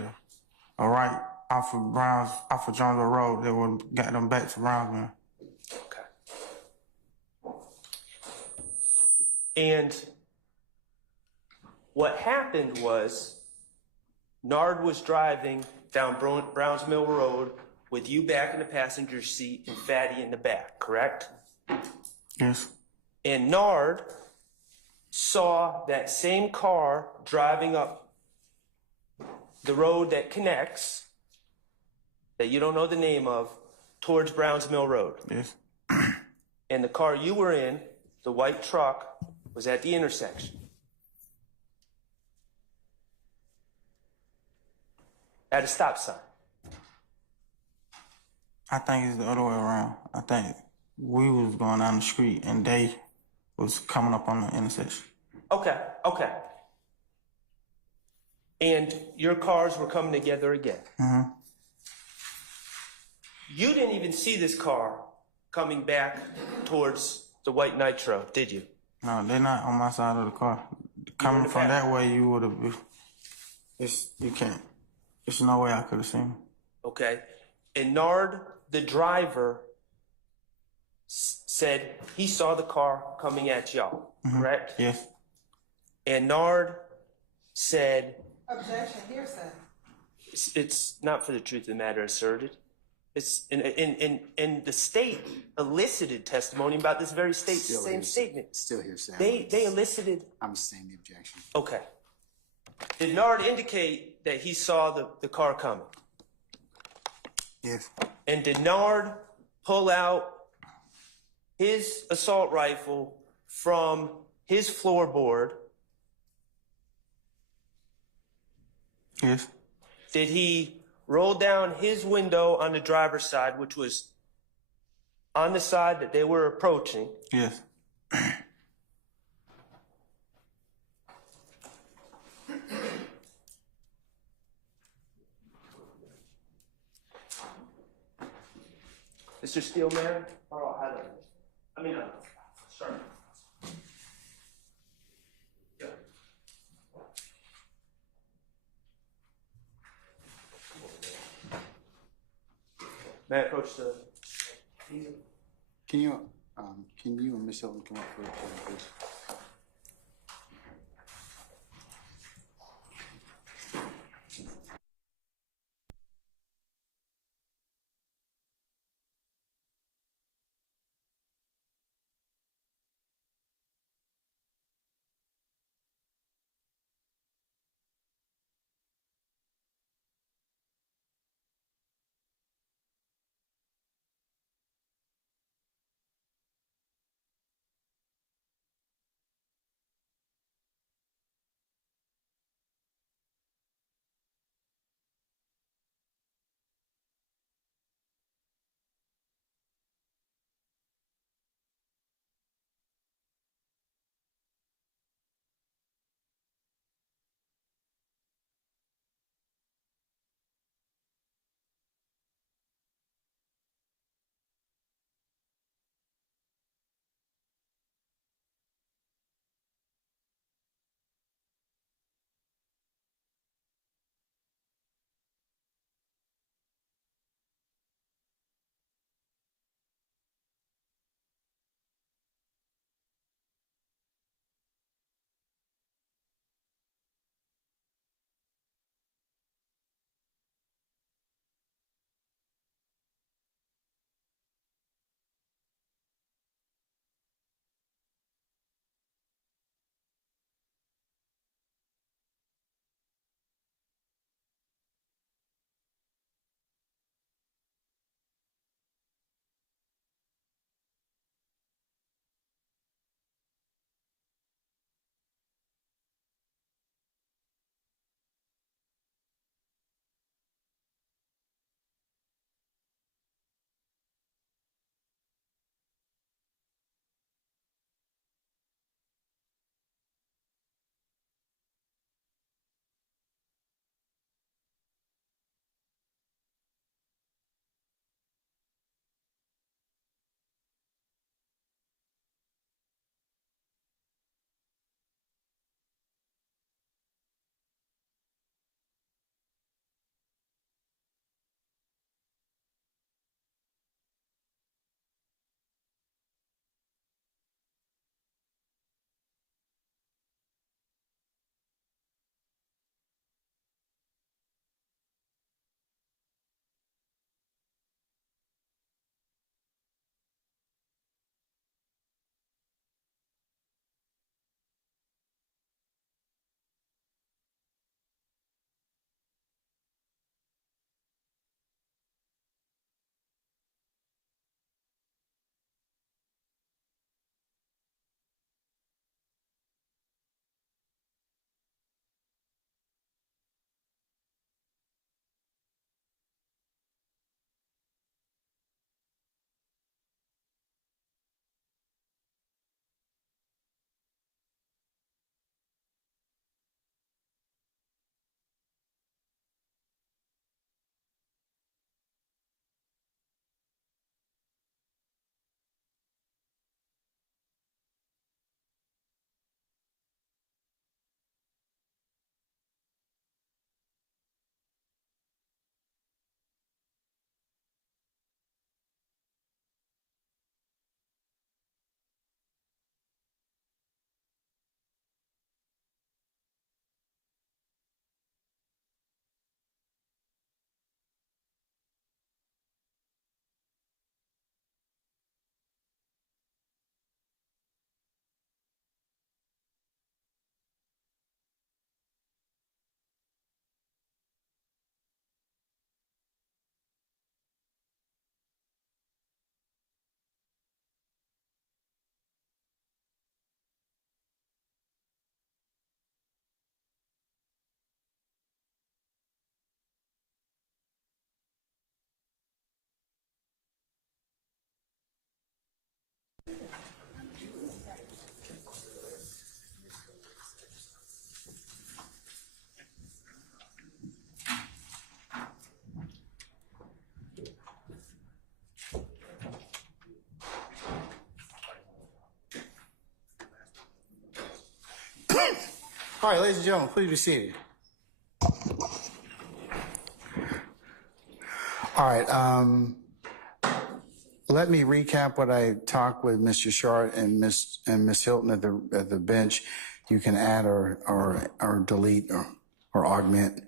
a right off of Jonesboro Road that would got them back to Brownsville. Okay. And what happened was Nard was driving down Browns Mill Road with you back in the passenger seat and Fatty in the back, correct? Yes. And Nard saw that same car driving up the road that connects, that you don't know the name of, towards Browns Mill Road. Yes. And the car you were in, the white truck, was at the intersection. at a stop sign? I think it's the other way around. I think we was going down the street and they was coming up on the intersection. Okay. And your cars were coming together again. Mm-hmm. You didn't even see this car coming back towards the white Nitro, did you? No, they're not on my side of the car. Coming from that way, you would have. You can't. There's no way I could have seen. Okay. And Nard, the driver, said he saw the car coming at y'all, correct? Yes. And Nard said, Objection, hearsay. it's not for the truth of the matter asserted. It's in the state elicited testimony about this very same statement. Still hearsay. They elicited. I'm saying the objection. Okay. Did Nard indicate that he saw the car coming? Yes. And did Nard pull out his assault rifle from his floorboard? Yes. Did he roll down his window on the driver's side, which was on the side that they were approaching? Yes. Mr. Steelman? Sorry. Yeah. May I approach the... Can you and Ms. Hilton come up for a recording, please? All right, ladies and gentlemen, please be seated. All right, let me recap what I talked with Mr. Short and Miss Hilton at the bench. You can add or delete or augment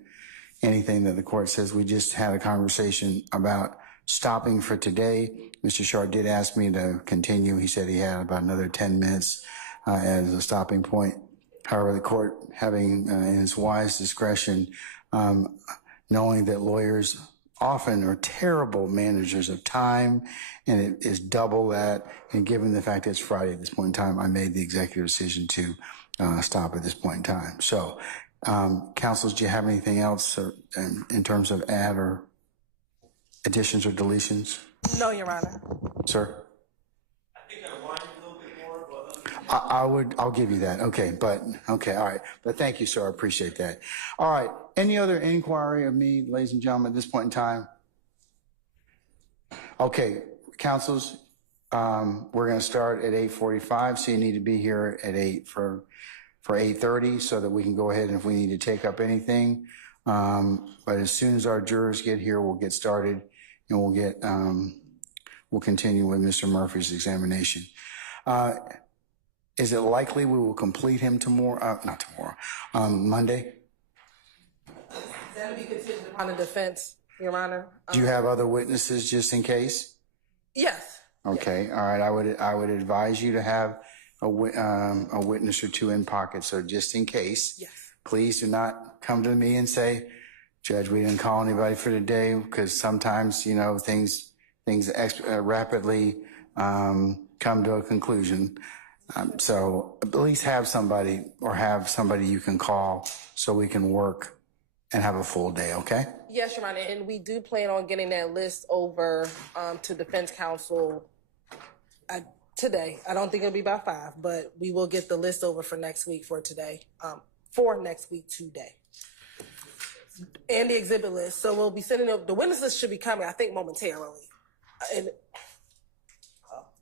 anything that the court says. We just had a conversation about stopping for today. Mr. Short did ask me to continue. He said he had about another 10 minutes as a stopping point. However, the court, having in its wise discretion, knowing that lawyers often are terrible managers of time, and it is double that, and given the fact that it's Friday at this point in time, I made the executive decision to stop at this point in time. So, counsels, do you have anything else in terms of add or additions or deletions? No, Your Honor. Sir? I think I wanted a little bit more, but I'll give you that. Okay, all right. But thank you, sir. I appreciate that. All right. Any other inquiry of me, ladies and gentlemen, at this point in time? Okay, counsels, we're going to start at 8:45, so you need to be here at 8 for 8:30 so that we can go ahead and if we need to take up anything. But as soon as our jurors get here, we'll get started and we'll continue with Mr. Murphy's examination. Is it likely we will complete him Monday? That'll be contingent upon the defense, Your Honor. Do you have other witnesses just in case? Yes. Okay, yes. All right. I would advise you to have a witness or two in pocket, so just in case. Yes. Please do not come to me and say, Judge, we didn't call anybody for today, because sometimes, things rapidly come to a conclusion. So at least have somebody you can call so we can work and have a full day, okay? Yes, Your Honor, and we do plan on getting that list over to defense counsel today. I don't think it'll be by 5, but we will get the list over for next week today. And the exhibit list. So we'll be sending up, the witnesses should be coming, I think, momentarily. And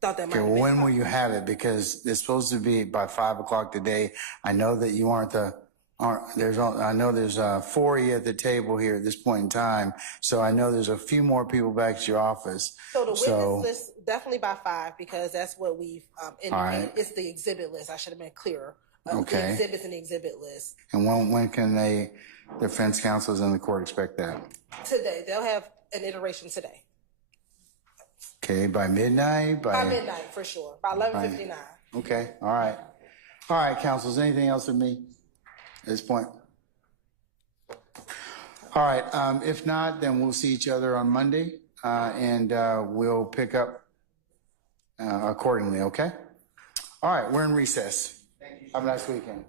thought that might Okay, well, when will you have it? Because it's supposed to be by 5 o'clock today. I know that you I know there's 4 of you at the table here at this point in time. So I know there's a few more people back at your office. So the witness list, definitely by 5, because that's what we've indicated. Right. It's the exhibit list. I should have been clearer. Okay. The exhibits and the exhibit list. And when can defense counsels in the court expect that? Today. They'll have an iteration today. Okay, by midnight? By midnight, for sure. By 11:59. Okay, all right. All right, counsels, anything else with me at this point? All right, if not, then we'll see each other on Monday, and we'll pick up accordingly, okay? All right, we're in recess. Have a nice weekend.